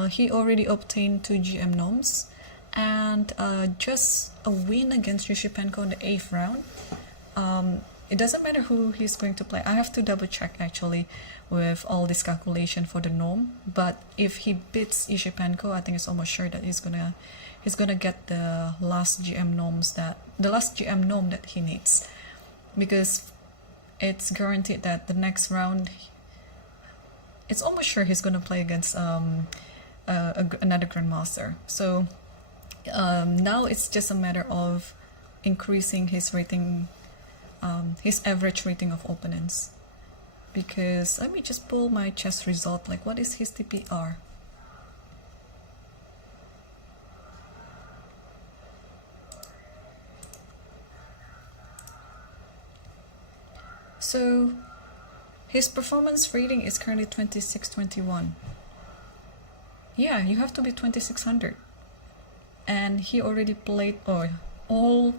He already obtained 2 GM noms and just a win against Yushipenko in the 8th round. It doesn't matter who he's going to play. I have to double check actually with all this calculation for the nom. But if he beats Yushipenko, I think it's almost sure that he's gonna get the last GM nom that he needs, because it's guaranteed that the next round, it's almost sure he's going to play against another grandmaster. So now it's just a matter of increasing his rating, his average rating of opponents. Because let me just pull my chess result. Like, what is his TPR? So his performance rating is currently 2621. Yeah, you have to be 2600. And he already played all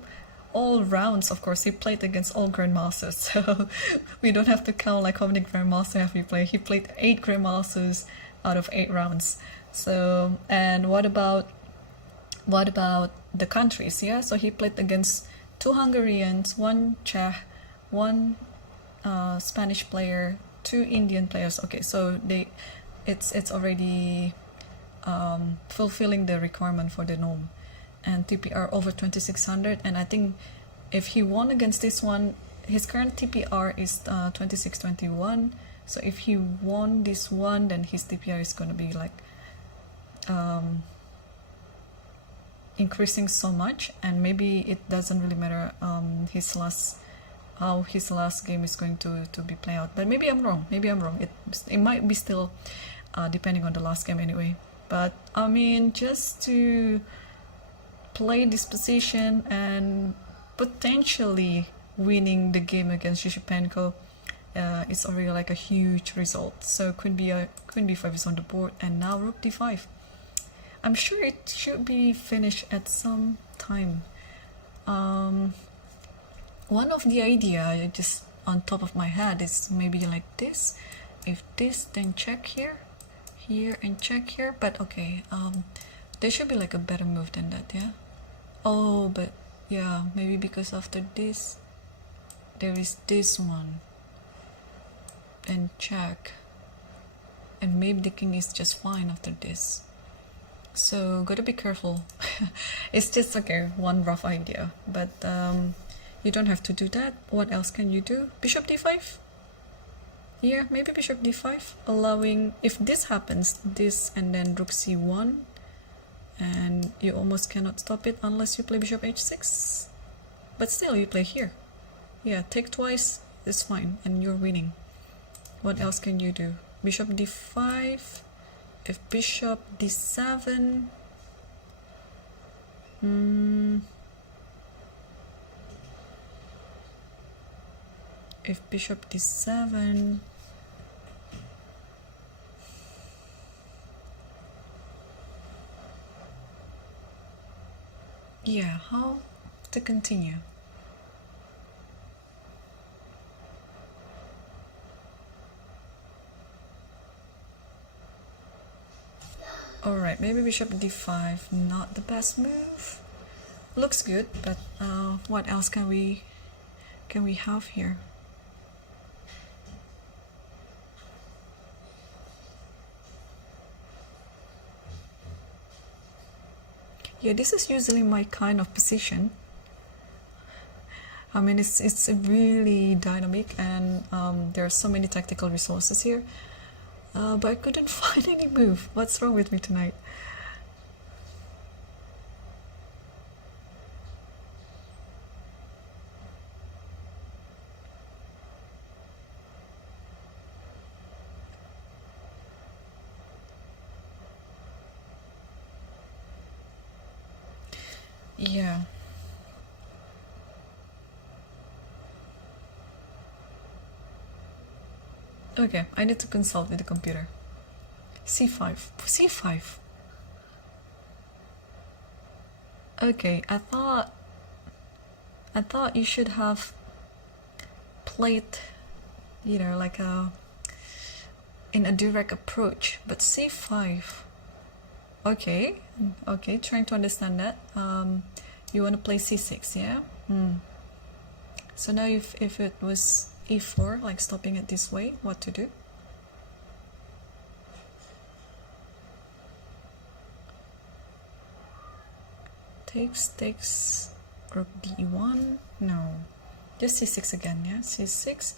rounds, of course. He played against all grandmasters. So we don't have to count like how many grandmasters have he played. He played 8 grandmasters out of 8 rounds. So, and what about the countries? Yeah, so he played against 2 Hungarians, 1 Czech, 1 Spanish player, 2 Indian players. Okay, so it's already fulfilling the requirement for the nom, and TPR over 2600. And I think if he won against this one, his current TPR is 2621. So if he won this one, then his TPR is going to be like increasing so much, and maybe it doesn't really matter how his last game is going to be played out. But maybe I'm wrong. It might be still depending on the last game anyway. But I mean, just to play this position and potentially winning the game against Yushipenko, it's already like a huge result. So queen b5 is on the board, and now rook d5. I'm sure it should be finished at some time. One of the idea just on top of my head is maybe like this. If this, then check here, and check here. But okay, there should be like a better move than that, yeah. Oh, but yeah, maybe because after this there is this one, and check, and maybe the king is just fine after this. So gotta be careful. It's just okay, one rough idea, but you don't have to do that. What else can you do? Bishop d5? Yeah, maybe bishop d5, allowing, if this happens, this and then rook c1, and you almost cannot stop it unless you play bishop h6. But still, you play here. Yeah, take twice is fine, and you're winning. What else can you do? Bishop d5, if bishop d7, if bishop d7, yeah, how to continue? Alright, maybe bishop d5, not the best move. Looks good, but what else can we have here? Yeah, this is usually my kind of position. I mean, it's really dynamic, and there are so many tactical resources here. But I couldn't find any move. What's wrong with me tonight? Yeah. Okay, I need to consult with the computer. C5. C5. Okay, I thought you should have played, you know, like in a direct approach, but C5. Okay, okay, trying to understand that. You want to play C6, yeah? So now if it was E4, like stopping it this way, what to do? Takes, rook D1, no. Just C6 again, yeah? C6.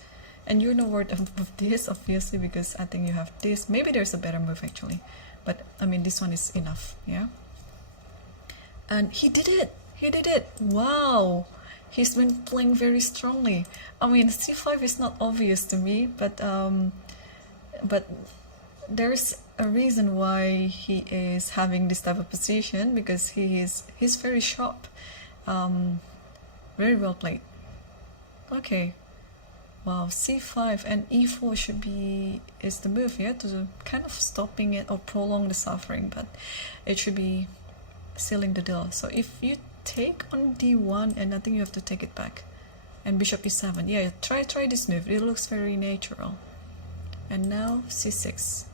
And you're not worried of this, obviously, because I think you have this. Maybe there's a better move, actually. But, I mean, this one is enough, yeah? And he did it! He did it! Wow! He's been playing very strongly. I mean, C5 is not obvious to me, but there's a reason why he is having this type of position, because he's very sharp. Very well played. Okay. Wow, C5 and E4 is the move, yeah, to kind of stopping it or prolong the suffering, but it should be sealing the deal. So if you take on D1, and I think you have to take it back, and bishop E7, yeah, try this move. It looks very natural. And now C6.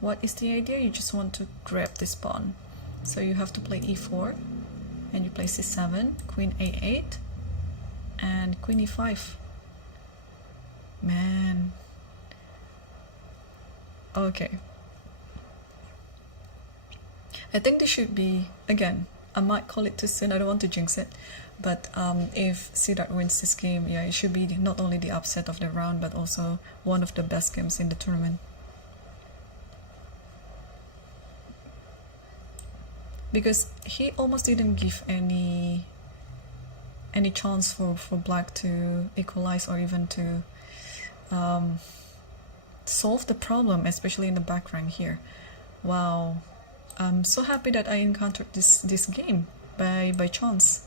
What is the idea? You just want to grab this pawn, so you have to play E4, and you play C7, Queen A8, and Queen E5. Man. Okay. I think this should be, again, I might call it too soon, I don't want to jinx it, but if Sart wins this game, yeah, it should be not only the upset of the round, but also one of the best games in the tournament. Because he almost didn't give any chance for black to equalize or even to solve the problem, especially in the back rank here. Wow, I'm so happy that I encountered this game by chance.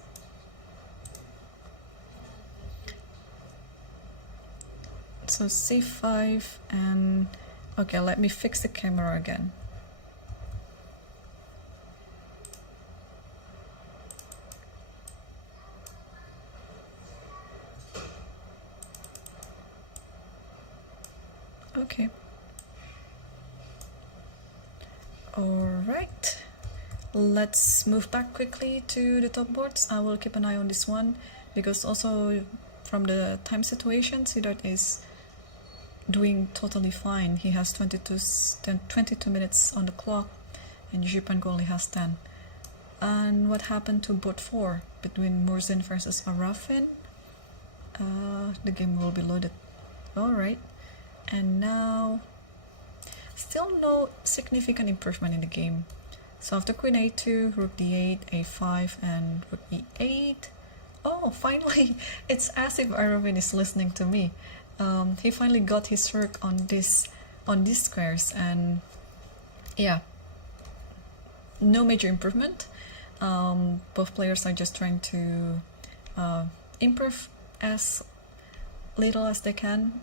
So C5, and okay, let me fix the camera again. Okay. Alright. Let's move back quickly to the top boards. I will keep an eye on this one, because also from the time situation, Sart is doing totally fine. He has 22 minutes on the clock, and Yusupenko only has 10. And what happened to board 4 between Morzin versus Arafin? The game will be loaded. Alright. And now, still no significant improvement in the game. So after Queen A2, Rook D8, A5, and Rook E8. Oh, finally! It's as if Arafin is listening to me. He finally got his rook on these squares, and yeah, no major improvement. Both players are just trying to improve as little as they can.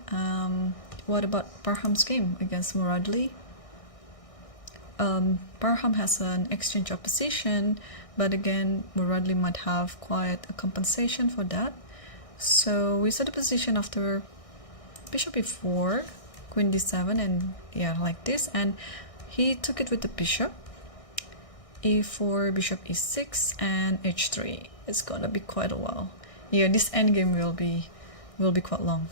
What about Baram's game against Muradli? Baram has an exchange of position, but again, Muradli might have quite a compensation for that. So we set a position after bishop e4, queen d7, and yeah, like this, and he took it with the bishop, e4, bishop e6, and h3. It's gonna be quite a while. Yeah, this endgame will be quite long.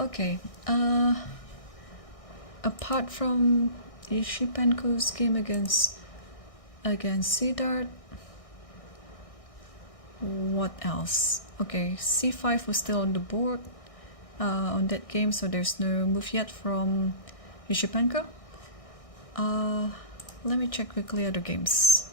Okay, apart from Ishipenko's game against Siddharth, what else? Okay, c5 was still on the board on that game, so there's no move yet from Ishipenko. Let me check quickly other games.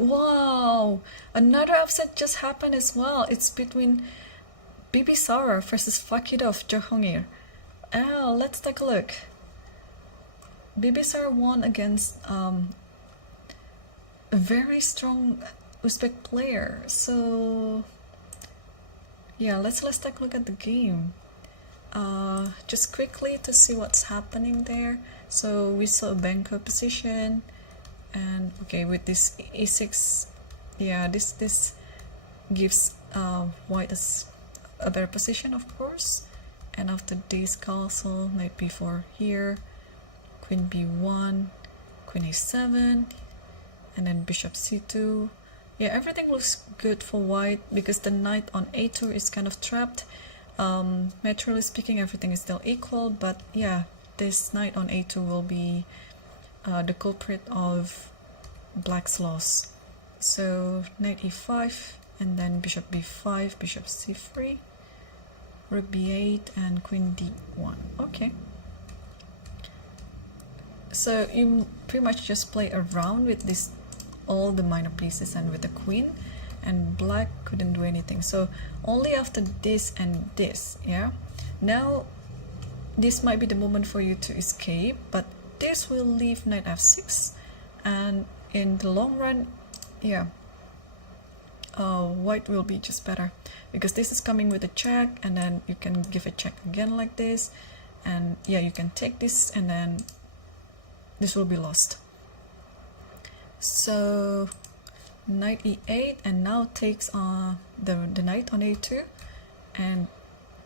Wow, another upset just happened as well. It's between Bibisara versus Fakitoff Jahongir. Let's take a look. Bibisara won against a very strong Uzbek player. So yeah, let's take a look at the game. Just quickly to see what's happening there. So we saw a banker position. And okay, with this e6, yeah, this gives white a better position, of course. And after this, castle, knight b4 here, queen b1, queen a7, and then bishop c2. Yeah, everything looks good for white because the knight on a2 is kind of trapped. Materially speaking, everything is still equal, but yeah, this knight on a2 will be the culprit of black's loss. So knight e5, and then bishop b5, bishop c3, rook b8, and queen d1. Okay, so you pretty much just play around with this, all the minor pieces and with the queen, and black couldn't do anything. So only after this and this, yeah, now this might be the moment for you to escape, but this will leave knight f6, and in the long run, yeah, white will be just better because this is coming with a check, and then you can give a check again like this, and yeah, you can take this, and then this will be lost. So knight e8, and now takes the knight on a2, and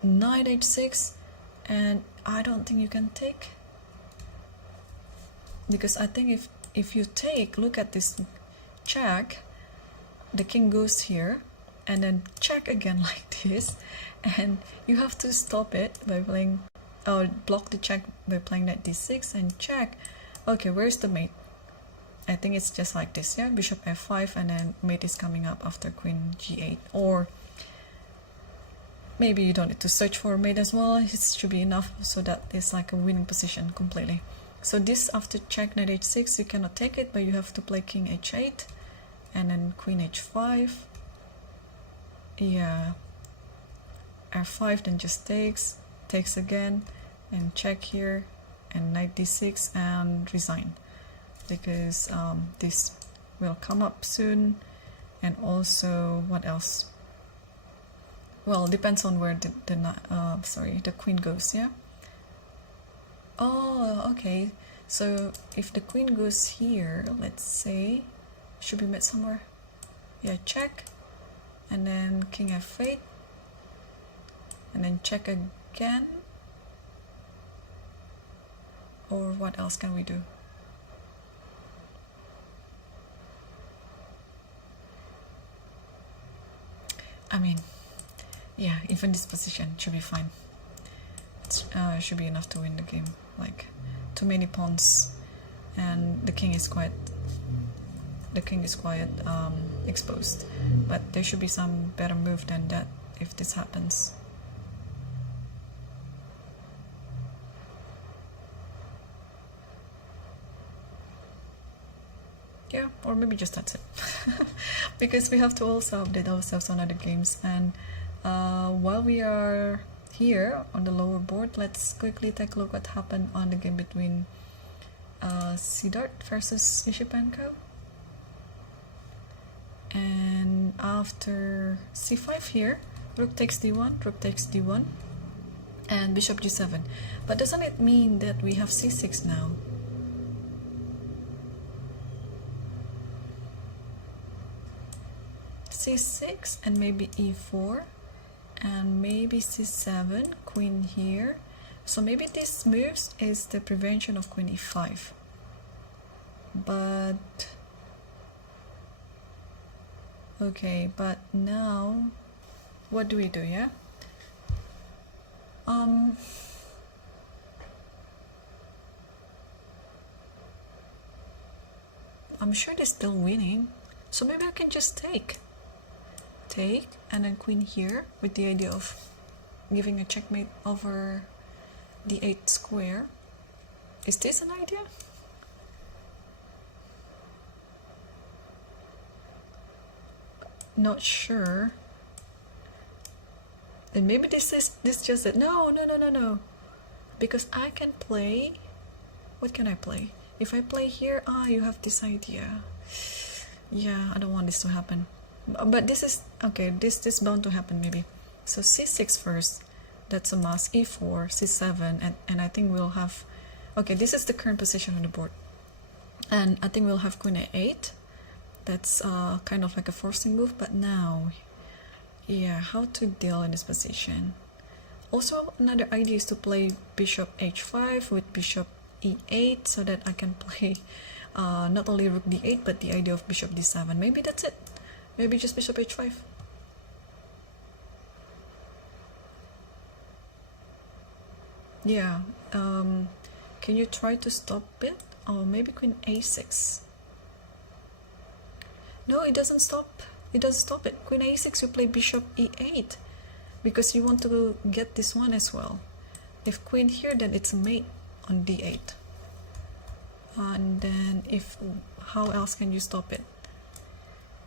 knight h6, and I don't think you can take, because I think if you take, look at this check, the king goes here and then check again like this, and you have to stop it by playing, or block the check by playing knight d6 and check. Okay, where's the mate? I think it's just like this, yeah, bishop f5, and then mate is coming up after queen g8, or maybe you don't need to search for a mate as well. It should be enough so that it's like a winning position completely. So this, after check knight h6, you cannot take it, but you have to play king h8, and then queen h5. Yeah, f5, then just takes again, and check here, and knight d6, and resign, because this will come up soon. And also, what else? Well, depends on where the queen goes, yeah. Oh, okay. So if the queen goes here, let's say, should be met somewhere. Yeah, check, and then king f8, and then check again. Or what else can we do? I mean, yeah, even this position should be fine. It should be enough to win the game. Like, too many pawns, and the king is quite the king is quite exposed. But there should be some better move than that if this happens. Yeah, or maybe just that's it. Because we have to also update ourselves on other games. And while we are here on the lower board, let's quickly take a look what happened on the game between Siddharth versus Ishipenko. And after c5 here, rook takes d1, rook takes d1, and bishop g7. But doesn't it mean that we have c6 now? c6 and maybe e4 and maybe c7, queen here. So maybe this moves is the prevention of queen e5. But okay, but now what do we do? Yeah, I'm sure they're still winning, so maybe I can just take and then queen here with the idea of giving a checkmate over the 8 square. Is this an idea? Not sure. And maybe this just it. No, because I can play. What can I play? If I play here, you have this idea. Yeah, I don't want this to happen. But this is okay, this is bound to happen maybe. So c6 first, that's a must. e4, c7, and I think we'll have, okay, this is the current position on the board, and I think we'll have queen a8. That's kind of like a forcing move. But now, yeah, how to deal in this position? Also, another idea is to play bishop h5 with bishop e8, so that I can play not only rook d8 but the idea of bishop d7. Maybe that's it. Maybe just bishop h5. Yeah, can you try to stop it? Or maybe queen a6. No, it doesn't stop. It doesn't stop it. Queen a6, you play bishop e8 because you want to get this one as well. If queen here, then it's a mate on d8. And then if, how else can you stop it?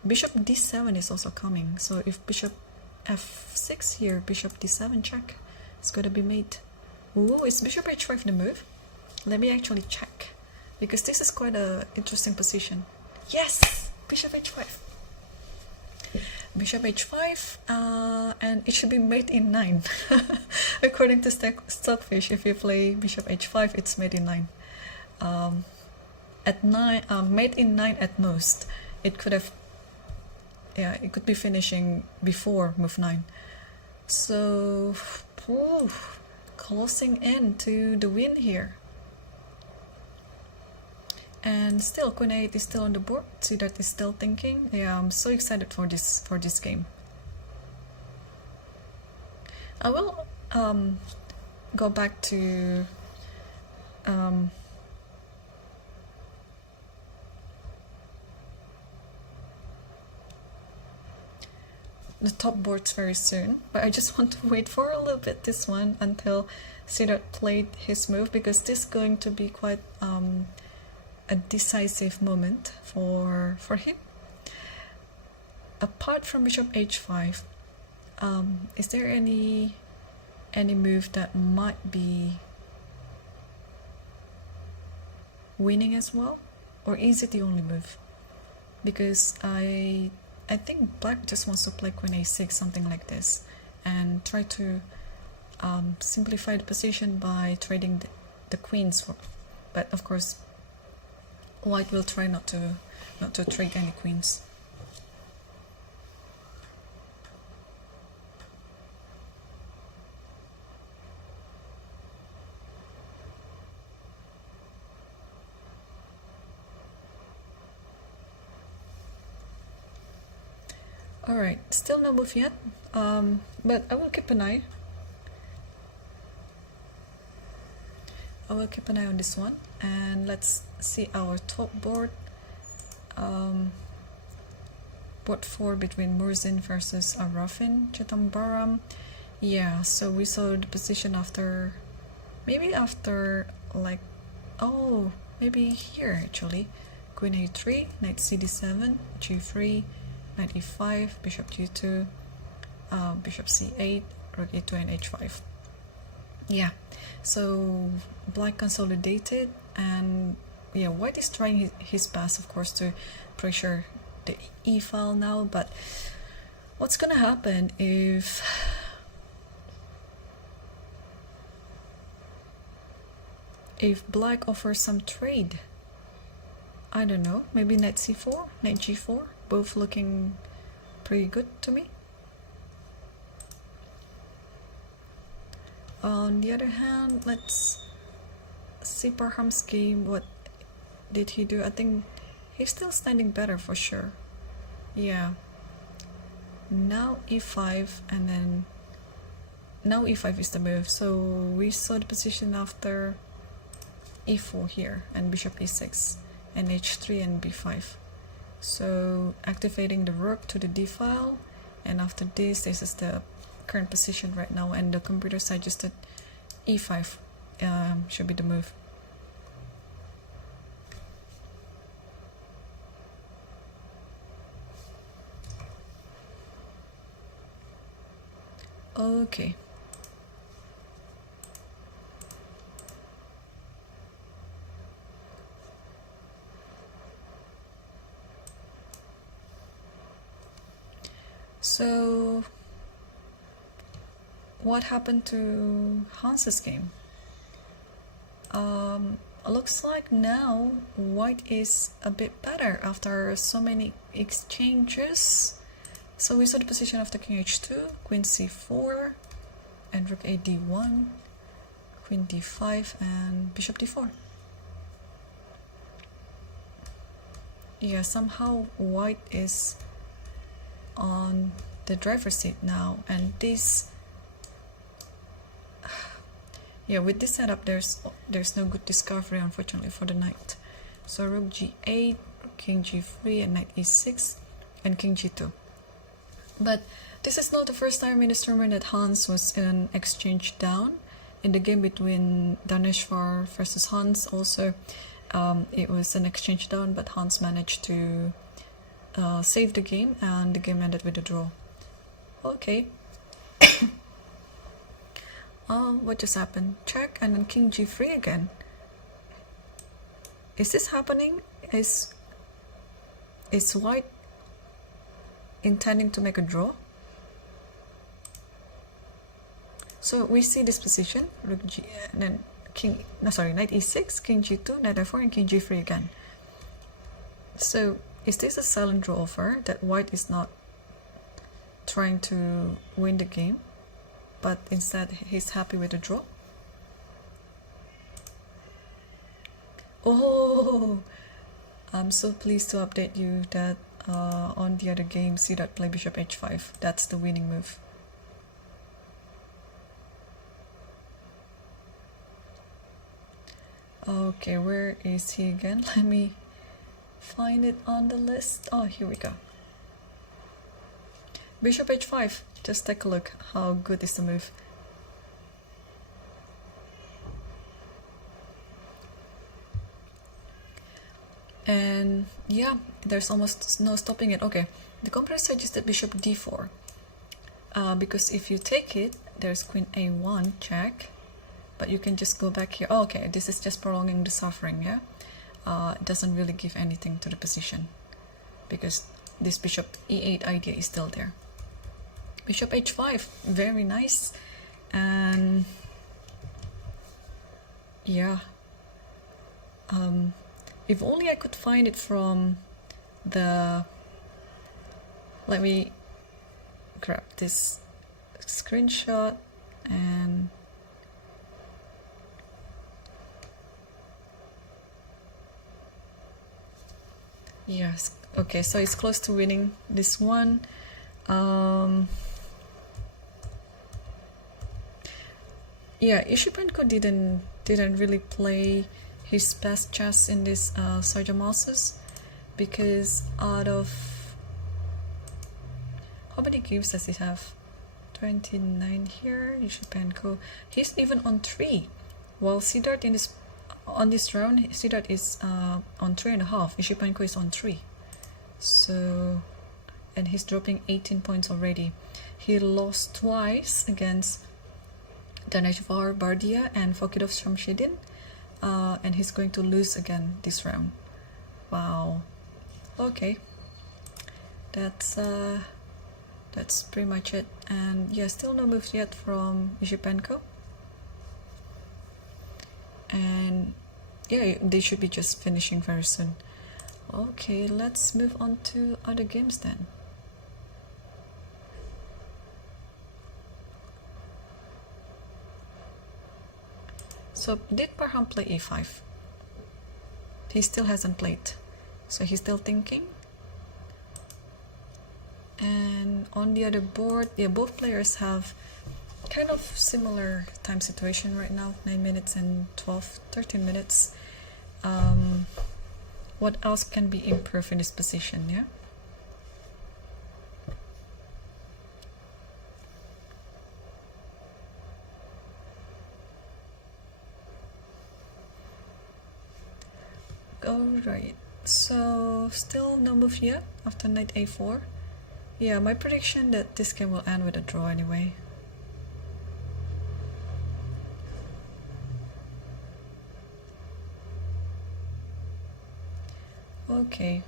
Bishop d7 is also coming, so if bishop f6 here, bishop d7 check, it's gonna be mate. Ooh, is bishop h5 the move? Let me actually check, because this is quite a interesting position. Yes, bishop h5. Bishop h5, and it should be mate in 9. According to Stockfish, if you play bishop h5, it's mate in 9. At 9, mate in 9 at most. It could have, yeah, it could be finishing before move 9. So, closing in to the win here. And still, queen 8 is still on the board. Siddharth is still thinking. Yeah, I'm so excited for this game. I will go back to the top boards very soon, but I just want to wait for a little bit this one until Siddharth played his move, because this is going to be quite a decisive moment for him. Apart from bishop h5, is there any move that might be winning as well, or is it the only move? Because I think black just wants to play queen a6, something like this, and try to simplify the position by trading the queens for. But of course, white will try not to trade any queens. Alright, still no move yet, but I will keep an eye. I will keep an eye on this one, and let's see our top board. What for between Morzin versus Arafin, Baram. Yeah, so we saw the position after, maybe after like, oh, maybe here actually. Queen a3, knight cd7, g3, knight e5, bishop g2, bishop c8, rook e2 and h5. Yeah, so black consolidated, and yeah, white is trying his best, of course, to pressure the e file now. But what's gonna happen if black offers some trade? I don't know, maybe knight c4, knight g4, both looking pretty good to me. On the other hand, let's see Baram's game. What did he do? I think he's still standing better for sure. Yeah. Now e5, and then now e5 is the move. So we saw the position after e4 here, and bishop e6, and h3 and b5. So activating the rook to the d file, and after this is the current position right now, and the computer suggested e5 should be the move. Okay. So what happened to Hans's game? Looks like now white is a bit better after so many exchanges. So we saw the position after king h2, queen c4, and rook a d1, queen d5, and bishop d4. Yeah, somehow white is on the driver's seat now, and this, yeah, with this setup there's no good discovery, unfortunately, for the knight. So rook g8, king g3, and knight e6, and king g2. But this is not the first time in this tournament that Hans was in an exchange down. In the game between Daneshvar versus Hans also, it was an exchange down, but Hans managed to save the game, and the game ended with a draw. Okay. What just happened? Check, and then king g3 again. Is this happening? Is white intending to make a draw? So we see this position, rook g, and then knight e6, king g2, knight f4, and king g3 again. So is this a silent draw offer that white is not trying to win the game, but instead he's happy with the draw? Oh, I'm so pleased to update you that on the other game, c.dot play bishop h5. That's the winning move. Okay, where is he again? Let me find it on the list. Oh, here we go. Bishop h5. Just take a look. How good is the move? And yeah, there's almost no stopping it. Okay, the computer suggested bishop d4, because if you take it, there's queen a1 check, but you can just go back here. Oh, okay, this is just prolonging the suffering. Yeah, it doesn't really give anything to the position, because this bishop e8 idea is still there. Bishop h5, very nice. And yeah, if only I could find it from the, let me grab this screenshot, and yes, okay, so it's close to winning this one. Yeah, Ishipenko didn't really play his best chess in this Sharjah Masters, because out of how many games does he have? 29 here. Yushipenko, he's even on 3, while Siddharth on this round, Siddharth is on 3.5. Yushipenko is on 3. So, and he's dropping 18 points already. He lost twice against Dvar, Bardia, and Fakitoff Shamshidin, and he's going to lose again this round. Wow. Okay, that's pretty much it. And yeah, still no moves yet from Yushipenko. And yeah, they should be just finishing very soon. Okay, let's move on to other games then. So did Baram play e5? He still hasn't played, so he's still thinking. And on the other board, yeah, both players have kind of similar time situation right now, 9 minutes and 13 minutes. What else can be improved in this position? Yeah. Alright, so still no move yet after knight a4. Yeah, my prediction that this game will end with a draw anyway. Okay.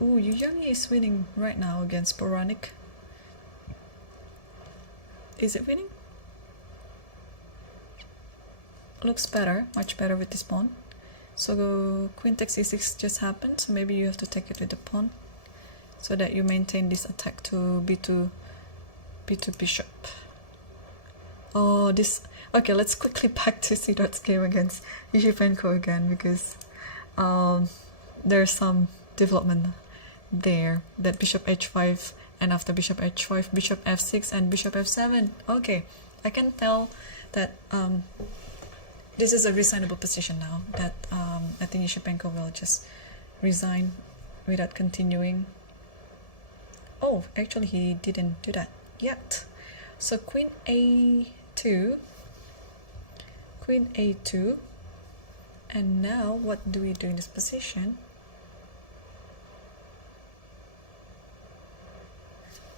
Oh, Yuyangi is winning right now against Boronic. Is it winning? Looks better, much better with this pawn. So queen takes e6 just happened, so maybe you have to take it with the pawn so that you maintain this attack to b2 bishop. Oh, this. Okay, let's quickly back to Siddharth's game against Yushipenko again, because there's some development there. That bishop h5, and after bishop h5, bishop f6 and bishop f7. Okay, I can tell that this is a resignable position now, that I think Yushipenko will just resign without continuing. Oh, actually he didn't do that yet. So queen a2, and now what do we do in this position?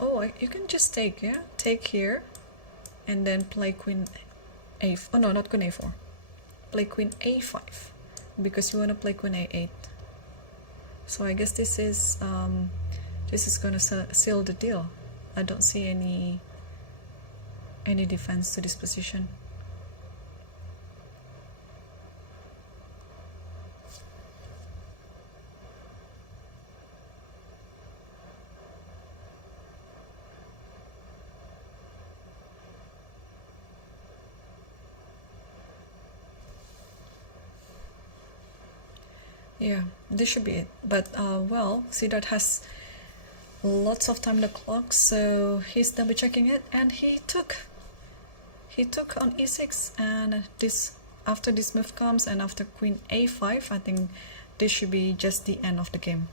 Oh, you can just take, yeah, take here and then play queen a4. Oh no, not queen a4, play queen a5, because you want to play queen a8. So I guess this is gonna seal the deal. I don't see any defense to this position. Yeah, this should be it. But well, Siddharth has lots of time on the clock, so he's double checking it, and he took on e6, and this, after this move comes and after queen a5, I think this should be just the end of the game.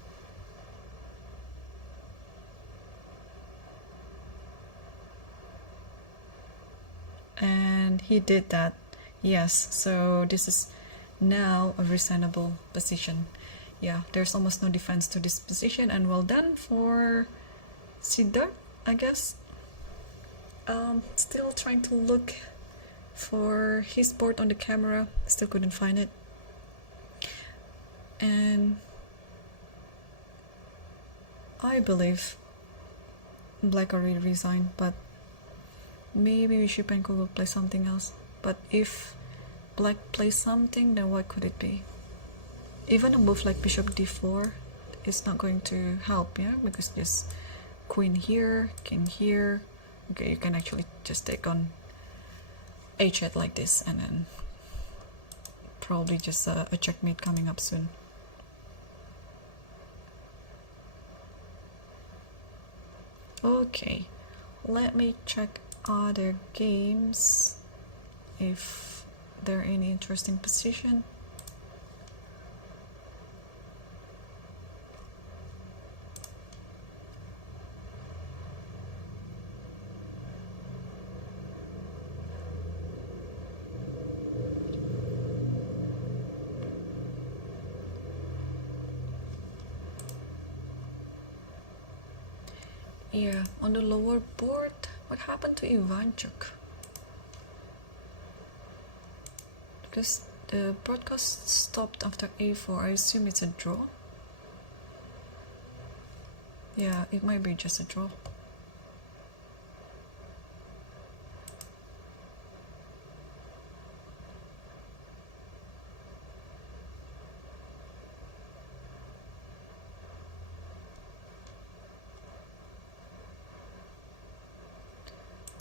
And he did that, yes. So this is now a reasonable position. Yeah, there's almost no defense to this position, and well done for Siddharth, I guess. Still trying to look for his board on the camera, still couldn't find it. And I believe Black already resigned, but maybe Yushipenko will play something else. But if Black plays something, then what could it be? Even a move like bishop d4 is not going to help, yeah, because there's queen here, king here. Okay, you can actually just take on h8 like this, and then probably just a checkmate coming up soon. Okay, let me check other games if there are any interesting position. Yeah, on the lower board, what happened to Ivanchuk? Because the broadcast stopped after a4, I assume it's a draw. Yeah, it might be just a draw.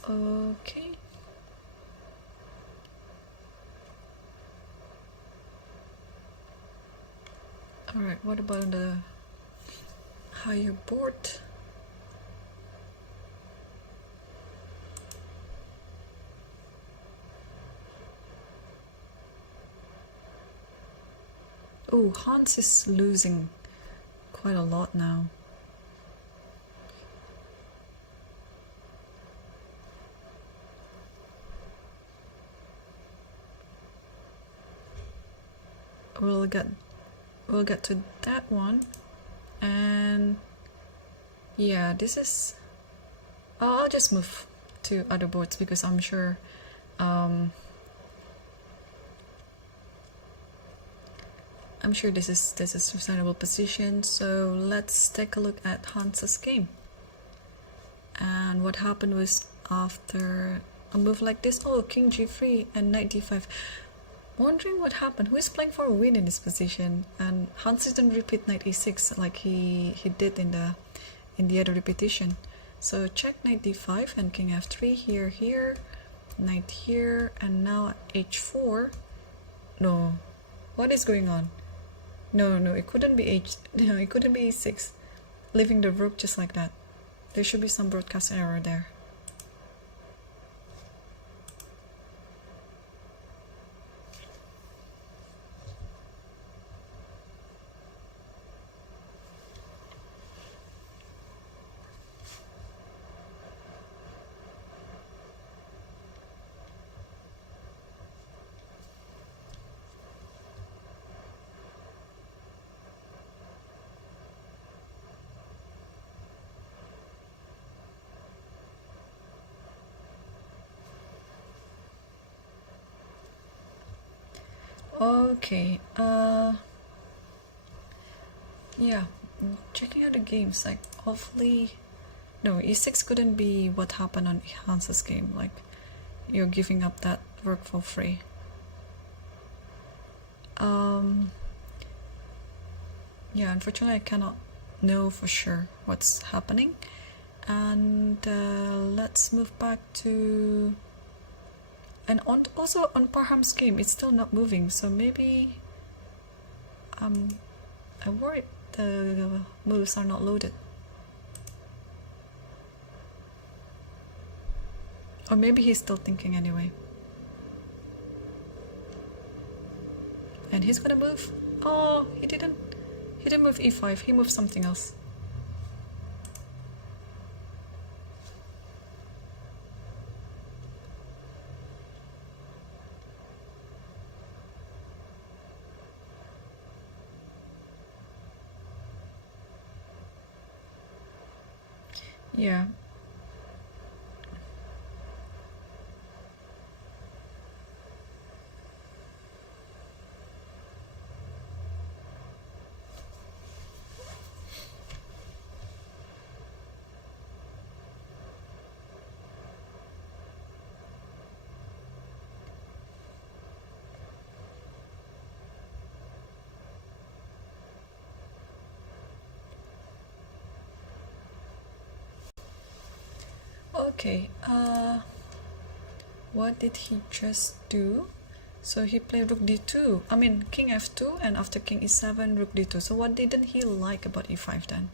Okay. Alright, what about on the higher board? Oh, Hans is losing quite a lot now. We'll get to that one. And yeah, this is I'll just move to other boards because I'm sure this is reasonable position. So let's take a look at Hans's game. And what happened was after a move like this, oh, King G3 and Knight D5. Wondering what happened. Who is playing for a win in this position? And Hans didn't repeat Knight E6 like he did in the other repetition. So check Knight D5 and King F3 here, Knight here, and now H4. No, what is going on? No, it couldn't be it couldn't be E6. Leaving the rook just like that. There should be some broadcast error there. Okay, yeah, checking out the games, like, hopefully, no, E6 couldn't be what happened on Hans's game, like, you're giving up that work for free. Yeah, unfortunately I cannot know for sure what's happening, and let's move back to... And also on Parham's game, it's still not moving, so maybe I'm worried the moves are not loaded. Or maybe he's still thinking anyway. And he's gonna move. Oh, he didn't move E5, he moved something else. Yeah. Okay, what did he just do? So he played rook d2, I mean king f2, and after king e7, rook d2. So what didn't he like about e5 then?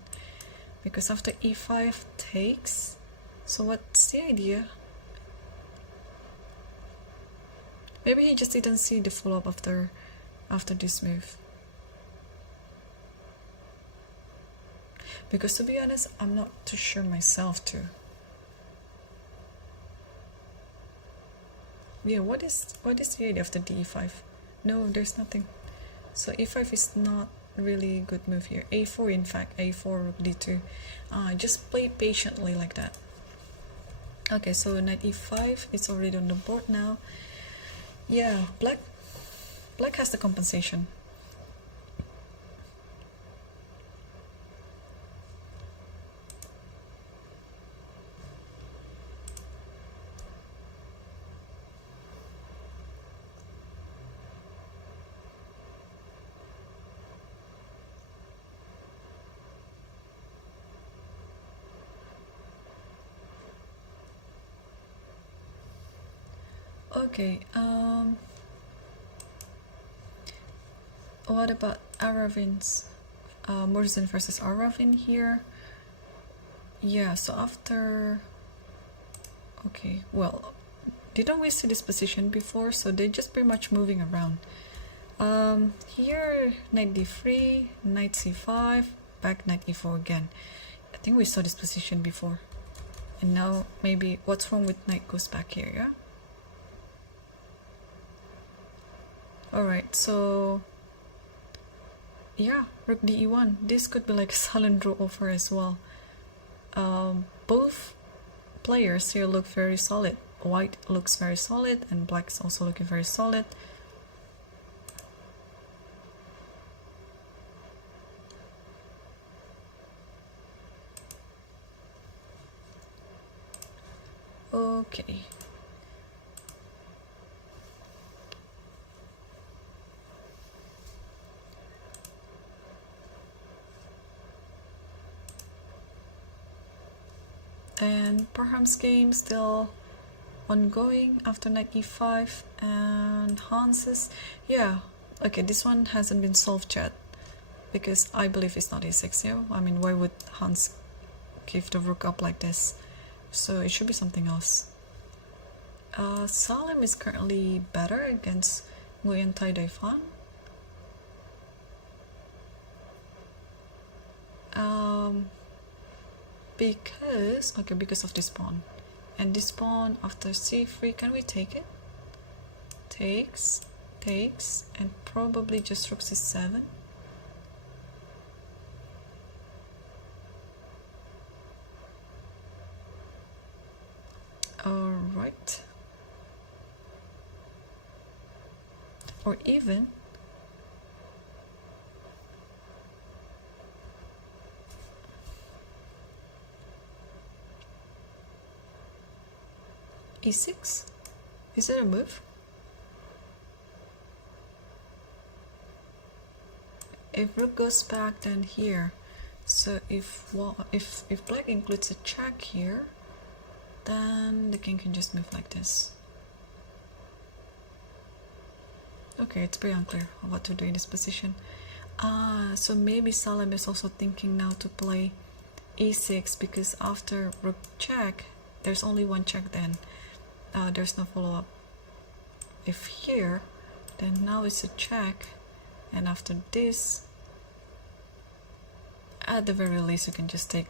Because after e5 takes, So what's the idea? Maybe he just didn't see the follow-up after this move. Because to be honest, I'm not too sure myself too. Yeah, what is the idea of the d5? No, there's nothing. So e5 is not really a good move here. a4, in fact, a4, rook d2. Just play patiently like that. Okay, so knight e5 is already on the board now. Yeah, black has the compensation. Okay, what about Aravin's Morzin versus Aravin here? Yeah, so after, okay, well, didn't we see this position before? So they're just pretty much moving around. Here, knight d3, knight c5, back knight e4 again. I think we saw this position before. And now maybe what's wrong with knight goes back here, yeah? Alright, so yeah, rook de1. This could be like a silent draw offer as well. Both players here look very solid. White looks very solid and black is also looking very solid. Okay. And Baram's game still ongoing after knight e5, and Hans's, yeah, okay, this one hasn't been solved yet because I believe it's not e6. Yeah, I mean, why would Hans give the rook up like this? So it should be something else. Salim is currently better against Nguyen Tai Dai Fan. Because of this pawn. And this pawn after c3, can we take it? Takes, and probably just rook c7. Alright. Or even e6? Is it a move? If rook goes back, then here. So if black includes a check here, then the king can just move like this. Okay, it's pretty unclear what to do in this position. So maybe Salam is also thinking now to play e6 because after rook check, there's only one check then. There's no follow-up. If here, then now it's a check, and after this, at the very least you can just take.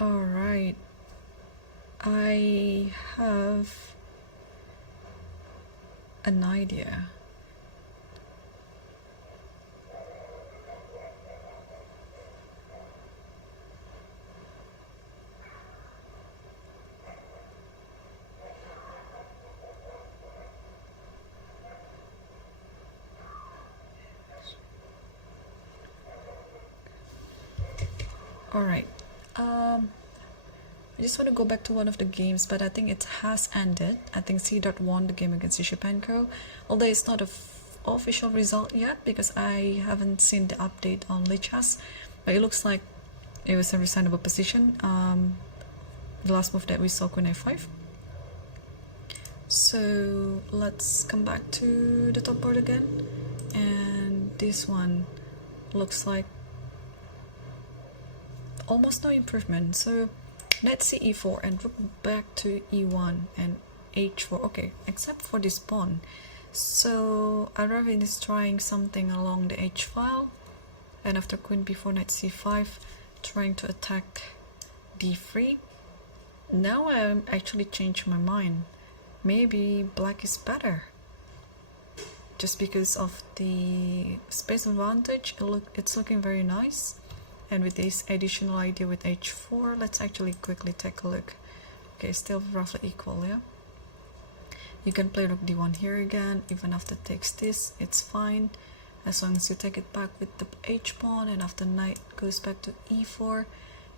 Alright, I have an idea. Alright. I just want to go back to one of the games, but I think it has ended. I think C. won the game against Yushipenko, although it's not a official result yet because I haven't seen the update on Lichess, but it looks like it was a reasonable position. The last move that we saw, Queen A5. So let's come back to the top board again, and this one looks like almost no improvement. So knight c e4 and rook back to e1 and h4. Okay, except for this pawn. So Ariri is trying something along the h file, and after queen b4 knight c5, trying to attack d3. Now I actually changed my mind. Maybe black is better, just because of the space advantage. It's looking very nice, and with this additional idea with h4, let's actually quickly take a look. Okay, still roughly equal, yeah. You can play rook d1 here again, even after takes this, it's fine, as long as you take it back with the h pawn, and after knight goes back to e4,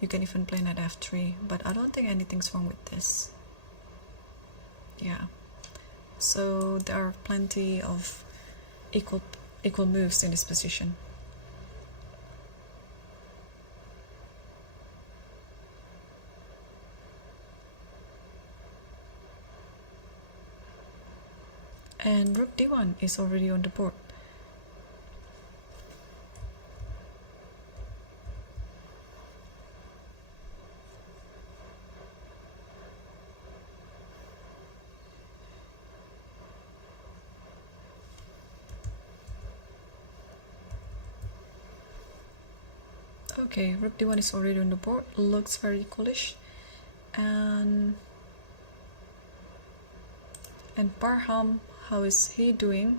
you can even play knight f3, but I don't think anything's wrong with this. Yeah, so there are plenty of equal moves in this position. And rook d1 is already on the board. Okay, rook d1 is already on the board, looks very coolish. And Baram, how is he doing?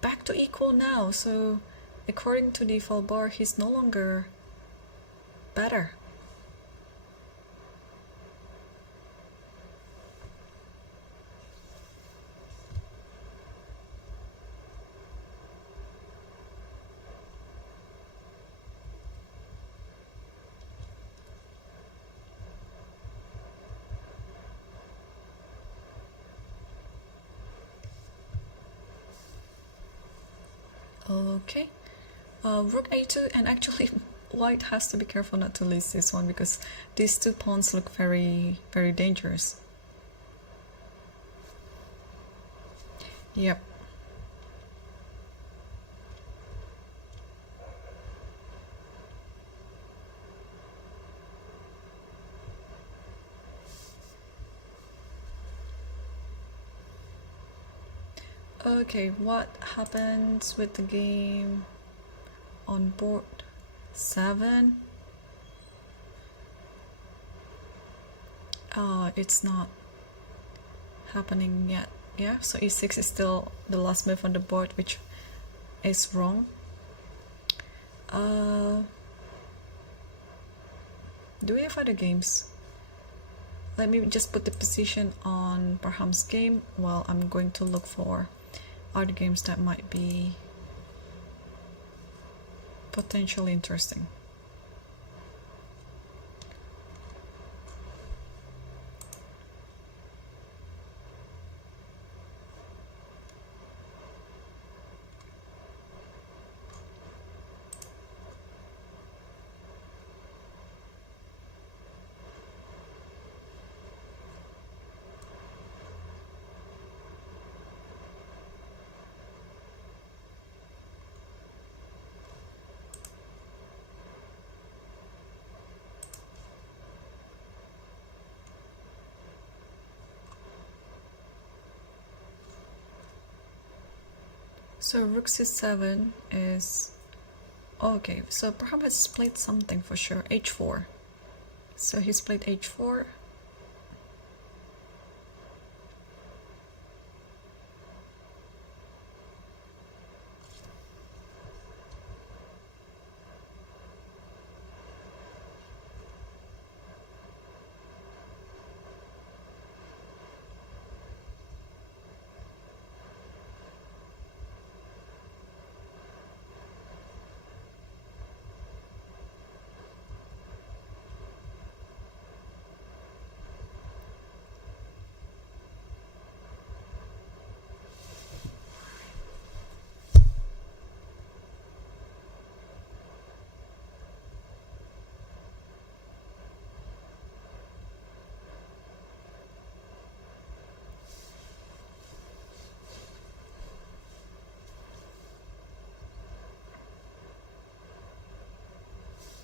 Back to equal now, so according to the default bar, he's no longer better. Okay, rook a2, and actually white has to be careful not to lose this one because these two pawns look very, very dangerous. Yep. Okay, what happens with the game on board 7? It's not happening yet. Yeah, so e6 is still the last move on the board, which is wrong. Do we have other games? Let me just put the position on Baram's game while I'm going to look for other games that might be potentially interesting. So rook c7 is okay. So Baram has played something for sure. h4. So he's played h4.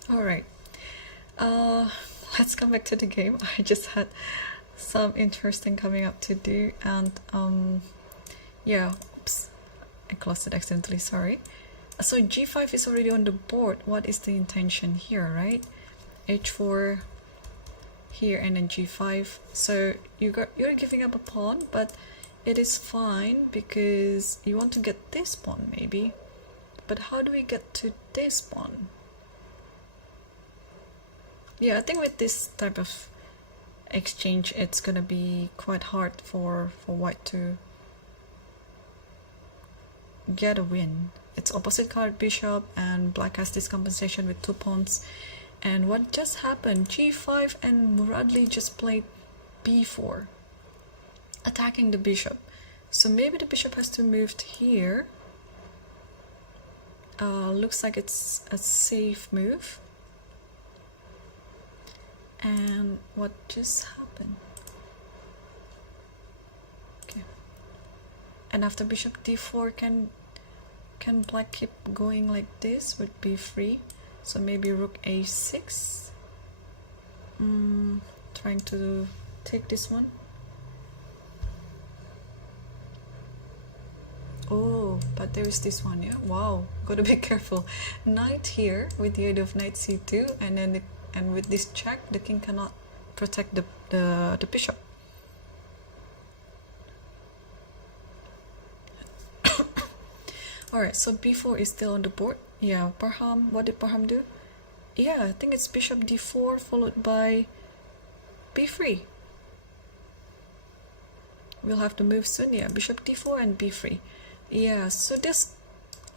Alright, let's come back to the game. I just had some interesting coming up to do, and yeah, oops, I closed it accidentally, sorry. So g5 is already on the board. What is the intention here, right? h4 here and then g5. So you're giving up a pawn, but it is fine because you want to get this pawn maybe. But how do we get to this pawn? Yeah, I think with this type of exchange it's gonna be quite hard for white to get a win. It's opposite card bishop and black has this compensation with 2 pawns. And what just happened? g5 and Muradli just played b4, attacking the bishop. So maybe the bishop has to move to here. Looks like it's a safe move. And what just happened? Okay. And after bishop d4, can black keep going like this with b3? So maybe rook a6. Trying to take this one. Oh, but there is this one, yeah. Wow, gotta be careful. Knight here with the aid of knight c2, and then and with this check, the king cannot protect the bishop. Alright, so b4 is still on the board. Yeah, Baram, what did Baram do? Yeah, I think it's bishop d4 followed by b3. We'll have to move soon. Yeah, bishop d4 and b3. Yeah, so this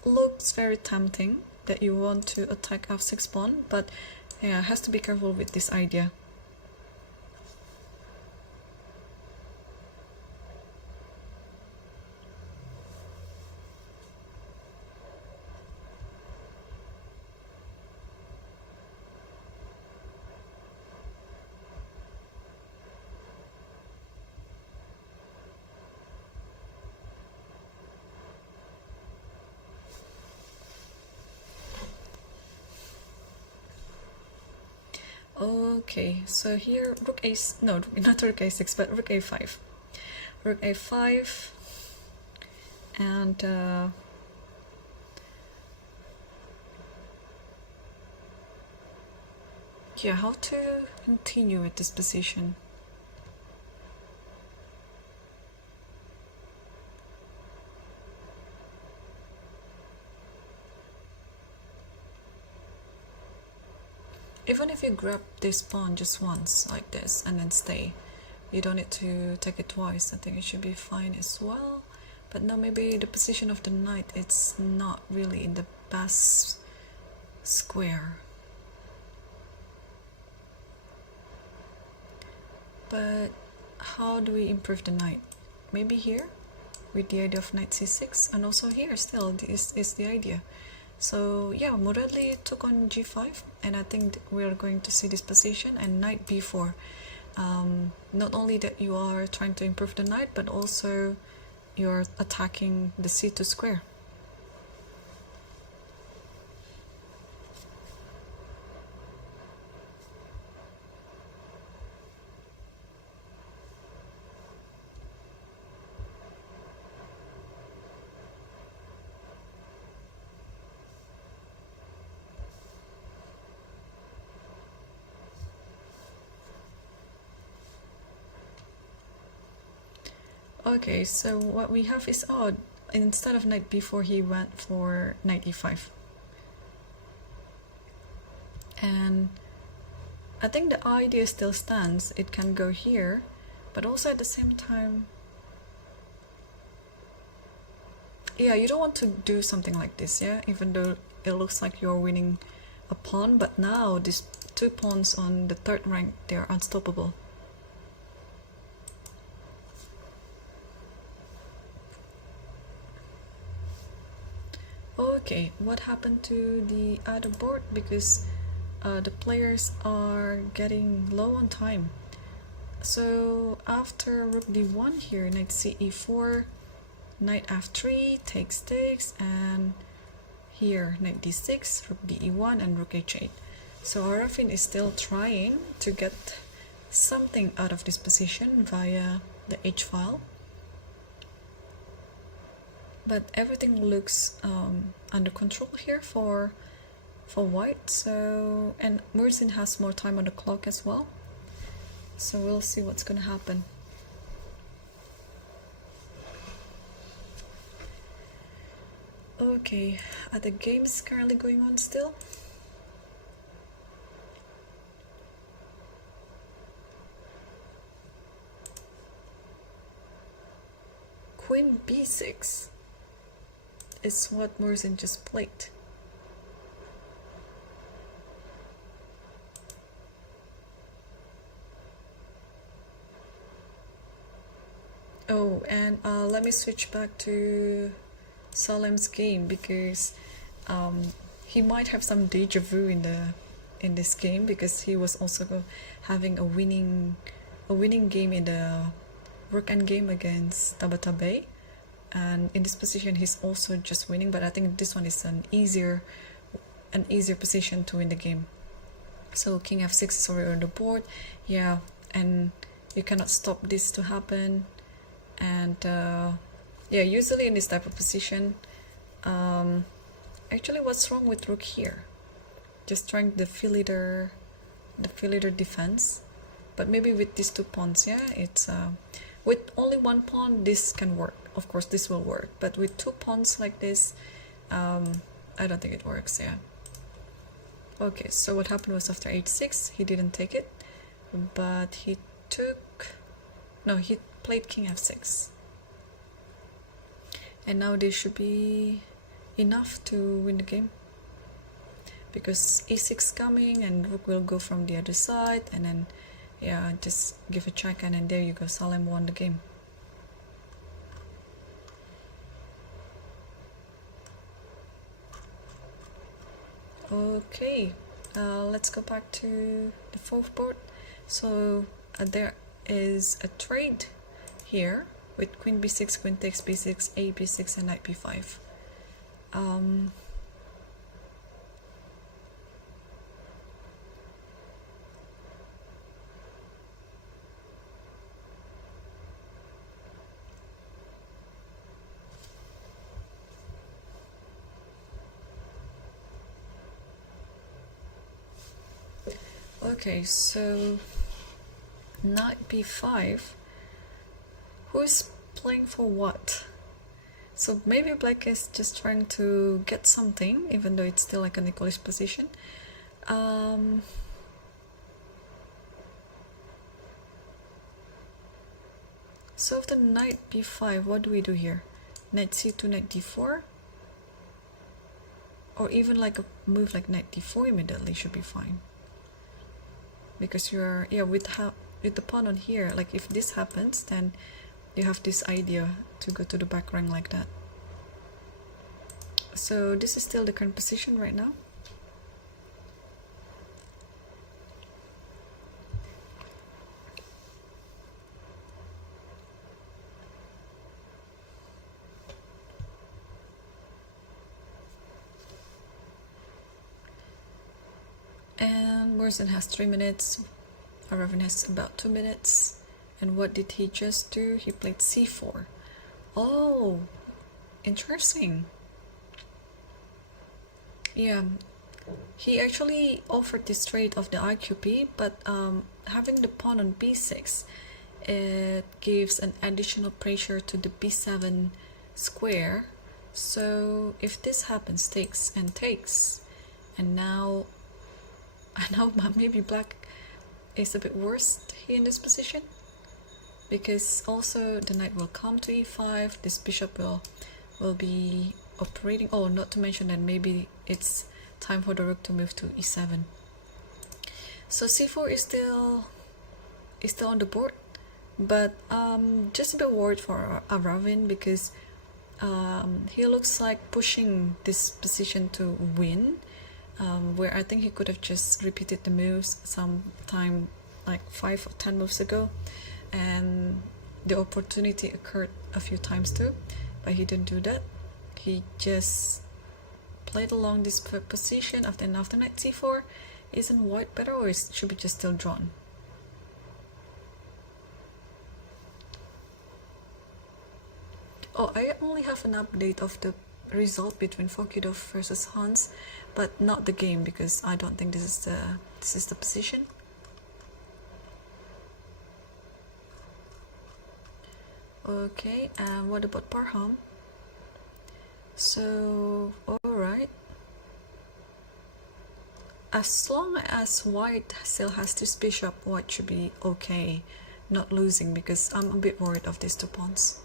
looks very tempting that you want to attack f6 pawn, but yeah, has to be careful with this idea. Okay, so here rook a, no, not rook a6, but rook a5. Rook a5, and yeah, how to continue with this position? Even if you grab this pawn just once, like this, and then stay, you don't need to take it twice. I think it should be fine as well. But now maybe the position of the knight, it's not really in the best square. But how do we improve the knight? Maybe here, with the idea of knight c6, and also here still is the idea. So yeah, Muradli took on g5, and I think we are going to see this position, and knight b4. Not only that you are trying to improve the knight, but also you're attacking the c2 square. Okay, so what we have is, oh, instead of knight b4, he went for knight e5. And I think the idea still stands. It can go here, but also at the same time, yeah, you don't want to do something like this, yeah, even though it looks like you're winning a pawn, but now these 2 pawns on the 3rd rank, they're unstoppable. Okay, what happened to the other board? Because the players are getting low on time. So after rook d1 here, knight ce4, knight f3, takes, and here knight d6, rook de1, and rook h8. So Arafin is still trying to get something out of this position via the H file, but everything looks under control here for white. So, and Morzin has more time on the clock as well, so we'll see what's gonna happen. Okay, are the games currently going on still? Queen b6 is what Morzin just played. Oh, and let me switch back to Salem's game, because he might have some deja vu in this game, because he was also having a winning game in the rook endgame against Tabat, and in this position he's also just winning, but I think this one is an easier position to win the game. So king f6 is already on the board, yeah, and you cannot stop this to happen. And yeah, usually in this type of position, actually what's wrong with rook here? Just trying the filater defense, but maybe with these two pawns, yeah, it's with only one pawn this can work. Of course this will work, but with two pawns like this, I don't think it works. Yeah. Okay, so what happened was after h6 he didn't take it, but he played king f6, and now this should be enough to win the game, because e6 coming and rook will go from the other side, and then yeah, just give a check, and then there you go, Salem won the game. Okay, let's go back to the fourth board. So there is a trade here with queen b6, queen takes b6, a b6, and knight b5. Okay, so knight b5. Who's playing for what? So maybe black is just trying to get something, even though it's still like an equalish position. So after knight b5, what do we do here? Knight c2, knight d4, or even like a move like knight d4 immediately should be fine, because you're, yeah, with the pawn on here, like if this happens, then you have this idea to go to the back rank like that. So this is still the current position right now. And Morzin has 3 minutes, Arafin has about 2 minutes. And what did he just do? He played c4. Oh, interesting. Yeah, he actually offered this trade of the IQP, but having the pawn on b6, it gives an additional pressure to the b7 square. So if this happens, takes, and now maybe black is a bit worse here in this position, because also the knight will come to e5, this bishop will be operating. Oh, not to mention that maybe it's time for the rook to move to e7. So c4 is still on the board, but just a bit worried for Arafin, because he looks like pushing this position to win, where I think he could have just repeated the moves sometime like 5 or 10 moves ago, and the opportunity occurred a few times too, but he didn't do that. He just played along this position. After knight c4, Isn't white better, or should be just still drawn? Oh, I only have an update of the result between Fakitoff versus Hans, but not the game, because I don't think this is the position. Okay, and what about Baram? So, alright. As long as white still has this bishop, white should be okay, not losing, because I'm a bit worried of these two pawns.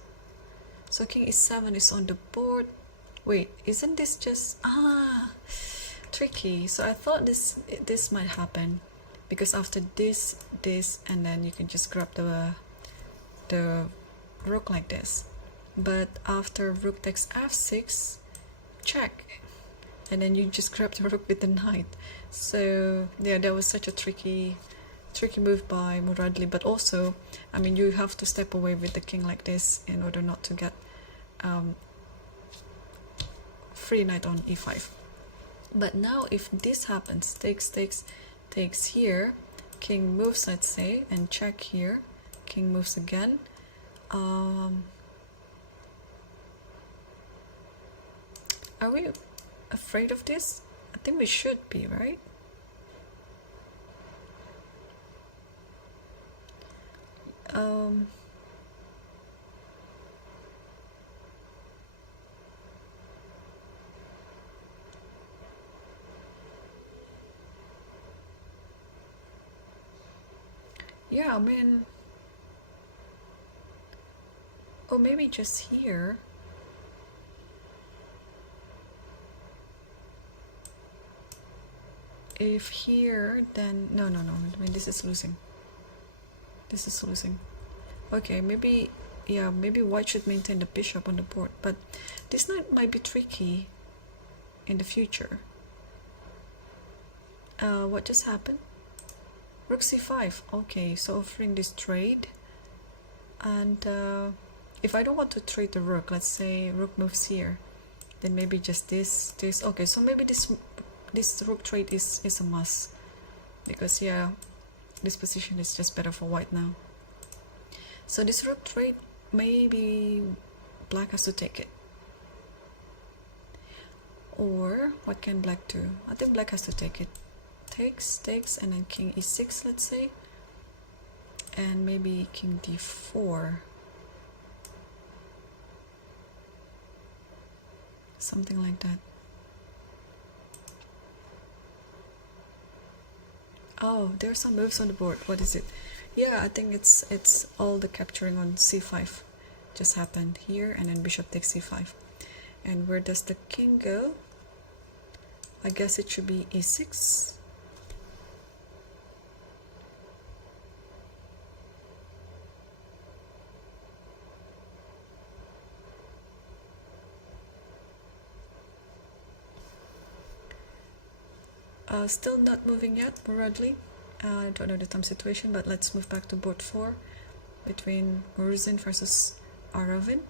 So king e7 is on the board. Wait, isn't this just tricky? So I thought this might happen, because after this, and then you can just grab the rook like this. But after rook takes f6, check, and then you just grab the rook with the knight. So yeah, that was such a tricky move by Muradli. But also, I mean, you have to step away with the king like this in order not to get free knight on e5. But now if this happens, takes here, king moves, let's say, and check here, king moves again. Are we afraid of this? I think we should be, right? Yeah, I mean, or maybe just here. If here, then no, I mean, this is losing. Okay, maybe, yeah, maybe white should maintain the bishop on the board, but this knight might be tricky in the future. What just happened? Rook c5. Okay, so offering this trade, and if I don't want to trade the rook, let's say rook moves here, then maybe just this. Okay, so maybe this rook trade is a must, because yeah, this position is just better for white now. So this rook trade, maybe black has to take it. Or what can black do? I think black has to take it. Takes, and then king e6, let's say, and maybe king d4, something like that. Oh, there are some moves on the board. What is it? Yeah, I think it's all the capturing on c5 just happened here, and then bishop takes c5. And where does the king go? I guess it should be e6. Still not moving yet, Muradli. I don't know the time situation, but let's move back to board 4 between Morzin versus Arvin.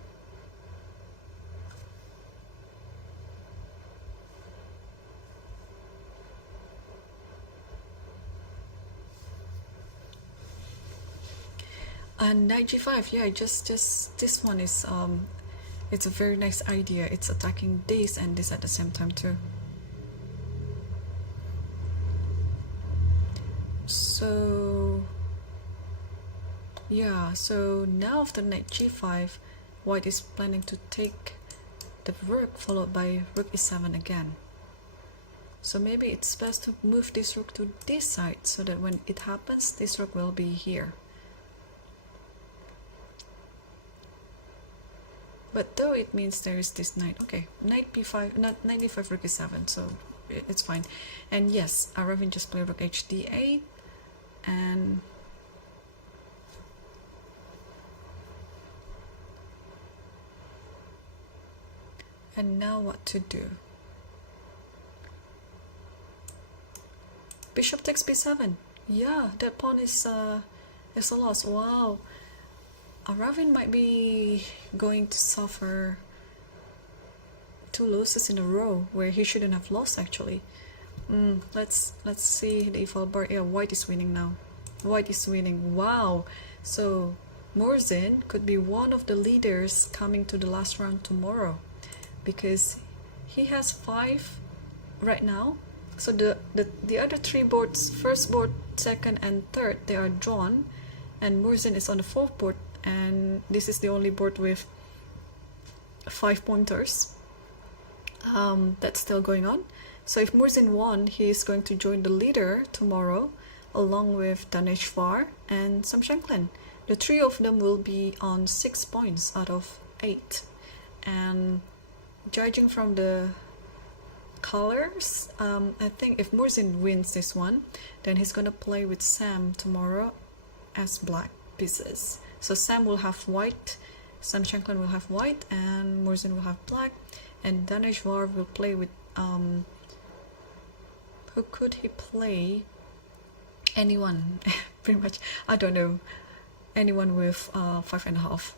And knight g5, yeah, just this one is it's a very nice idea. It's attacking this and this at the same time too. So yeah, so now after knight g5, white is planning to take the rook followed by rook e7 again. So maybe it's best to move this rook to this side, so that when it happens, this rook will be here. But though it means there is this knight. Okay, knight b5, not knight d5, rook e7, so it's fine. And yes, Arvin just played rook hd8, and now what to do? Bishop takes b7. Yeah, that pawn is a loss. Wow, Arvin might be going to suffer 2 losses in a row where he shouldn't have lost actually. Let's see the e-file bar. Yeah, white is winning now. White is winning. Wow. So Morzin could be one of the leaders coming to the last round tomorrow, because he has 5 right now. So the other 3 boards, first board, second and third, they are drawn, and Morzin is on the 4th board, and this is the only board with 5 pointers. That's still going on. So if Morzin won, he is going to join the leader tomorrow, along with Dvar and some Shanklin. The 3 of them will be on 6 points out of 8. And judging from the colors, I think if Morzin wins this one, then he's gonna play with Sam tomorrow as black pieces. So Sam will have white, Sam Shanklin will have white, and Morzin will have black, and Dvar will play with who could he play? Anyone, pretty much. I don't know. Anyone with 5.5.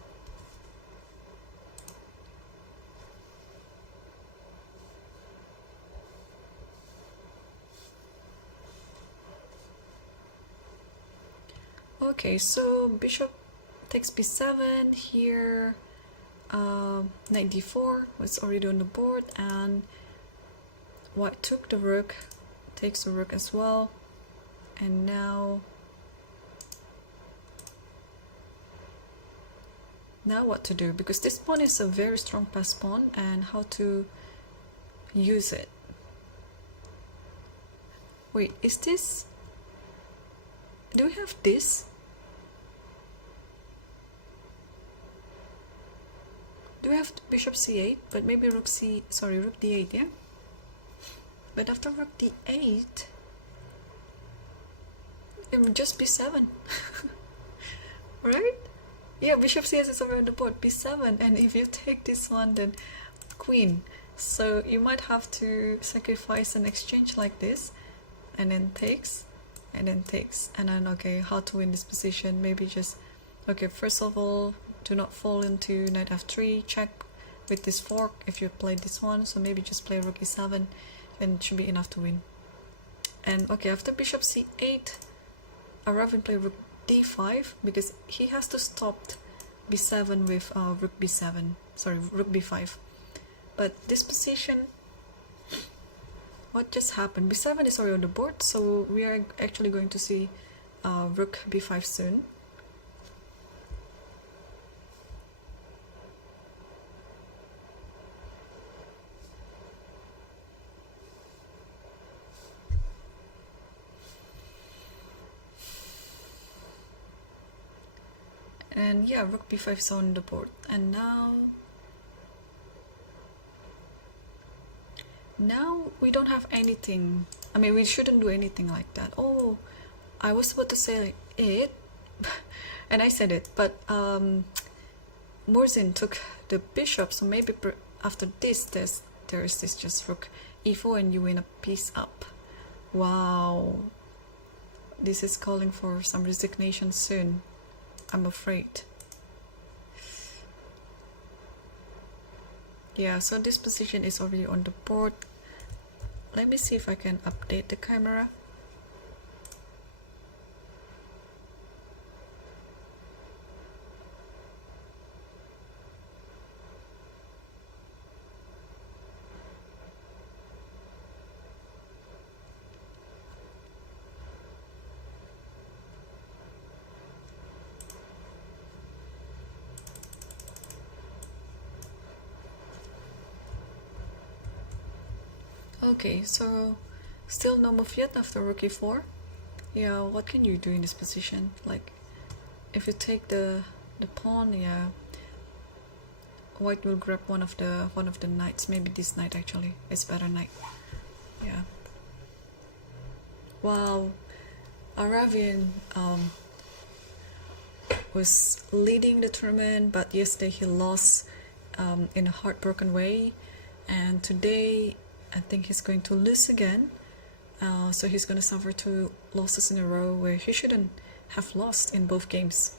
Okay, so bishop takes b7 here. Knight d4 was already on the board, and white took the rook, takes the rook as well, and now what to do, because this pawn is a very strong pass pawn, and how to use it. Wait, is this, do we have this? Do we have bishop c8? But maybe rook d8, yeah? But after rook d8, it would just b7. Right? Yeah, bishop c8 is over on the board, b7, and if you take this one, then queen. So you might have to sacrifice an exchange like this, and then takes, and then takes, and then okay, how to win this position? Maybe just, okay, first of all, do not fall into knight f3, check with this fork if you play this one, so maybe just play rook e7, and it should be enough to win. And okay, after bishop c8, Arin play rook d5, because he has to stop b7 with rook b7, sorry, rook b5. But this position, what just happened? b7 is already on the board, so we are actually going to see rook b5 soon. And yeah, rook b5 is on the board, and now we don't have anything. I mean, we shouldn't do anything like that. Oh, I was about to say it and I said it, but Morzin took the bishop, so maybe after this there is this just rook e4 and you win a piece up. Wow, this is calling for some resignation soon, I'm afraid. Yeah, so this position is already on the board. Let me see if I can update the camera. Okay, so still no move yet after rook e4. Yeah, what can you do in this position? Like, if you take the pawn, yeah, white will grab one of the knights. Maybe this knight actually is better knight. Yeah. Wow, Aravian was leading the tournament, but yesterday he lost in a heartbroken way, and today I think he's going to lose again. So he's going to suffer 2 losses in a row where he shouldn't have lost in both games.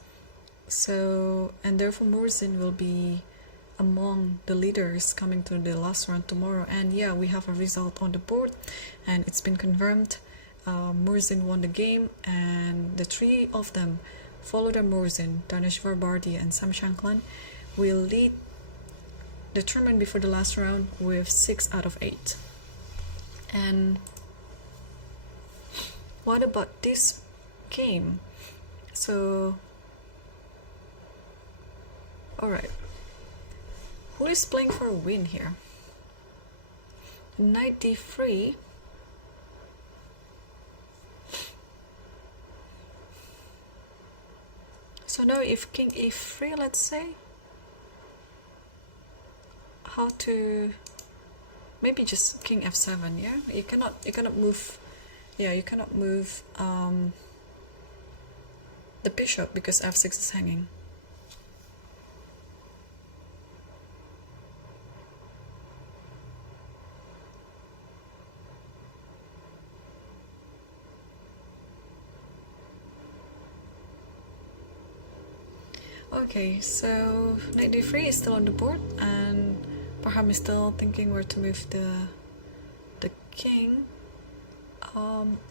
So, and therefore Morzin will be among the leaders coming to the last round tomorrow. And yeah, we have a result on the board, and it's been confirmed. Morzin won the game, and the three of them, followed by Morzin, Dvar Bardi, and Sam Shanklin, will lead the tournament before the last round with 6 out of 8. And what about this game? So, alright, who is playing for a win here? Knight d3. So now if king e3, let's say, how to, maybe just king f7, yeah? You cannot move, yeah, you cannot move the bishop because f6 is hanging. Okay, so knight d3 is still on the board, and Baram is still thinking where to move the king.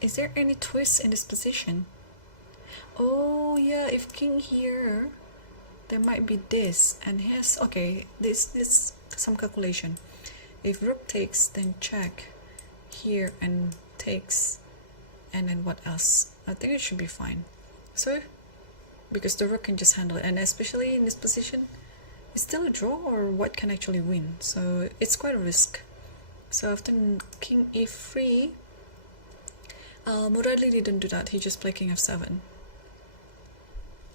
Is there any twist in this position? Oh yeah, if king here, there might be this, and yes, okay, this some calculation. If rook takes, then check here and takes, and then what else? I think it should be fine. So, because the rook can just handle it, and especially in this position, it's still a draw, or white can actually win, so it's quite a risk. So after king e3, Murali didn't do that, he just played king f7.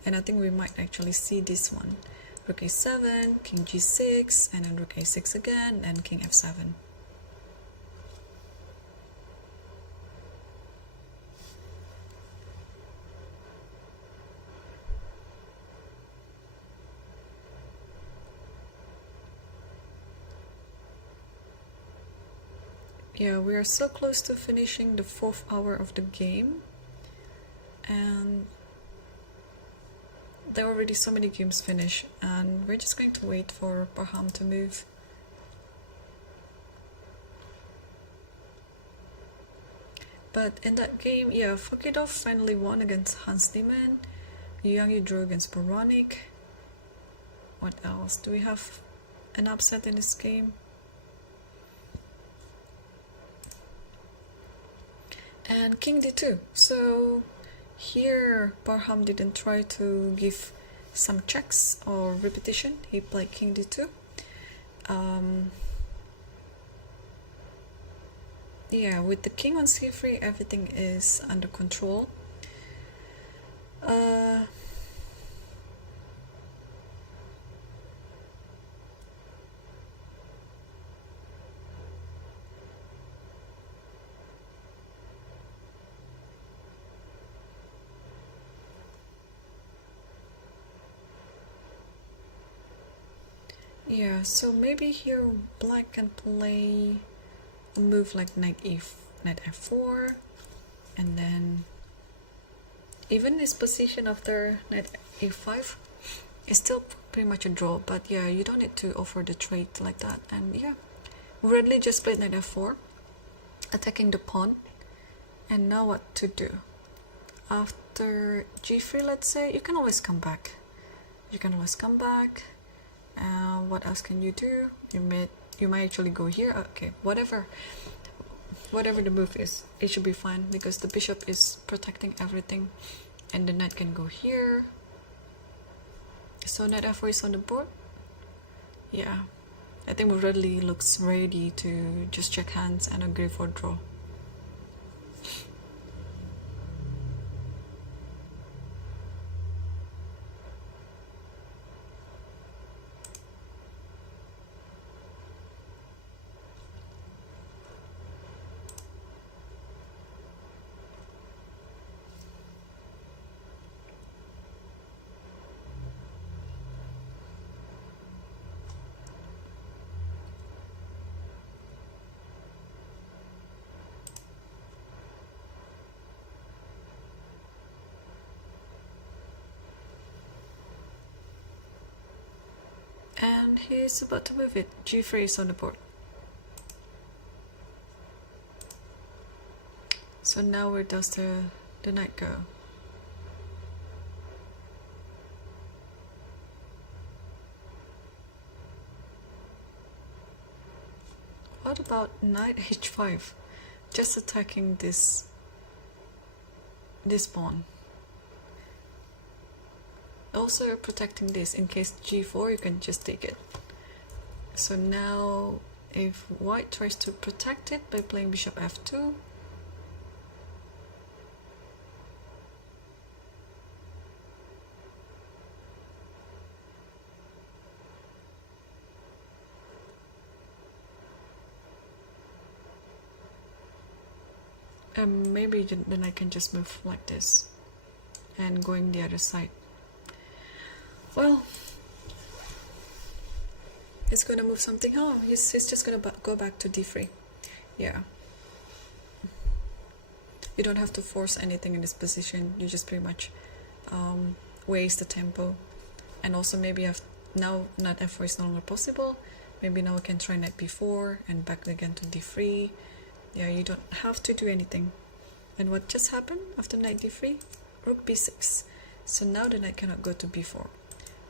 And I think we might actually see this one. Rook a7, king g6, and then rook a6 again, and king f7. Yeah, we are so close to finishing the 4th hour of the game, and there are already so many games finished, and we're just going to wait for Baram to move. But in that game, yeah, Fakitoff finally won against Neimann. Yang drew against Boronik. What else? Do we have an upset in this game? And king d2. So here Baram didn't try to give some checks or repetition. He played king d2. Yeah, with the king on c3, everything is under control. Yeah, so maybe here black can play a move like knight f4, and then even this position after knight a5 is still pretty much a draw. But yeah, you don't need to offer the trade like that. And yeah, Redley just played knight f4, attacking the pawn. And now what to do? After g3, let's say, you can always come back. You can always come back. What else can you do? You might actually go here. Okay, whatever the move is, it should be fine because the bishop is protecting everything, and the knight can go here. So knight f4 is on the board. Yeah, I think Redley looks ready to just check hands and agree for draw. and he's about to move it. G3 is on the board. So now where does the knight go? What about knight h5? Just attacking this pawn. Also protecting this in case g4 you can just take it. So now if white tries to protect it by playing bishop f2, maybe then I can just move like this and going the other side. Well, he's gonna move something. Oh, he's just gonna go back to d3. Yeah, you don't have to force anything in this position. You just pretty much waste the tempo. And also maybe you have now knight f4 is no longer possible. Maybe now we can try knight b4 and back again to d3. Yeah, you don't have to do anything. And what just happened after knight d3? Rook b6. So now the knight cannot go to b4.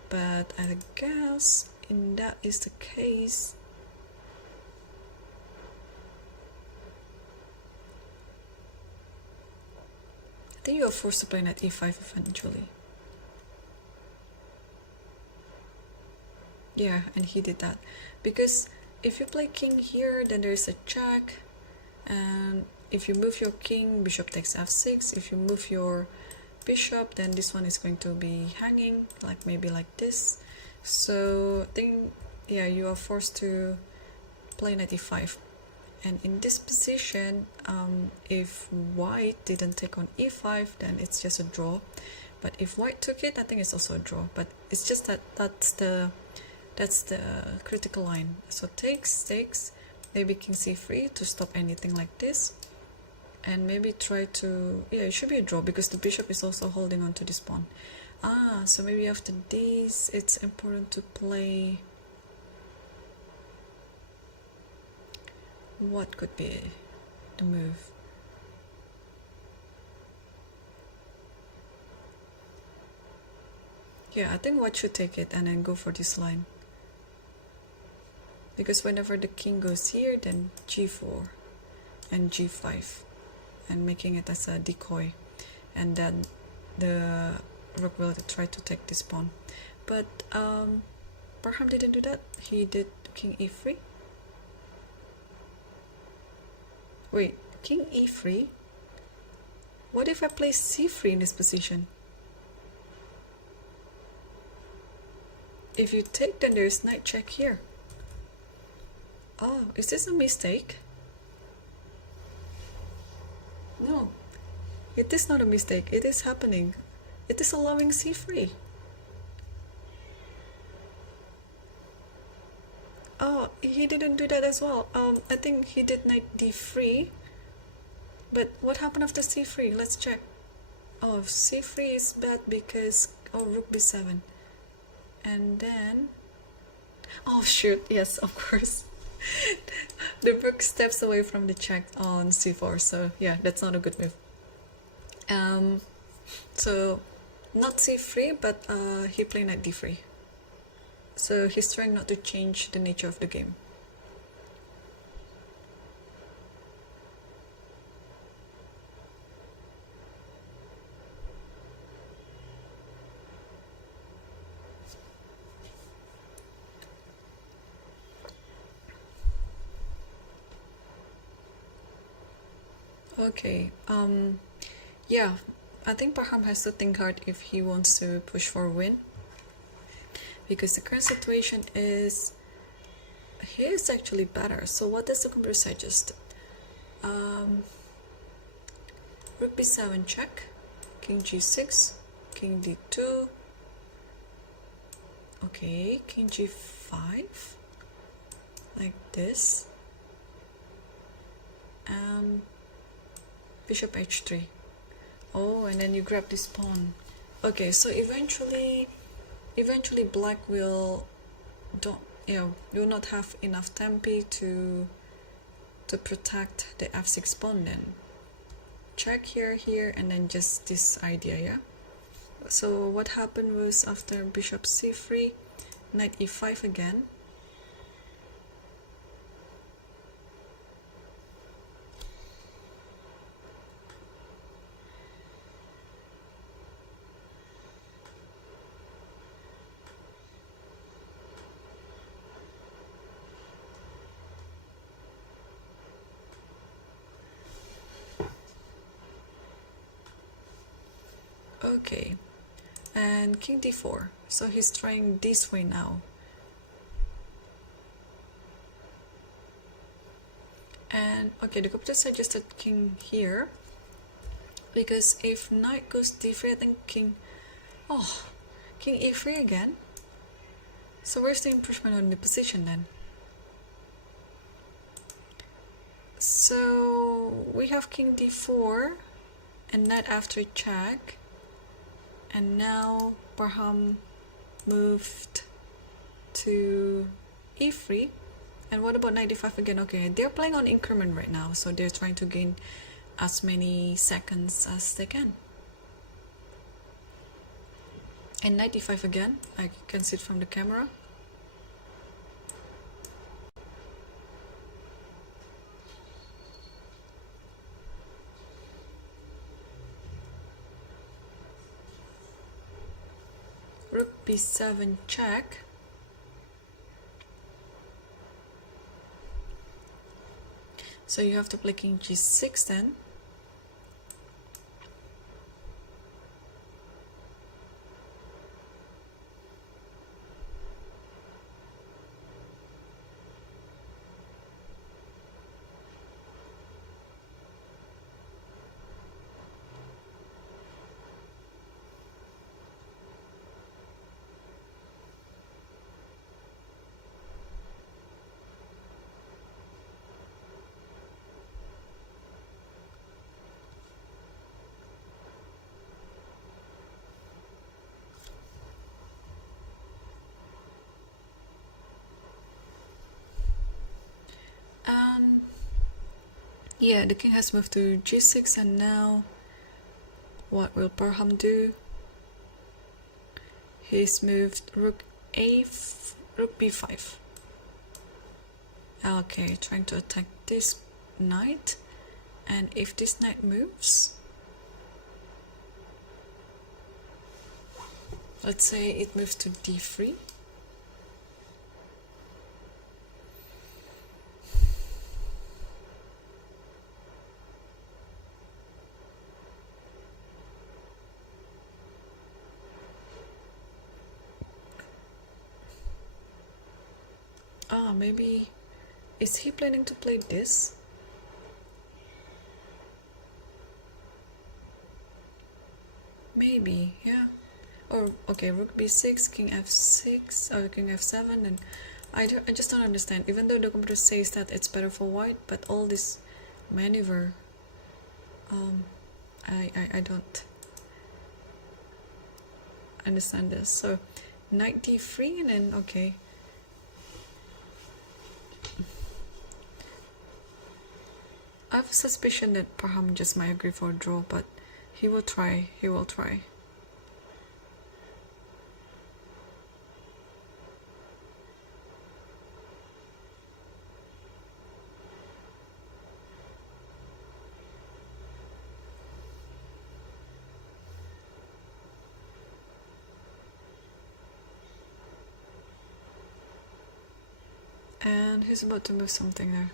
But I guess in that is the case, I think you are forced to play knight e5 eventually. Yeah, and he did that. Because if you play king here, then there is a check. And if you move your king, bishop takes f6. If you move your bishop, then this one is going to be hanging, like maybe like this. So I think, yeah, you are forced to play knight e5. And in this position, if white didn't take on e5, then it's just a draw. But if white took it, I think it's also a draw. But it's just that that's the critical line. So takes, maybe king c3 to stop anything like this. And maybe try to, yeah, it should be a draw because the bishop is also holding on to this pawn. So maybe after this, it's important to play. What could be the move? Yeah, I think white should take it and then go for this line. Because whenever the king goes here, then g4 and g5. And making it as a decoy, and then the rook will try to take this pawn. But Baram didn't do that. He did king e3. Wait, king e3? What if I play c3 in this position? If you take, then there's knight check here. Oh, is this a mistake? No, it is not a mistake. It is happening. It is allowing c3. Oh, he didn't do that as well. I think he did knight d3. But what happened after c3? Let's check. Oh, c3 is bad because, oh, rook b7. And then, oh shoot, yes, of course. The rook steps away from the check on c4, so yeah, that's not a good move. So not c3, but he played knight d3. So he's trying not to change the nature of the game. Okay, yeah, I think Baram has to think hard if he wants to push for a win, because the current situation is he is actually better. So what does the computer suggest? Rook b7 check, king g6, king d2, okay, king g5, like this, bishop h3. Oh, and then you grab this pawn. Okay, so eventually black will you will not have enough tempi to protect the f6 pawn. Then check here, and then just this idea, yeah. So what happened was, after bishop c3, knight e5 again. Okay, and king d4. So he's trying this way now. And okay, the computer suggested king here, because if knight goes d3, I think king e3 again. So where's the improvement on the position then? So we have king d4 and knight after check, and now Baram moved to e3. And what about knight d5 again? Okay, they're playing on increment right now, so they're trying to gain as many seconds as they can. And knight d5 again, I can see it from the camera. Rook b7 check. So you have to play king g6 then. Yeah, the king has moved to g6, and now what will Baram do? He's moved rook b5. Okay, trying to attack this knight, and if this knight moves, let's say it moves to d3. Maybe, is he planning to play this? Maybe, yeah. Or, okay, rook b6, king f6, or king f7, and I just don't understand. Even though the computer says that it's better for white, but all this maneuver, I don't understand this. So, knight d3, and then, okay. I have a suspicion that Baram just might agree for a draw, but he will try. And he's about to move something there.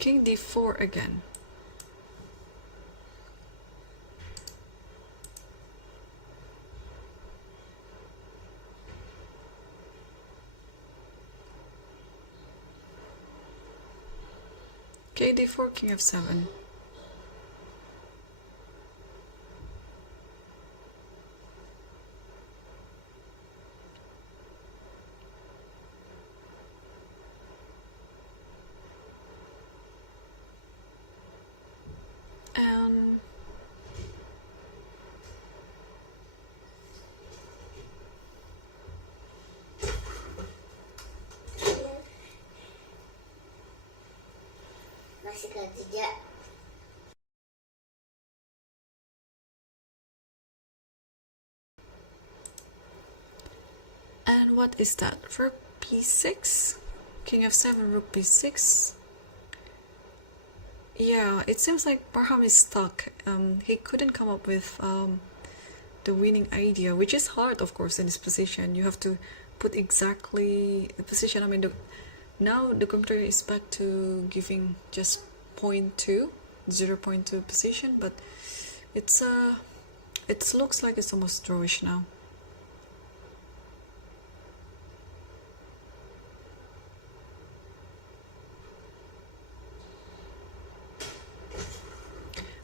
King d4 again. King d4, king f7. And what is that? Rook b6, king f7, rook b6. Yeah, it seems like Baram is stuck. He couldn't come up with the winning idea, which is hard, of course, in this position. You have to put exactly the position. I mean, now the computer is back to giving just 0.2 position, but it looks like it's almost drawish now.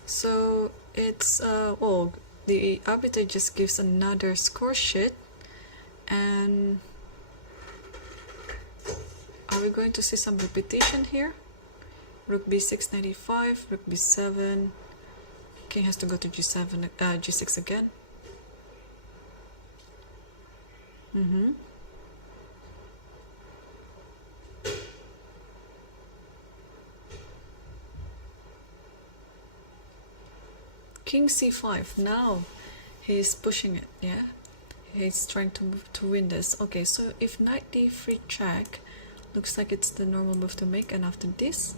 So it's oh, the arbiter just gives another score sheet, and are we going to see some repetition here? Rook b6 95, rook b7, king has to go to g7, g6 again. King c5. Now he's pushing it. Yeah, he's trying to win this. Okay, so if knight d3 check, looks like it's the normal move to make, and after this,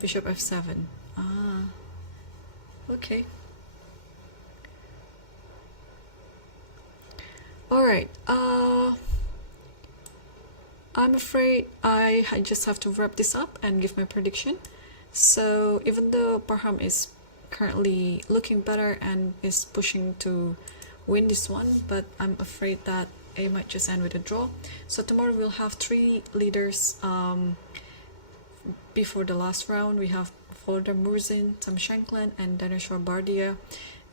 bishop f7. Ah, okay. Alright, I'm afraid I just have to wrap this up and give my prediction. So even though Baram is currently looking better and is pushing to win this one, but I'm afraid that it might just end with a draw. So tomorrow we'll have 3 leaders before the last round. We have Folder Morzin, some Shanklin, and Dinosaur Bardia,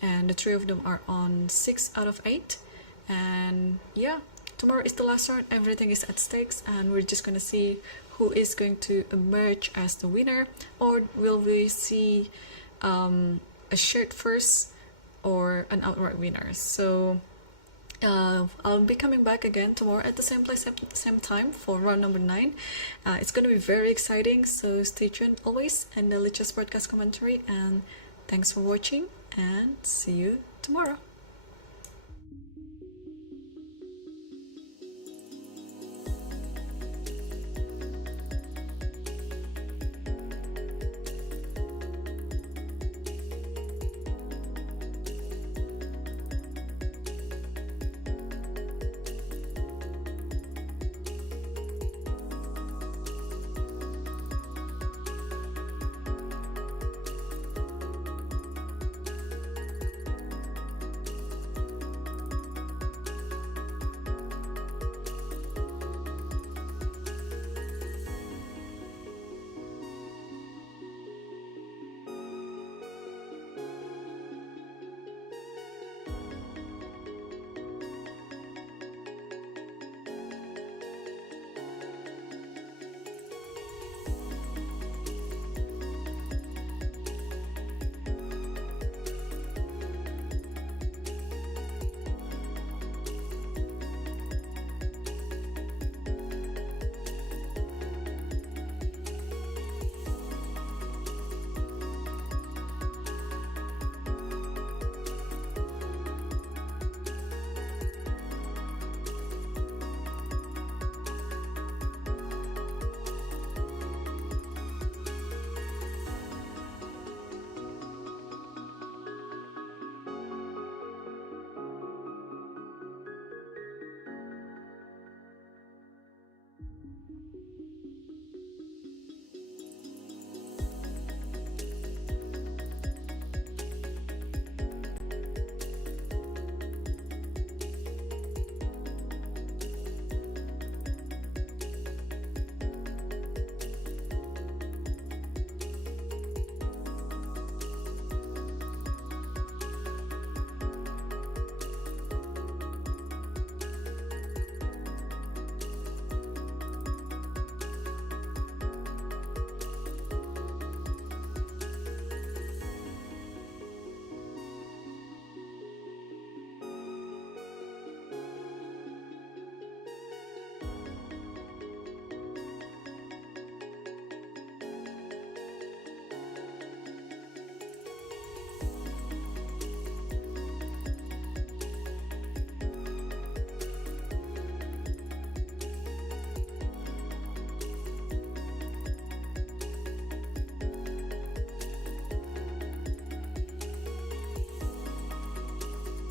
and the 3 of them are on 6 out of 8. And yeah, tomorrow is the last round. Everything is at stakes, and we're just gonna see who is going to emerge as the winner, or will we see a shirt first or an outright winner. So I'll be coming back again tomorrow at the same place at the same time for round number 9. It's going to be very exciting, so stay tuned always, and the Lichess broadcast commentary. And thanks for watching, and see you tomorrow.